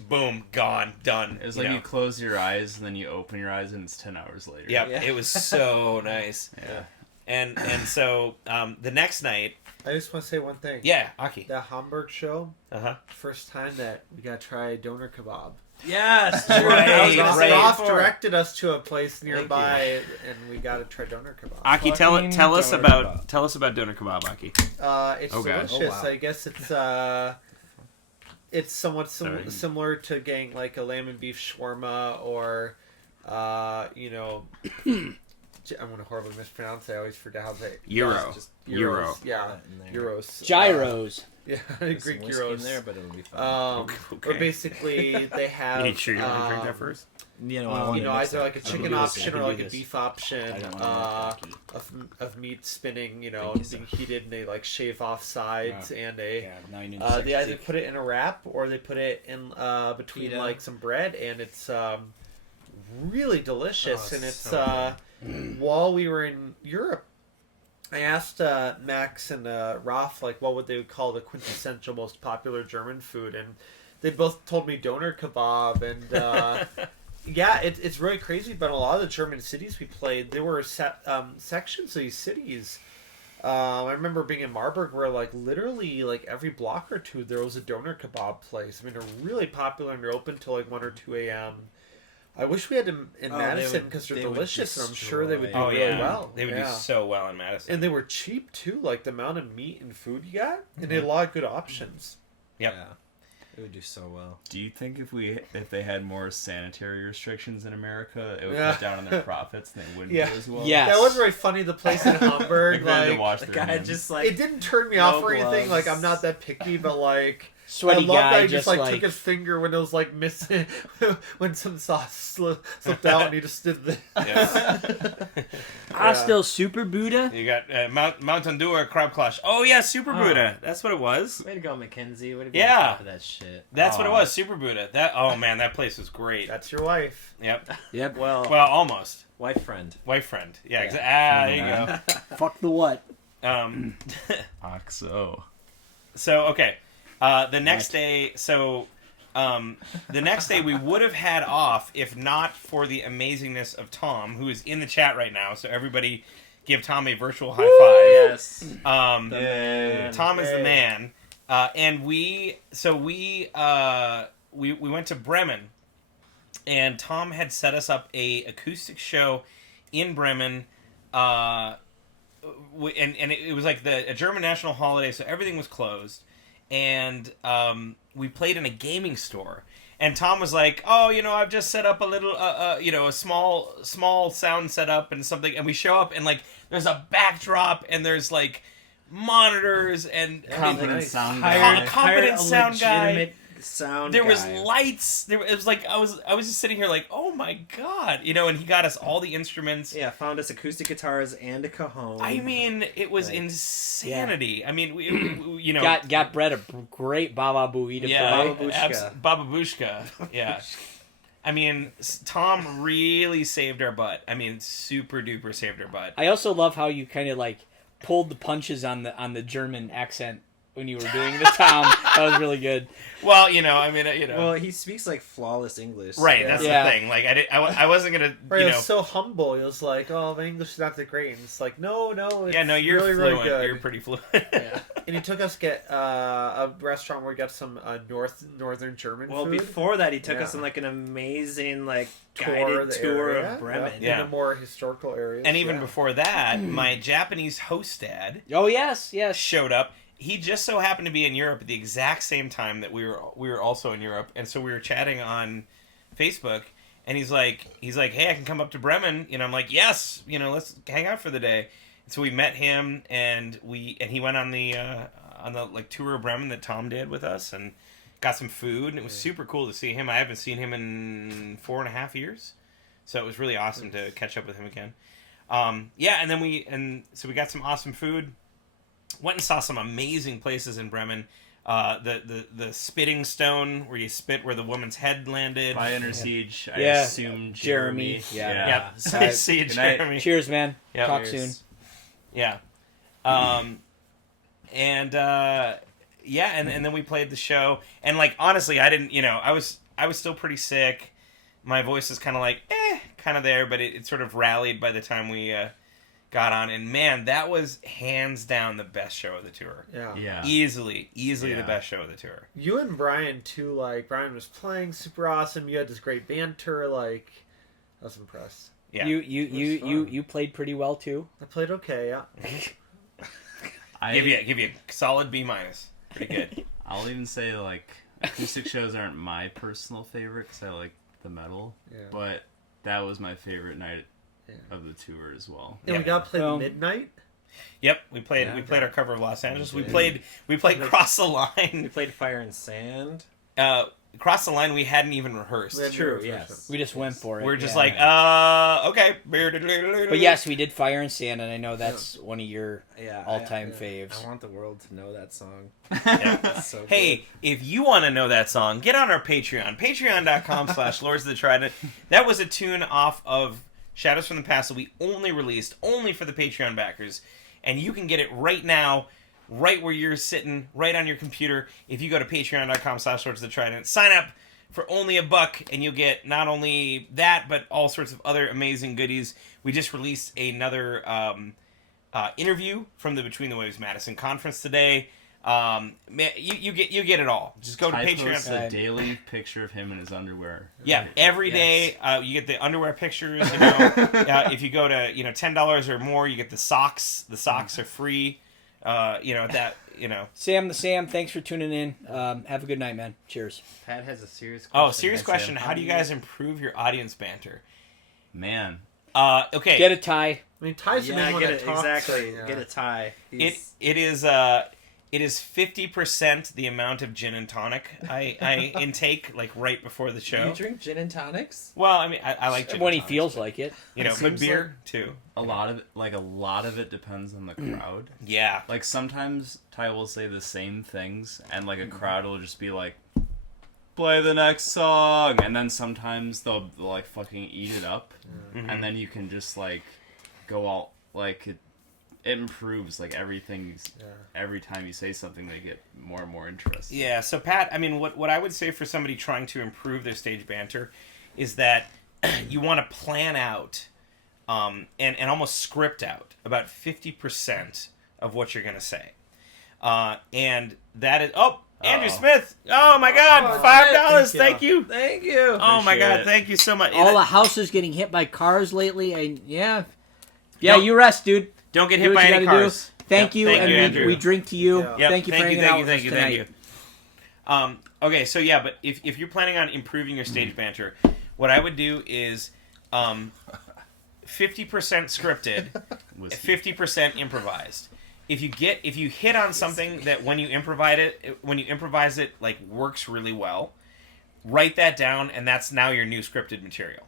boom, gone, done. It was like you close your eyes and then you open your eyes and it's 10 hours later. Yep, Yeah. it was so nice. Yeah. And so the next night, I just want to say one thing. yeah, Aki. The Hamburg show, Uh-huh. first time that we got to try doner kebab. Yes, Right, Ross, right. Ross directed us to a place nearby, and we got to try doner kebab. Aki, Fucking tell us doner about kebab. tell us about doner kebab, Aki. It's Oh, God. delicious. Oh, wow. I guess it's somewhat Sorry. similar to getting like a lamb and beef shawarma, or I'm gonna horribly mispronounce it. I always forget how they Euro. Just Euro. euros. Yeah, In there. euros. Gyros. Yeah, There's Greek some whiskey euros. in there, but it'll be fine. But basically, they have. You sure you want to drink that first? You know, I wanted to mix either it. like a I can chicken do this. I option can or do like a this. beef option I don't want to of meat spinning, Thank you, sir. being heated, and they like shave off sides, and Yeah, now you know they either put it in a wrap or they put it in between Pita. like some bread, and it's really delicious. Oh, and it's so while we were in Europe, I asked Max and Ralph like what would they call the quintessential most popular German food, and they both told me doner kebab, and yeah, it's really crazy. But a lot of the German cities we played, there were sections of these cities. I remember being in Marburg where like literally like every block or two there was a doner kebab place. I mean, they're really popular and they're open till like 1 or 2 a.m. I wish we had them in Oh, Madison because they they're would delicious, and I'm sure they would do destroy. Oh really yeah, well. they would Yeah. do so well in Madison. And they were cheap too, like the amount of meat and food you got, and they had a lot of good options. Yep. Yeah, it would do so well. Do you think if they had more sanitary restrictions in America, it would Yeah. cut down on their profits and they wouldn't Yeah. do as well? Yeah. That was very funny. The place in Hamburg, Like, they had to like wash The their guy hands. just like it didn't turn me no off or anything. Like gloves. I'm not that picky, but like. Sweaty I love guy that he just like, took his finger when it was like missing, when some sauce slipped out, and he just did the. Hostel Super Buddha. You got Mount Honduras crab clash. Oh yeah, Super Buddha. That's what it was. way to go, Mackenzie. Way to be Yeah. on top of that shit. That's what it Aw. was. Super Buddha. That man, that place was great. That's your wife. Yep. Yep. Well, Well, almost. wife friend. Wife friend. Yeah. Yeah. Exactly. Ah, there you Fuck the what? go. Oxo. So okay, the next day. So the next day we would have had off if not for the amazingness of Tom, who is in the chat right now. So everybody, give Tom a virtual high Yes. five. The man. Tom is the Yay. man, and we went to Bremen, and Tom had set us up a acoustic show in Bremen. And it was like a German national holiday, so everything was closed. And we played in a gaming store. And Tom was like, "Oh, I've just set up a little, a small sound setup and something." And we show up, and like, there's a backdrop, and there's like monitors, and Competent sound Hired competent a sound guy. legitimate sound There was guy. lights. It was like I was just sitting here like, oh my god, and he got us all the instruments. Yeah, found us acoustic guitars and a cajon. I mean, it was Like, insanity. I mean, we Got Brett a great Baba Booey to yeah, play. Baba Bushka. Yeah. I mean, Tom really saved our butt. I mean, super duper saved our butt. I also love how you kind of like pulled the punches on the German accent when you were doing the Tom. That was really good. Well, I mean, Well, he speaks like flawless English. right. so- That's Yeah. the thing. Like, I wasn't gonna, Right, he was so humble. He was like, "Oh, my English is not that great." And it's like, no, it's yeah, no, you're really, fluent. really good. You're pretty fluent. Yeah. And he took us get a restaurant where we got some northern German Well, food. before that, he took us Yeah. on like an amazing like Tour guided the tour area, of Bremen. Yeah. in the more historical areas. And even yeah. before that, my Japanese host dad Oh yes. showed up. He just so happened to be in Europe at the exact same time that we were also in Europe, and so we were chatting on Facebook. And he's like, "Hey, I can come up to Bremen." I'm like, "Yes, let's hang out for the day." And so we met him, and he went on the like tour of Bremen that Tom did with us, and got some food, and it was super cool to see him. I haven't seen him in 4.5 years, so it was really awesome to catch up with him again. Yeah, and then so we got some awesome food. Went and saw some amazing places in Bremen. The spitting stone where you spit where the woman's head landed. By Inner Siege, I Yeah. assume Jeremy. Jeremy. Yeah. Yep. Alright. See you, Good night. Jeremy. Cheers, man. Yep. Talk Cheers. soon. Yeah. And then we played the show, and like honestly, I didn't, I was still pretty sick. My voice is kind of like kind of there, but it sort of rallied by the time we got on, and man, that was hands down the best show of the tour. Yeah. Yeah. Easily Yeah. the best show of the tour. You and Brian too. Like Brian was playing super awesome. You had this great banter. Like I was impressed. Yeah. You played pretty well too. I played okay. Yeah. give you a solid B-. Pretty good. I'll even say like acoustic shows aren't my personal favorite because I like the metal, Yeah. but that was my favorite night Yeah. of the tour as well. And Yeah. we got to play Well, Midnight. Yep, we played our cover of Los Angeles. We played Cross the We Line. played Fire and Sand. Cross the Line we hadn't even rehearsed. We had True, no yes. version. We just went for it. We're just yeah. like, okay. But yes, we did Fire and Sand, and I know that's one of your Yeah, all-time I faves. want the world to know that song. Yeah. It's so Hey, if you want to know that song, get on our Patreon. Patreon.com/Lords of the Trident. That was a tune off of Shadows from the Past that we only released only for the Patreon backers. And you can get it right now, right where you're sitting, right on your computer. If you go to patreon.com/Lords of the Trident, sign up for only $1, and you'll get not only that, but all sorts of other amazing goodies. We just released another interview from the Between the Waves Madison conference today. You get it all. Just go to I Patreon. post a daily picture of him in his underwear. Yeah, every day you get the underwear pictures. If you go to $10 or more, you get the socks. The socks are free. Sam the Sam, thanks for tuning in. Have a good night, man. Cheers. Pat has a serious question. Oh, serious question. How do you guys improve your audience banter? Man, Okay. Get a tie. I mean, Ty's the Yeah, main one get that it talks. exactly. Yeah. Get a tie. It is 50% the amount of gin and tonic I intake like right before the show. You drink gin and tonics? Well, I mean, I like gin When and he tonics, feels but, like it. but seems beer too. a lot of it depends on the crowd. Yeah. Like sometimes Ty will say the same things, and like a crowd will just be like, "Play the next song," and then sometimes they'll like fucking eat it up, and then you can just like go all like it improves like everything. Every time you say something, they get more and more interested. Yeah, so Pat, I mean, what I would say for somebody trying to improve their stage banter is that you want to plan out and almost script out about 50% of what you're going to say. And that is... Oh, Andrew Smith! Oh, my God! $5! Thank you! Thank you. Oh, my Appreciate God, it. thank you so much. All the houses getting hit by cars lately. Yeah, you rest, dude. Don't get Do hit what by you any gotta cars. Thank Yep, you, thank and you, Andrew. we drink to you. Yeah. Yep, Thank you for hanging out with us tonight. Okay, so yeah, but if you're planning on improving your stage banter, what I would do is 50% scripted, 50% improvised. If you hit on something that when you improvise it like works really well, write that down, and that's now your new scripted material.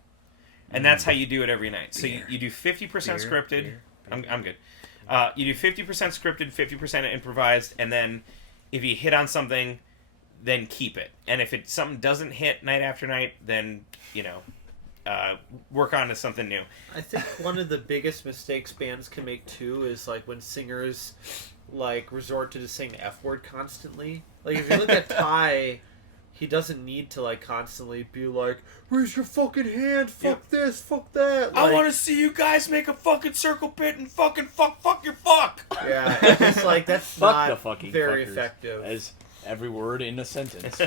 And that's how you do it every night. So you do 50% scripted. I'm good. You do 50% scripted, 50% improvised, and then if you hit on something, then keep it. And if something doesn't hit night after night, then work on to something new. I think one of the biggest mistakes bands can make too is like when singers like resort to just saying the F word constantly. Like if you look at Ty, he doesn't need to like constantly be like, raise your fucking hand, fuck this, fuck that. Like, I want to see you guys make a fucking circle pit and fucking fuck your fuck. Yeah, it's just like that's Fuck not the fucking very fuckers. Effective. As every word in a sentence.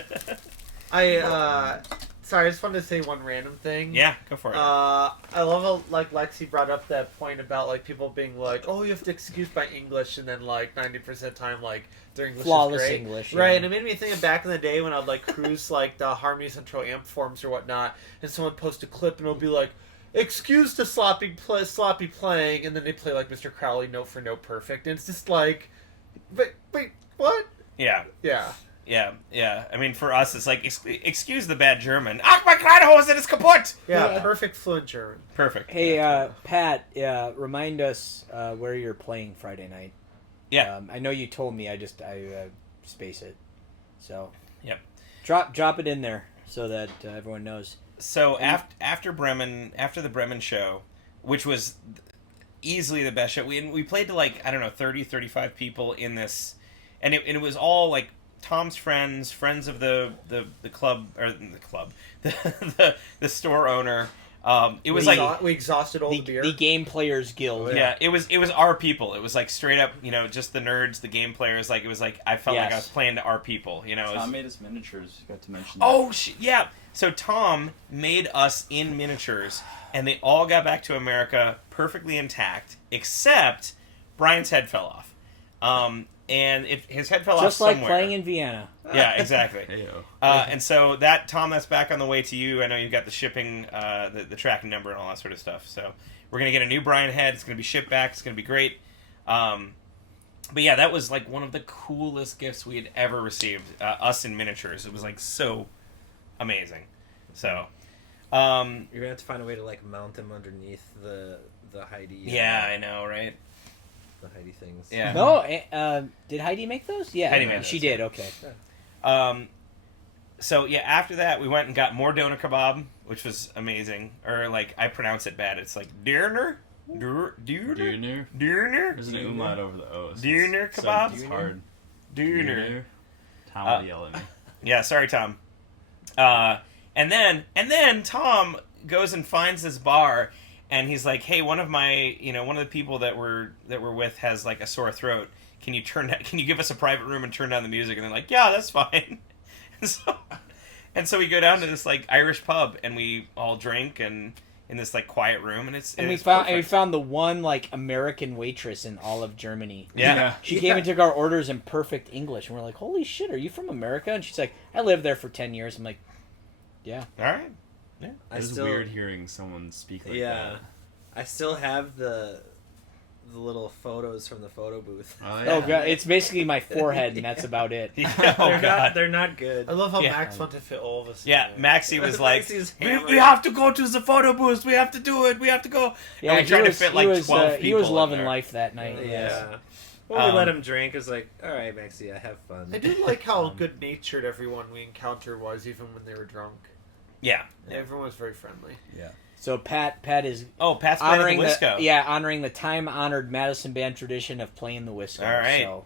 Sorry, I just wanted to say one random thing. Yeah, go for it. I love how like Lexi brought up that point about like people being like, oh, you have to excuse my English, and then like 90% of the time like their English Flawless is great. English, right? yeah. And it made me think of back in the day when I'd like cruise like the Harmony Central Amp forums or whatnot, and someone would post a clip and it'll be like, excuse the sloppy playing, and then they play like Mr. Crowley note for note perfect, and it's just like, wait, what? Yeah. Yeah. Yeah. I mean, for us, it's like, excuse the bad German. Ach, mein Kleiderhose ist kaputt! Yeah, perfect fluent German. Perfect. Hey, Pat, remind us where you're playing Friday night. Yeah. I know you told me. I space it. So. Yep. Drop it in there so that everyone knows. So after the Bremen show, which was easily the best show, we played to like, I don't know, 30, 35 people in this, and it was all like Tom's friends of the club, or the store owner. It was we exhausted all the beer. The Game Players Guild. Yeah, it was our people. It was like straight up, just the nerds, the game players. Like it was like I felt like I was playing to our people. Tom made us miniatures. Got to mention that. Oh yeah. So Tom made us in miniatures, and they all got back to America perfectly intact, except Brian's head fell off. And his head fell off somewhere. Just like playing in Vienna. Yeah, exactly. Heyo. And so Tom, that's back on the way to you. I know you've got the shipping, the tracking number and all that sort of stuff. So we're going to get a new Brian head. It's going to be shipped back. It's going to be great. But yeah, that was like one of the coolest gifts we had ever received, us in miniatures. It was like so amazing. So you're going to have to find a way to like mount them underneath the Heidi. Yeah, I know, right? The Heidi things. Yeah. No, did Heidi make those? Yeah, Heidi made she those. did. Okay. So yeah, after that we went and got more doner kebab, which was amazing. Or like I pronounce it bad. It's like dirner, dirner. There's an umlaut over the O. So Dirner kebab? It's hard. Dirner. Tom will yell at me. Yeah, sorry, Tom. And then Tom goes and finds this bar, and he's like, "Hey, one of the people that we're with has like a sore throat. Can you give us a private room and turn down the music?" And they're like, "Yeah, that's fine." And so we go down to this like Irish pub, and we all drink and in this like quiet room, and we found the one like American waitress in all of Germany. Yeah. She came and took our orders in perfect English, and we're like, "Holy shit, are you from America?" And she's like, "I lived there for 10 years." I'm like, "Yeah." All right. Yeah. It's weird hearing someone speak like that. I still have the little photos from the photo booth. Oh, yeah. Oh god, it's basically my forehead, and that's about it. Yeah, they're not good. I love how Yeah. Max wanted to fit all of us. Yeah, in there. Maxie was like, Maxie's we hammered. have to go to the photo booth. We have to do it. We have to go. Yeah, and we tried to fit like 12 people. He was in loving there. life that night. Yeah. Well, we let him drink. It was like, all right, Maxie, I have fun. I do like how good-natured everyone we encountered was, even when they were drunk. Yeah. Everyone was very friendly. Yeah. So Pat is Pat's playing honoring the Wisco. honoring the time-honored Madison band tradition of playing the Wisco. All right. So,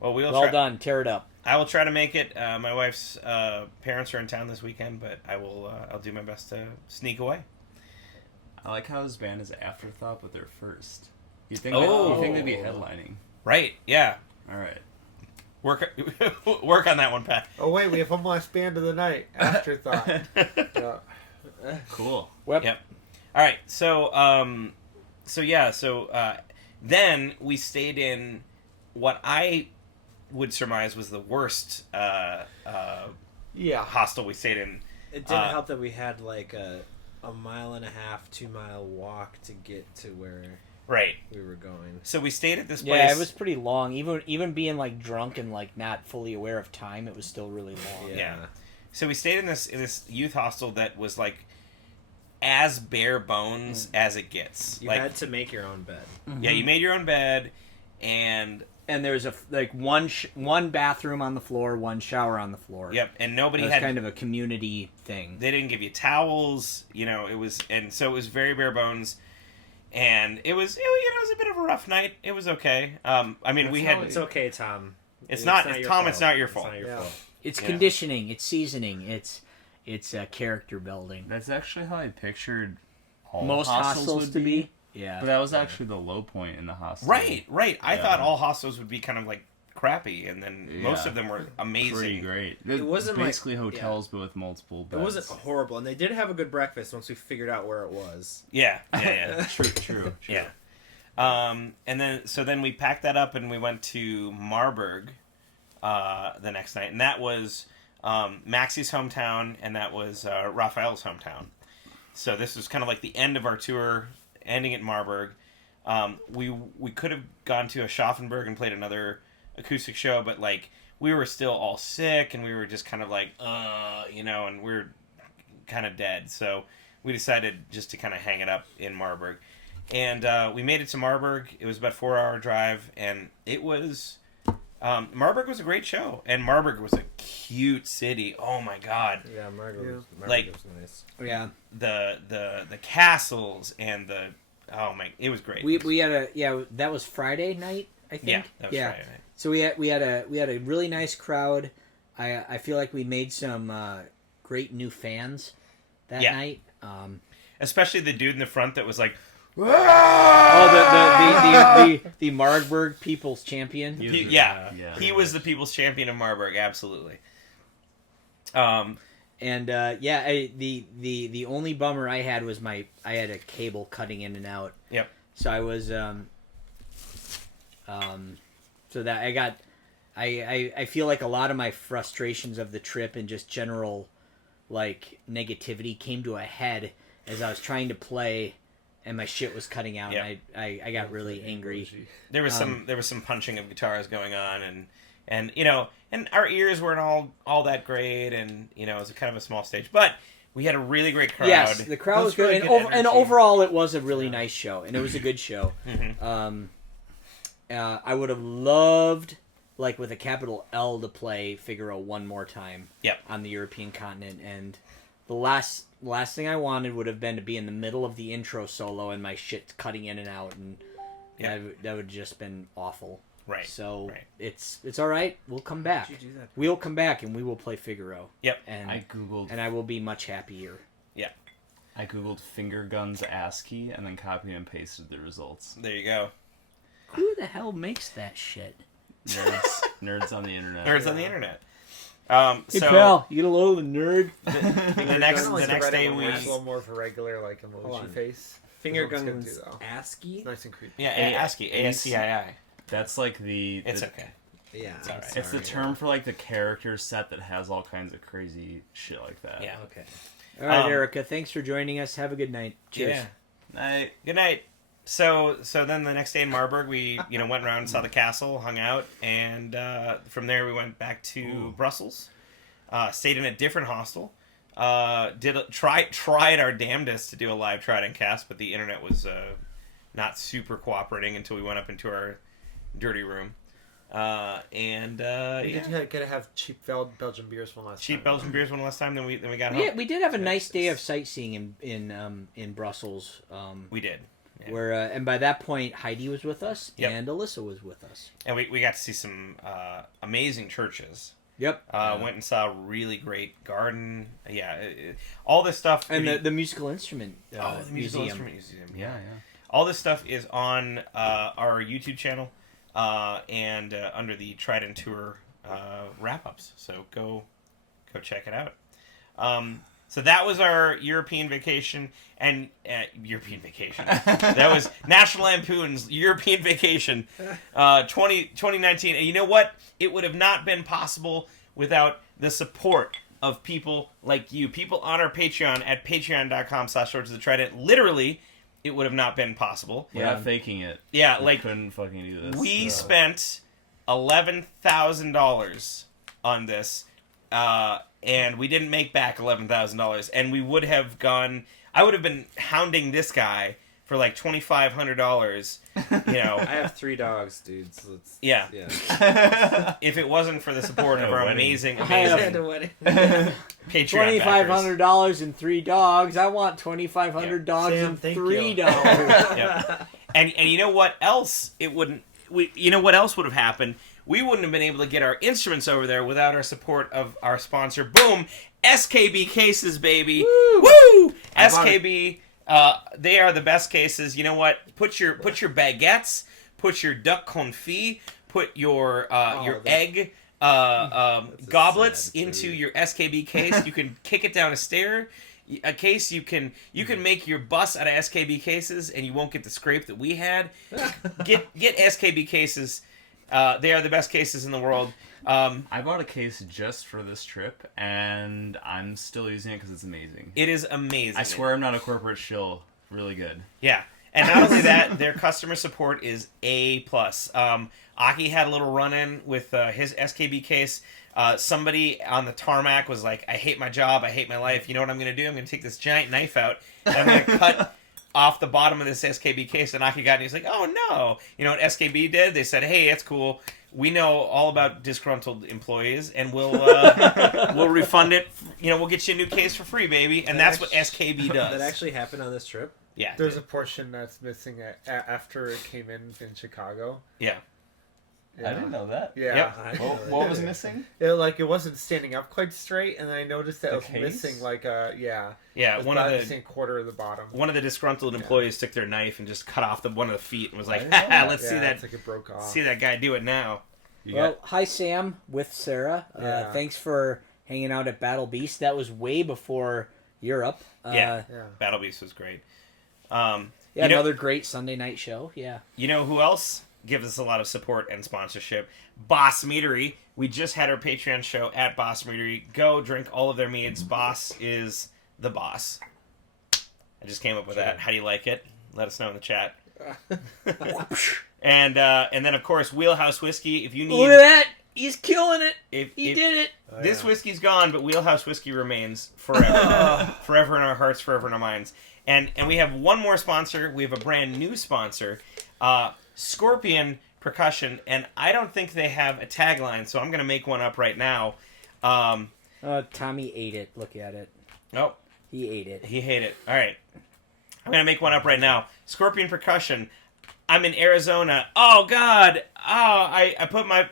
Well, well done. Tear it up. I will try to make it. My wife's parents are in town this weekend, but I'll do my best to sneak away. I like how his band is afterthought, but they're first. You think they'd be headlining? Right? Yeah. All right. Work on that one, Pat. Oh wait, we have one last band of the night. Afterthought. Yeah. Cool. Yep. All right. So then we stayed in what I would surmise was the worst Yeah. hostel we stayed in. It didn't help that we had like a 1.5 mile, 2 mile walk to get to where Right. we were going. So we stayed at this place. Yeah, it was pretty long. Even being like drunk and like not fully aware of time, it was still really long. Yeah. So we stayed in this youth hostel that was like as bare bones as it gets. You like, had to make your own bed. yeah, you made your own bed, and there was one bathroom on the floor, one shower on the floor. yep, and nobody It was had. kind of a community thing. They didn't give you towels. It was, and so it was very bare bones. And it was a bit of a rough night. It was okay. I mean, we had. It's okay, Tom. It's not your Tom. fault. It's not your fault. It's not your Yeah. fault. It's Yeah. conditioning. It's seasoning. It's character building. That's actually how I pictured all Most hostels would to be. Yeah. But that was actually the low point in the hostel. Right. I Yeah. thought all hostels would be kind of like crappy, and then most Yeah. of them were Pretty amazing. great. It wasn't like- basically hotels, but with multiple It beds. wasn't horrible, and they did have a good breakfast once we figured out where it was. Yeah. True. Yeah. And then we packed that up and we went to Marburg the next night, and that was Maxie's hometown, and that was Raphael's hometown. So this was kind of like the end of our tour, ending at Marburg. We could have gone to Aschaffenburg and played another acoustic show, but like we were still all sick, and we were just kind of like, and we were kind of dead. So we decided just to kind of hang it up in Marburg. And we made it to Marburg. It was about a 4-hour drive, and it was... Marburg was a great show, and Marburg was a cute city. Oh my god. Yeah, Margaret was Like- was nice. yeah. The castles and it was great. We had that was Friday night, I think. Yeah, that was Friday night. So we had a really nice crowd. I feel like we made some great new fans that Yeah. night. Especially the dude in the front that was like, The Marburg People's Champion. yeah, Yeah. he was the people's champion of Marburg, absolutely. And the only bummer I had was I had a cable cutting in and out. Yep. So I was so that I got I feel like a lot of my frustrations of the trip and just general like negativity came to a head as I was trying to play and my shit was cutting out. Yep. And I got really angry. There was some punching of guitars going on, and and our ears weren't all that great, and it was kind of a small stage, but we had a really great crowd. Yes, the crowd was good, really and energy. overall it was a really nice show, and it was a good show. Mhm. I would have loved, like with a capital L, to play Figaro one more time. Yep. On the European continent, and the last thing I wanted would have been to be in the middle of the intro solo and my shit cutting in and out, and that would have just been awful. Right. So right. it's all right. We'll come back. How'd you do that? We'll come back and we will play Figaro. Yep. And I googled. I will be much happier. I googled finger guns ASCII and then copied and pasted the results. There you go. Who the hell makes that shit? Nerds on the internet. Nerds on the internet. Hey So pal, you get a load of the nerd. the next day we a little more of a regular like Hold emoji on. face. Finger That's what it's guns gonna do, ASCII? Nice and creepy. ASCII ASCII. That's like the. It's the- okay. Yeah. It's alright. It's the term for like the character set that has all kinds of crazy shit like that. Yeah. Okay. All right, Um, Erica, thanks for joining us. Have a good night. Cheers. Yeah. Good night. So then the next day in Marburg, we went around and saw the castle, hung out, and from there we went back to Brussels. Stayed in a different hostel. Tried our damnedest to do a live TRIDENTcast, but the internet was not super cooperating until we went up into our dirty room. Did you gotta have cheap Belgian beers one last time? Cheap Belgian beers one last time. Then we got home. Yeah, we did have a nice day of sightseeing in Brussels. We did. Yeah. Where and by that point Heidi was with us Yep. and Alyssa was with us. And we got to see some amazing churches. Yep. Went and saw a really great garden. Yeah, all this stuff. And the musical instrument the musical museum. instrument museum. Yeah. All this stuff is on our YouTube channel and under the Trident Tour wrap-ups. So go check it out. So that was our European vacation and European vacation. That was National Lampoon's European Vacation 2019. And you know what? It would have not been possible without the support of people like you. People on our Patreon at patreon.com/SwordsOfTheTrident. Literally, it would have not been possible. We're not faking it. Yeah, We like couldn't fucking do this. we spent $11,000 on this, and we didn't make back $11,000. And we would have gone. I would have been hounding this guy for like $2,500. You know, I have 3 dogs, dude. So it's, yeah. yeah. If it wasn't for the support of our wedding. amazing have- a wedding. Patreon backers. $2,500 and 3 dogs. I want $2,500 Sam, and thank $3. you. Yeah. And you know what else? You know what else would have happened? We wouldn't have been able to get our instruments over there without our support of our sponsor. Boom! SKB cases, baby. Woo! SKB. They are the best cases. You know what? Put your baguettes, put your duck confit, put your egg goblets sad into food. your SKB case. You can kick it down a case. You can make your bus out of SKB cases, and you won't get the scrape that we had. Get SKB cases. They are the best cases in the world. I bought a case just for this trip, and I'm still using it because it's amazing. It is amazing. I swear I'm not a corporate shill. Really good. Yeah. And not only that, their customer support is A+. Aki had a little run-in with his SKB case. Somebody on the tarmac was like, I hate my job, I hate my life. You know what I'm going to do? I'm going to take this giant knife out, and I'm going to cut off the bottom of this SKB case. And Aki got it, and he's like, oh, no. You know what SKB did? They said, hey, it's cool. We know all about disgruntled employees, and we'll refund it. You know, we'll get you a new case for free, baby. And that's what SKB does. That actually happened on this trip. Yeah. There's a portion that's missing after it came in Chicago. Yeah. I didn't know that. Yeah. Yep. I didn't What, know what that was either. missing? It wasn't standing up quite straight, and I noticed that The it was case? missing like a Yeah. it was One about of the missing quarter of the bottom. One of the disgruntled employees took their knife and just cut off one of the feet and was like, didn't know "Haha, that. let's see Yeah, that it's like it broke off. see that guy do it now." You Well, got hi Sam with Sarah. Yeah. Thanks for hanging out at Battle Beast. That was way before Europe. Yeah. Yeah. Battle Beast was great. Yeah, You know- another great Sunday night show. Yeah. You know who else gives us a lot of support and sponsorship? Boss Meadery. We just had our Patreon show at Boss Meadery. Go drink all of their meads. Boss is the boss. I just came up with that. How do you like it? Let us know in the chat. And then of course Wheelhouse Whiskey. If you need, Look at that! He's killing it. if, He if- did it. This whiskey's gone, but Wheelhouse Whiskey remains forever. Forever in our hearts, forever in our minds. And we have one more sponsor. We have a brand new sponsor, Scorpion Percussion. And I don't think they have a tagline, so I'm going to make one up right now. Tommy ate it. Look at it. Oh, He ate it. he hate it. All right. I'm going to make one up right now. Scorpion Percussion. I'm in Arizona. Oh, God. Oh, I put my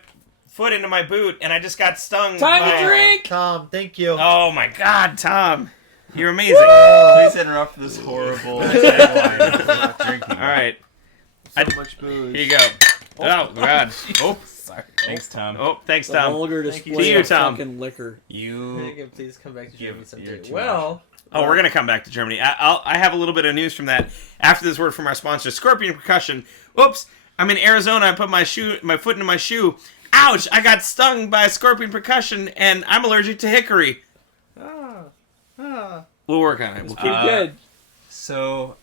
foot into my boot, and I just got stung. Time by- to drink. Tom, thank you. Oh, my God, Tom. You're amazing. Please interrupt this horrible tagline of not drinking. All right. So much booze. Here you go. Oh, God. Oh, Sorry. Thanks, Tom. oh, thanks, The Tom. vulgar Thank you. display See you, of Tom. fucking liquor. You Please come back to Give- Germany someday. you're too Well, Oh, we're going to come back to Germany. I have a little bit of news from that after this word from our sponsor, Scorpion Percussion. Oops, I'm in Arizona. I put my foot into my shoe. Ouch, I got stung by a Scorpion Percussion, and I'm allergic to hickory. We'll work on it. We'll keep Keep good. So,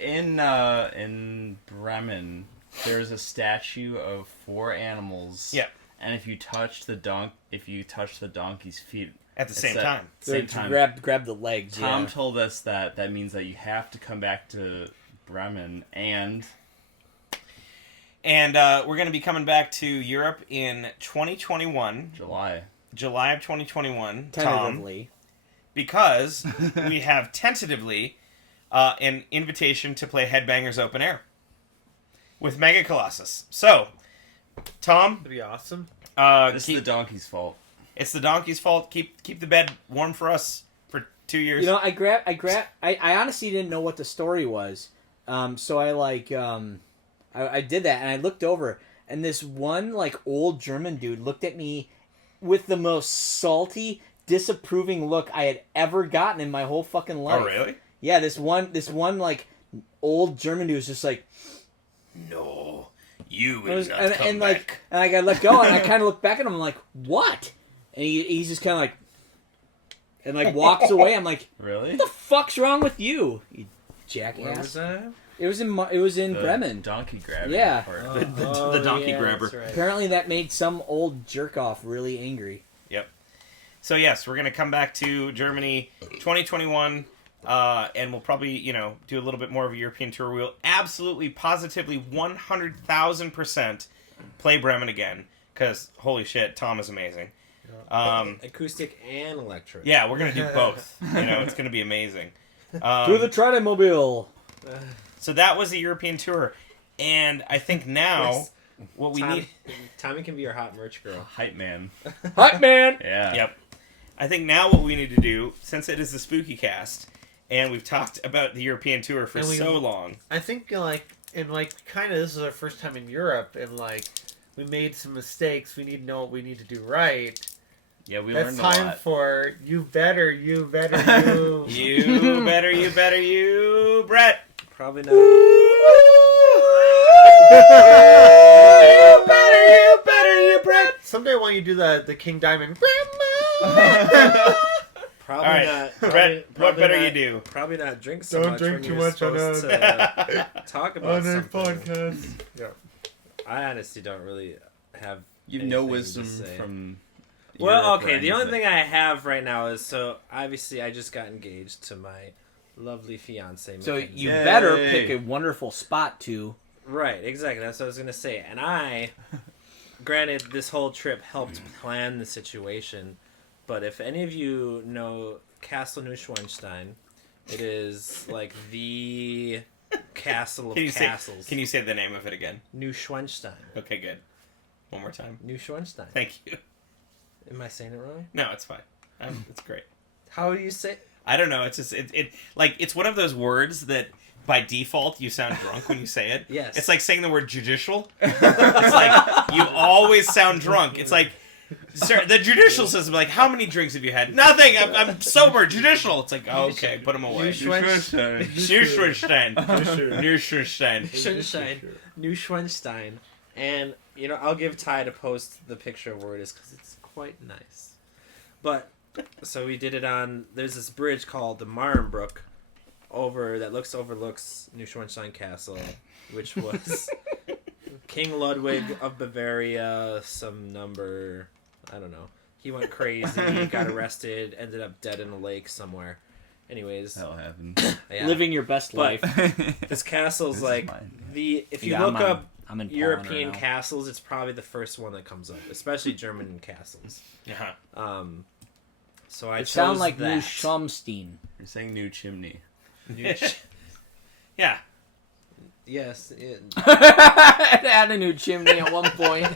in Bremen, there's a statue of 4 animals. Yeah. And if you touch the donkey's feet at the it's same that- time. Same time. Grab the legs. Tom yeah. told us that means that you have to come back to Bremen and We're going to be coming back to Europe in 2021, July of 2021. Tom. Tentatively. Because we have tentatively an invitation to play Headbangers Open Air with Mega Colossus. So, Tom, That'd be awesome. this is the donkey's fault. it's the donkey's fault. Keep the bed warm for us for 2 years. You know, I honestly didn't know what the story was. So I did that and I looked over and this one like old German dude looked at me with the most salty, disapproving look I had ever gotten in my whole fucking life. Oh, really? Yeah, this one like old German dude was just like, No, you it will was, not and, come and back. like, and I got let go, and I kind of looked back at him, I'm like, what? And he's just kind of like, and like walks away. I'm like, Really? what the fuck's wrong with you jackass? Where was that? It was in The Bremen. donkey grabbing Yeah. part. The donkey yeah, grabber. that's right. Apparently that made some old jerk off really angry. Yep. So yes, we're gonna come back to Germany 2021, and we'll probably do a little bit more of a European tour. We'll absolutely, positively, 100,000% play Bremen again because holy shit, Tom is amazing. Acoustic and electric. Yeah, we're gonna do both. It's gonna be amazing. To the Tridentmobile. So that was the European tour, and I think now Yes. what we need. Tommy can be our hot merch girl. Hype man. Hot man. Yeah. Yep. I think now what we need to do, since it is the Spooky Cast, and we've talked about the European tour for And we- so long. I think kind of this is our first time in Europe, and like we made some mistakes. We need to know what we need to do right. Yeah, we That's learned a time lot. for you better you. You better, you, Brett. Probably not. You better, you, Brett. Someday I want you to do the King Diamond. Probably All right, not. Brett, what probably better not- you do? Probably not drink so Don't much drink when too you're much on supposed to talk about something. Yeah. I honestly don't really have. You've no anything to wisdom say. from. Well, Europe or okay. The only anything. thing I have right now is obviously I just got engaged to my lovely fiance. So Mackenzie. you Yay. better pick a wonderful spot to. Right, exactly. That's what I was gonna say. And granted, this whole trip helped plan the situation, but if any of you know Castle Neuschwanstein, it is like the castle of castles. Can you say the name of it again? Neuschwanstein. Okay, good. One more time. Neuschwanstein. Thank you. Am I saying it wrong? No, it's fine. It's great. How do you say? I don't know. It's just it's one of those words that by default you sound drunk when you say it. Yes. It's like saying the word judicial. It's like you always sound drunk. It's like, sir, the judicial system. Like, how many drinks have you had? Nothing. I'm sober. Judicial. It's like, oh, okay, put them away. Neuschwanstein. Neuschwanstein. And I'll give Ty to post the picture of where it is because it's quite nice. But so we did it on. There's this bridge called the Marenbrook that overlooks Neuschwanstein Castle, which was King Ludwig of Bavaria. Some number, I don't know. He went crazy, got arrested, ended up dead in a lake somewhere. Anyways, Hell happened. yeah. Living your best But- life. This castle's This is like mine. if you Yeah, look up I'm in Poland European right now. castles, it's probably the first one that comes up, especially German castles. Yeah. So I It chose sounds like that. Neuschwanstein. You're saying new chimney. Yeah. Yes, It had a new chimney at one point.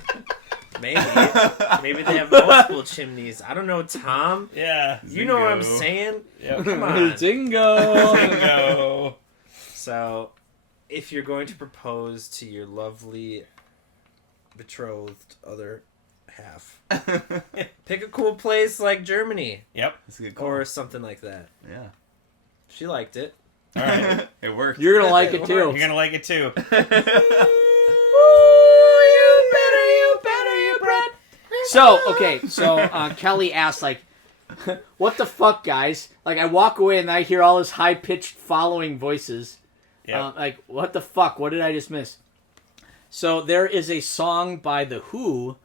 maybe they have multiple chimneys. I don't know, Tom. Yeah. You know what I'm Zingo. saying? Yep. Come on. Zingo. Bingo. So, if you're going to propose to your lovely betrothed other half, pick a cool place like Germany Yep. That's a good call. or something like that. Yeah. She liked it. All right. It worked. You're gonna like it too. You're gonna like it too. So Kelly asked, like, what the fuck, guys? Like, I walk away and I hear all this high-pitched following voices. Yeah. Like, what the fuck? What did I just miss? So there is a song by The Who.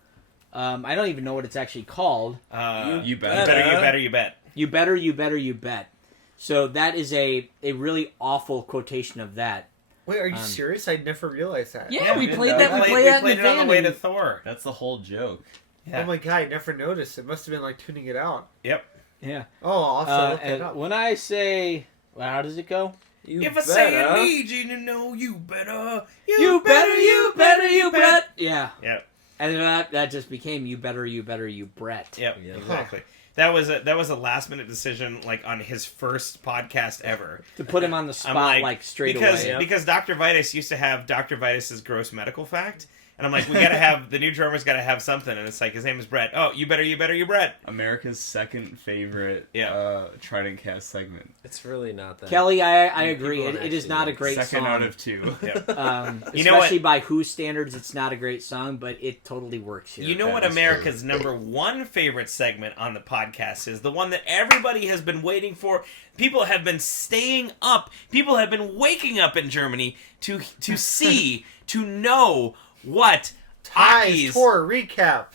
I don't even know what it's actually called. You bet. You better, you bet. You better, you better, you bet. So that is a really awful quotation of that. Wait, are you serious? I never realized that. Yeah, we did played that. that. We played that in played the it on the van way and- to Thor. That's the whole joke. Yeah. Oh my god, I never noticed. It must have been like tuning it out. Yep. Yeah. Oh, I'll have to look it And up. when I say, well, how does it go? You If I say I need you to know, you better. You bet. Yeah. Yep. And that just became you better, you Brett. Yep. Yeah. Exactly. That was a last minute decision, like on his first podcast ever. To put him on the spot, like straight because away. because Dr. Vitus used to have Dr. Vitus's gross medical fact, And I'm like, we gotta have the new drummer's gotta have something, and it's like his name is Brett. Oh, you better, Brett. America's second favorite TRIDENTcast segment. It's really not that. Kelly, I People agree. It is actually not a like great Second song. out of 2. You know what? Especially by Who standards, it's not a great song, but it totally works here. You know what That is America's number one favorite segment on the podcast is? The one that everybody has been waiting for. People have been staying up. People have been waking up in Germany to see, to know what Aki's Tour recap.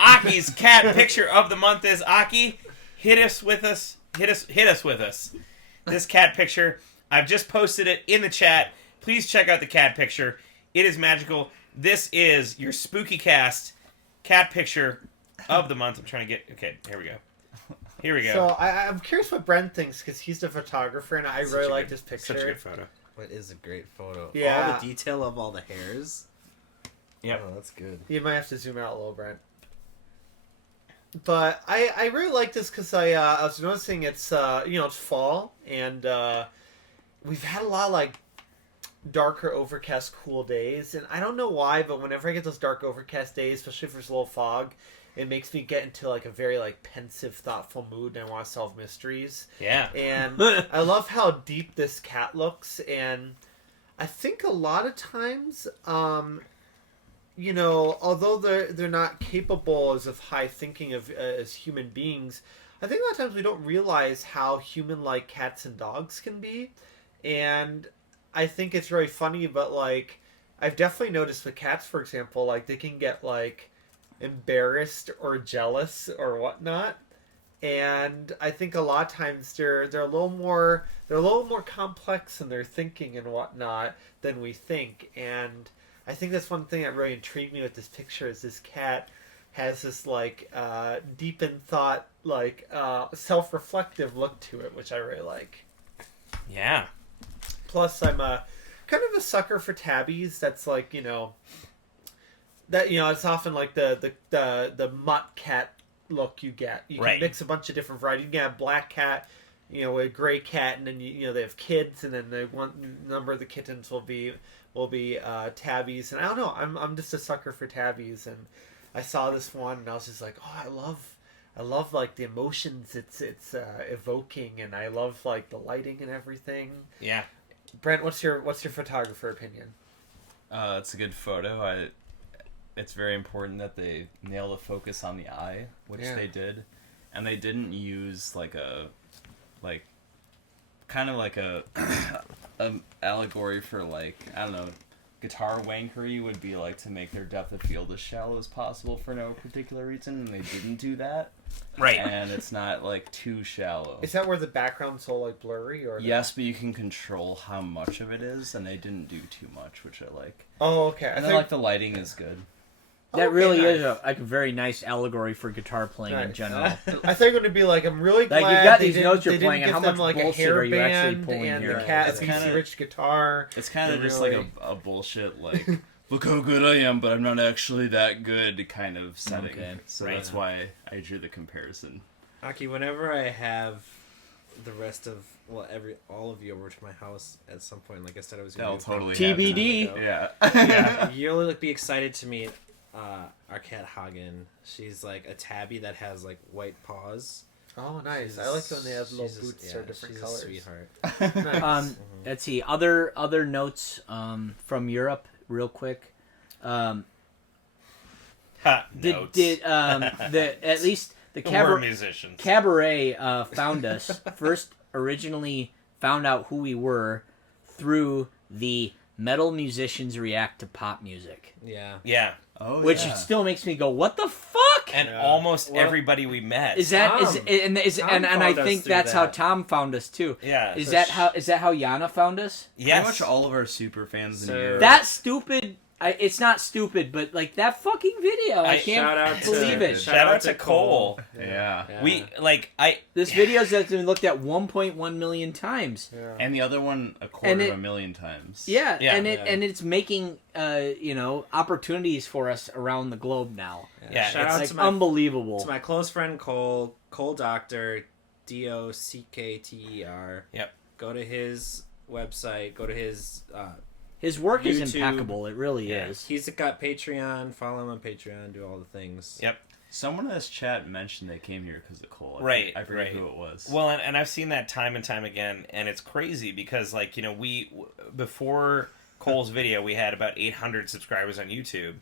Aki's cat picture of the month is. Aki, hit us with us. Hit us with us. This cat picture, I've just posted it in the chat. Please check out the cat picture. It is magical. This is your spooky cast cat picture of the month. I'm trying to get... Okay, here we go. So I'm curious what Brent thinks, because he's the photographer, and I really like this picture. Such a good photo. What is a great photo? Yeah. All the detail of all the hairs. Yep. Oh, that's good. You might have to zoom out a little, Brent. But I really like this because I was noticing it's it's fall, and we've had a lot of like darker overcast cool days, and I don't know why, but whenever I get those dark overcast days, especially if there's a little fog, it makes me get into like a very like pensive, thoughtful mood, and I want to solve mysteries. Yeah. And I love how deep this cat looks, and I think a lot of times, although they're not capable as of high thinking as human beings, I think a lot of times we don't realize how human-like cats and dogs can be, and I think it's really funny. But like, I've definitely noticed with cats, for example, like they can get like embarrassed or jealous or whatnot, and I think a lot of times they're a little more complex in their thinking and whatnot than we think. And I think that's one thing that really intrigued me with this picture is this cat has this like deep in thought, like self-reflective look to it, which I really like. Yeah. Plus, I'm a kind of a sucker for tabbies. That's like it's often like the mutt cat look you get. You can Right. mix a bunch of different varieties. You can have black cat, a gray cat, and then they have kids, and then the one number of the kittens will be tabbies. And I don't know, I'm just a sucker for tabbies, and I saw this one and I was just like, oh, I love like the emotions it's evoking, and I love like the lighting and everything. Yeah. Brent, what's your photographer opinion? It's a good photo. It's very important that they nail the focus on the eye, which they did, and they didn't use kind of like a allegory for like, I don't know, guitar wankery would be like to make their depth of field as shallow as possible for no particular reason, and they didn't do that. Right. And it's not like too shallow. Is that where the background's so like blurry, or Yes, but you can control how much of it is, and they didn't do too much, which I like. Oh, okay. And then like the lighting is good. That Okay, really is nice. a very nice allegory for guitar playing in Nice. general. I thought you were going to be like, I'm really glad Like, you got they these didn't, notes you're they didn't playing, and give how them much like a bullshit are you actually hairband pulling and here? the cat It's PC kinda- rich guitar. It's kind of They're just really- like a bullshit, like, look how good I am, but I'm not actually that good kind of setting. Okay. So Right. that's why I drew the comparison. Aki, whenever I have the rest of all of you over to my house at some point, like I said, I was That'll gonna totally TBD. happen. Yeah. Yeah, you'll like, be excited to meet our cat Hagen. She's like a tabby that has like white paws. Oh, nice. She's- I like when they have little she's a- boots yeah, or different she's colors. A sweetheart. Nice. Let's see other notes from Europe real quick. Ha, Did notes. at least the We're cabaret musicians. Cabaret found us first. Originally found out who we were through the Metal Musicians React to Pop Music, Yeah. Yeah. Oh, which yeah. still makes me go, "What the fuck?" And Yeah. almost Well, everybody we met. Is that Tom. and I found us think through that's how that. Tom found us too. Yeah. Is So that how Yana found us? Yes. Pretty much all of our super fans in So- Europe. That stupid. It's not stupid, but like that fucking video, I can't shout out to- believe it. Shout out to Cole. Yeah. Yeah. We This video's been looked at 1.1 million times. Yeah. And the other one a quarter And of it- a million times. Yeah, Yeah. and Yeah. it's making opportunities for us around the globe now. Yeah, Shout it's out Like to my unbelievable. to my close friend Cole Doctor, DOCKTER. Yep. Go to his website. Go to his His work is YouTube. impeccable. It really is. He's got Patreon. Follow him on Patreon. Do all the things. Yep. Someone in this chat mentioned they came here because of Cole. I forget who it was. Well, and I've seen that time and time again, and it's crazy because, like, you know, before Cole's video, we had about 800 subscribers on YouTube,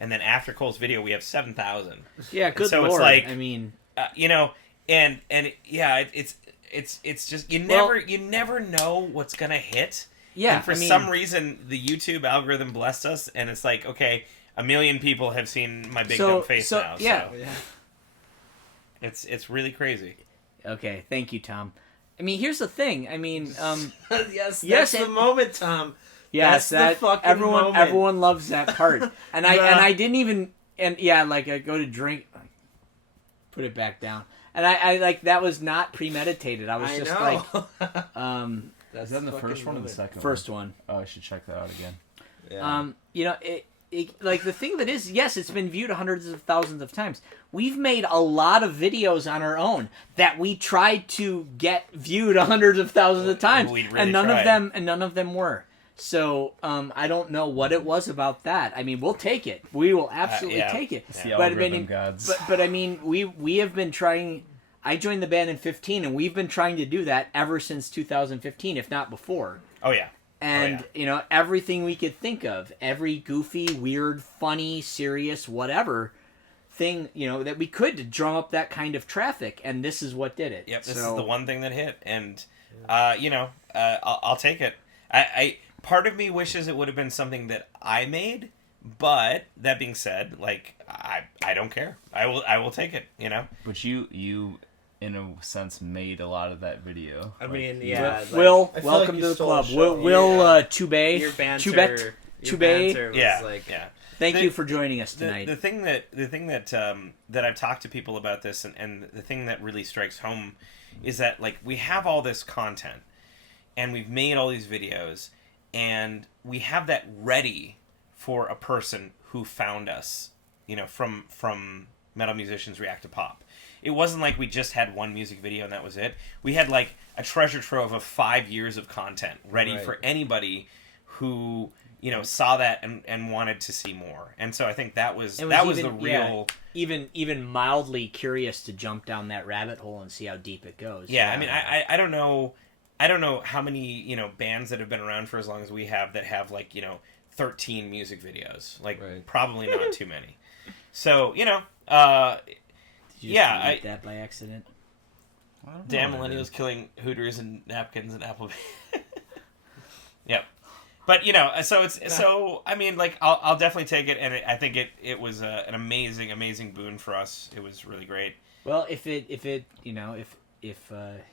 and then after Cole's video, we have 7,000. Yeah, good so lord. it's like, I mean, you know, and yeah, it's just you never know what's gonna hit. yeah. And for I mean, some reason, the YouTube algorithm blessed us, and it's like, okay, 1 million people have seen my big dumb face now. yeah. So it's really crazy. Okay, thank you, Tom. I mean, here's the thing. I mean, Yes, Yes, that's the it- moment, Tom. yes, That's the that fucking moment. everyone loves that part. And I didn't even like I go to drink, put it back down, and I like that was not premeditated. I was I just know. like, Is that in the first one or the second first one. Oh, I should check that out again. Yeah. You know, it like the thing that is, yes, it's been viewed hundreds of thousands of times. We've made a lot of videos on our own that we tried to get viewed hundreds of thousands of times, We really and none tried. of them were. So I don't know what it was about that. I mean, we'll take it. We will absolutely yeah. take it. It's the But I algorithm mean, gods. but I mean, we have been trying. I joined the band in 2015, and we've been trying to do that ever since 2015, if not before. Oh yeah. And, you know, everything we could think of, every goofy, weird, funny, serious, whatever thing, you know, that we could to drum up that kind of traffic. And this is what did it. Yep, this So- is the one thing that hit, and you know, I'll take it. I part of me wishes it would have been something that I made, but that being said, like I don't care. I will take it. You know. But you in a sense made a lot of that video. I mean, you- yeah. like, Will, I feel welcome like to you the stole club. the show. Will Tube. your banter. Tubet. Your Tube. banter was Yeah. like, Yeah. Thank The- you for joining us tonight. The thing that that I've talked to people about this, and the thing that really strikes home is that, like, we have all this content, and we've made all these videos, and we have that ready for a person who found us, you know, from Metal Musicians React to Pop. It wasn't like we just had one music video and that was it. We had like a treasure trove of 5 years of content ready Right. for anybody who, you know, saw that and wanted to see more. And so I think that was It the even- real. yeah, even mildly curious to jump down that rabbit hole and see how deep it goes. Yeah, I mean, I don't know. I don't know how many, you know, bands that have been around for as long as we have that have, like, you know, 13 music videos. Like, Right. probably not too many. So, you know, Did you yeah, delete that by accident? I don't know damn what it millennials is. killing Hooters and napkins and Applebee. Yep. But, you know, so it's so I mean, like, I'll definitely take it, and I think it was an amazing boon for us. It was really great. Well, if you know, if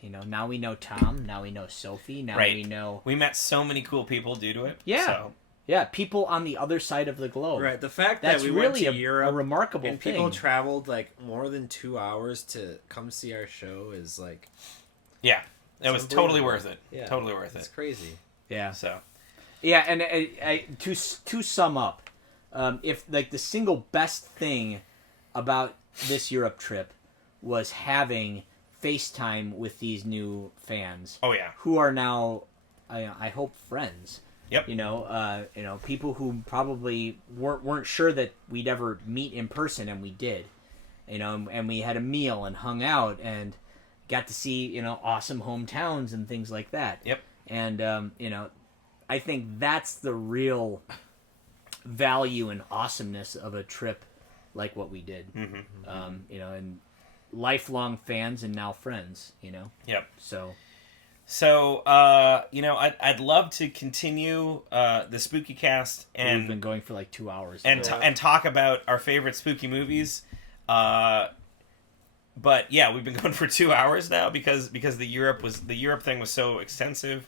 you know, now we know Tom, now we know Sophie, now Right. we know, We met so many cool people due to it. Yeah. So, yeah, people on the other side of the globe. right. The fact That's that we went really to a Europe remarkable and thing. people traveled like more than 2 hours to come see our show is like, yeah, it It's was totally unbelievable. worth it. yeah, Totally worth it's it. crazy. Yeah, So, yeah, and to sum up, if like the single best thing about this Europe trip was having FaceTime with these new fans oh yeah. who are now, I hope, friends. Yep. You know, people who probably weren't sure that we'd ever meet in person, and we did. You know, and we had a meal and hung out and got to see, you know, awesome hometowns and things like that. Yep. And you know, I think that's the real value and awesomeness of a trip like what we did. Mm-hmm. You know, and lifelong fans and now friends. You know, Yep. so. So, you know, I'd love to continue the Spooky Cast We've been and going for like 2 hours. and talk about our favorite spooky movies. But yeah, we've been going for 2 hours now because the Europe thing was so extensive.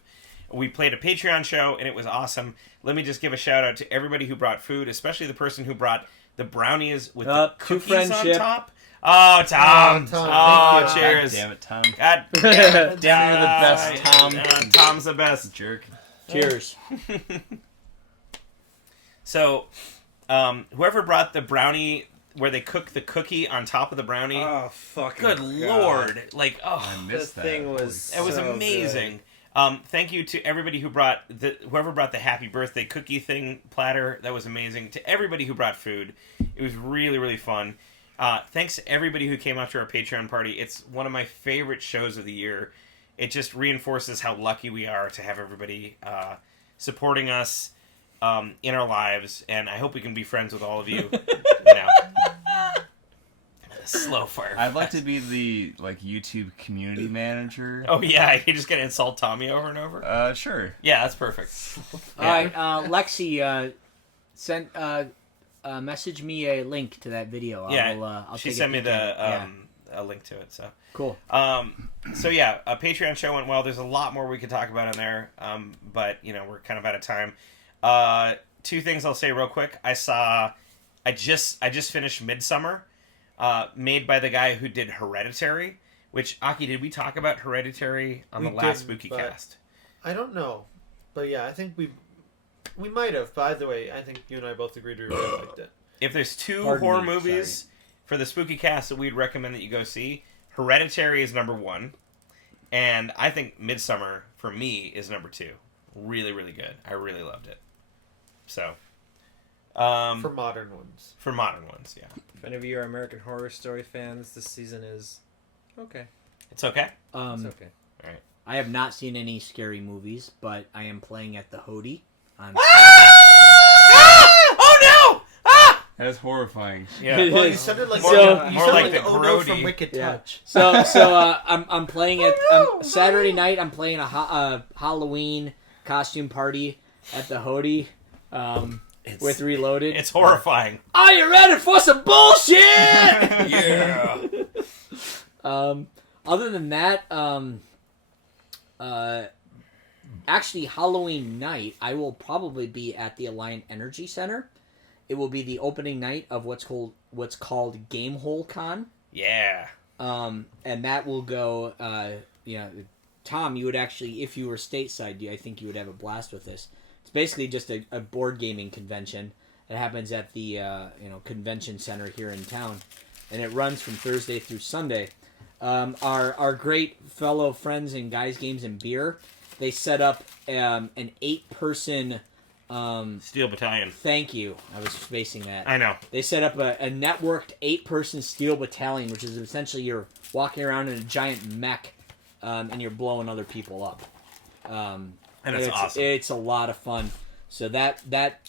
We played a Patreon show and it was awesome. Let me just give a shout out to everybody who brought food, especially the person who brought the brownies with the To cookies on friendship. top. Oh, Tom! Oh, Tom, Oh, thank you. cheers! God damn it, Tom. God Damn, damn, you're the best, Tom. Tom's the best. Jerk. Cheers. So, whoever brought the brownie where they cook the cookie on top of the brownie, Oh fucking good God. lord! Like, I oh, missed The that. thing was it was so amazing. Thank you to everybody whoever brought the happy birthday cookie thing platter. That was amazing. To everybody who brought food. It was really, really fun. Thanks to everybody who came out to our Patreon party. It's one of my favorite shows of the year. It just reinforces how lucky we are to have everybody supporting us in our lives, and I hope we can be friends with all of you. Slow fire. I'd like to be the YouTube community manager. Oh yeah, you just gonna insult Tommy over and over? Sure. Yeah, that's perfect. All right, Lexi, send message me a link to that video. I'll she take sent me a link to it. So cool. So yeah, a Patreon show went well. There's a lot more we could talk about in there, but we're kind of out of time. Two things I'll say real quick. I just finished Midsummer, made by the guy who did Hereditary. Which, Aki, did we talk about Hereditary on the last Spooky Cast? I don't know, but yeah, I think we might have. By the way, I think you and I both agreed we really liked it. If there's two Pardon horror me, movies for the Spooky Cast that we'd recommend that you go see, Hereditary is number 1, and I think Midsummer for me is number 2. Really, really good. I really loved it. So, For modern ones. For modern ones, yeah. If any of you are American Horror Story fans, this season is okay. It's okay? It's okay. All right. I have not seen any scary movies, but I am playing at the Hody on. Oh no! Ah! That's horrifying. Yeah. Well, you sounded like More like the Ono Grody. from Wicked Yeah. Touch. So I'm playing at Saturday night. I'm playing a Halloween costume party at the Hody with Reloaded. It's horrifying. Are you ready for some bullshit? Yeah. Other than that, actually Halloween night, I will probably be at the Alliant Energy Center. It will be the opening night of what's called Gamehole Con. Yeah. And that will go, Tom, you would actually, if you were stateside, I think you would have a blast with this. It's basically just a board gaming convention. It happens at the, convention center here in town. And it runs from Thursday through Sunday. Our great fellow friends in Guys, Games, and Beer, they set up an 8-person... Steel Battalion. Thank you. I was spacing that. I know. They set up a networked 8-person steel battalion, which is essentially you're walking around in a giant mech, and you're blowing other people up. And it's awesome. It's a lot of fun. So that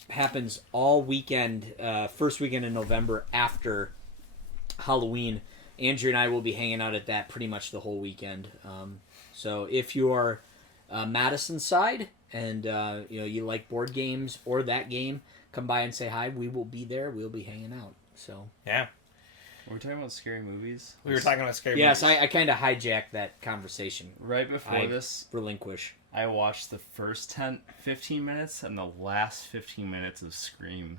happens all weekend, first weekend in November after Halloween. Andrew and I will be hanging out at that pretty much the whole weekend. So if you're Madison side and you like board games or that game, come by and say hi. We will be there. We'll be hanging out. So Yeah. We're talking about scary movies. We were talking about scary yes, movies. I kind of hijacked that conversation. Right before this, Relinquish. I watched the first 15 minutes and the last 15 minutes of Scream.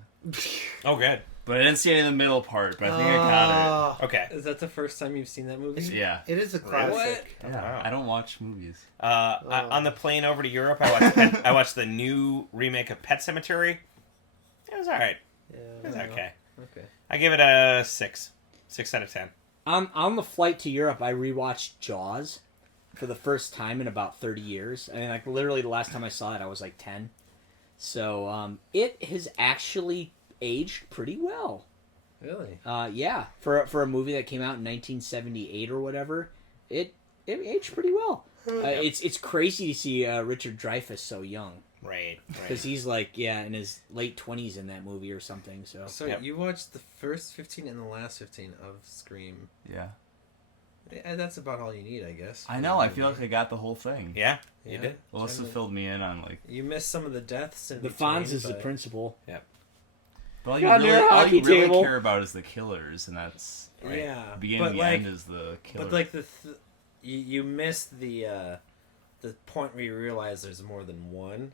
Oh, good. But I didn't see any of the middle part, but I think I got Okay. Is that the first time you've seen that movie? it. Yeah. It is a classic. Yeah. Wow. I don't watch movies. On the plane over to Europe, I watched the new remake of Pet Sematary. It was all right. Yeah. It was okay. Okay. I give it a 6. 6 out of 10. On the flight to Europe, I rewatched Jaws for the first time in about 30 years. I mean, literally the last time I saw it, I was 10. So it has actually aged pretty well. Really? Yeah, for a movie that came out in 1978 or whatever, it aged pretty well. It's crazy to see Richard Dreyfuss so young. Right. Because he's in his late 20s in that movie or something. So Yep. You watched the first 15 and the last 15 of Scream. Yeah. Yeah, that's about all you need, I guess. I know. I feel like I got the whole thing. Yeah, you did. Melissa filled me in on You missed some of the deaths. In the between, Fonz is the but- principal. But all you Got really, near a all hockey you really table. care about is the killers, and that's right. Yeah, The beginning but and the end is the killer. But you missed the point where you realize there's more than one.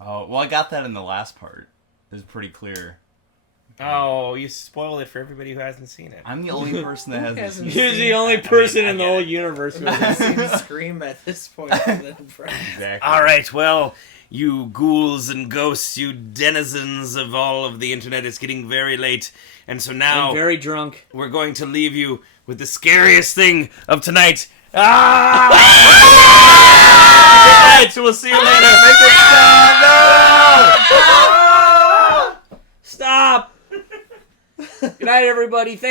Oh, well, I got that in the last part. It was pretty clear. Oh, you spoiled it for everybody who hasn't seen it. I'm the only person that hasn't seen You're it. the only I person mean, I in the get whole it. universe who I've seen Scream at this point. Exactly. All right, well, you ghouls and ghosts, you denizens of all of the internet, it's getting very late. And so now I'm very drunk. we're going to leave you with the scariest thing of tonight. right, so we'll see you later. Make it stop! No! Stop. Good night, everybody.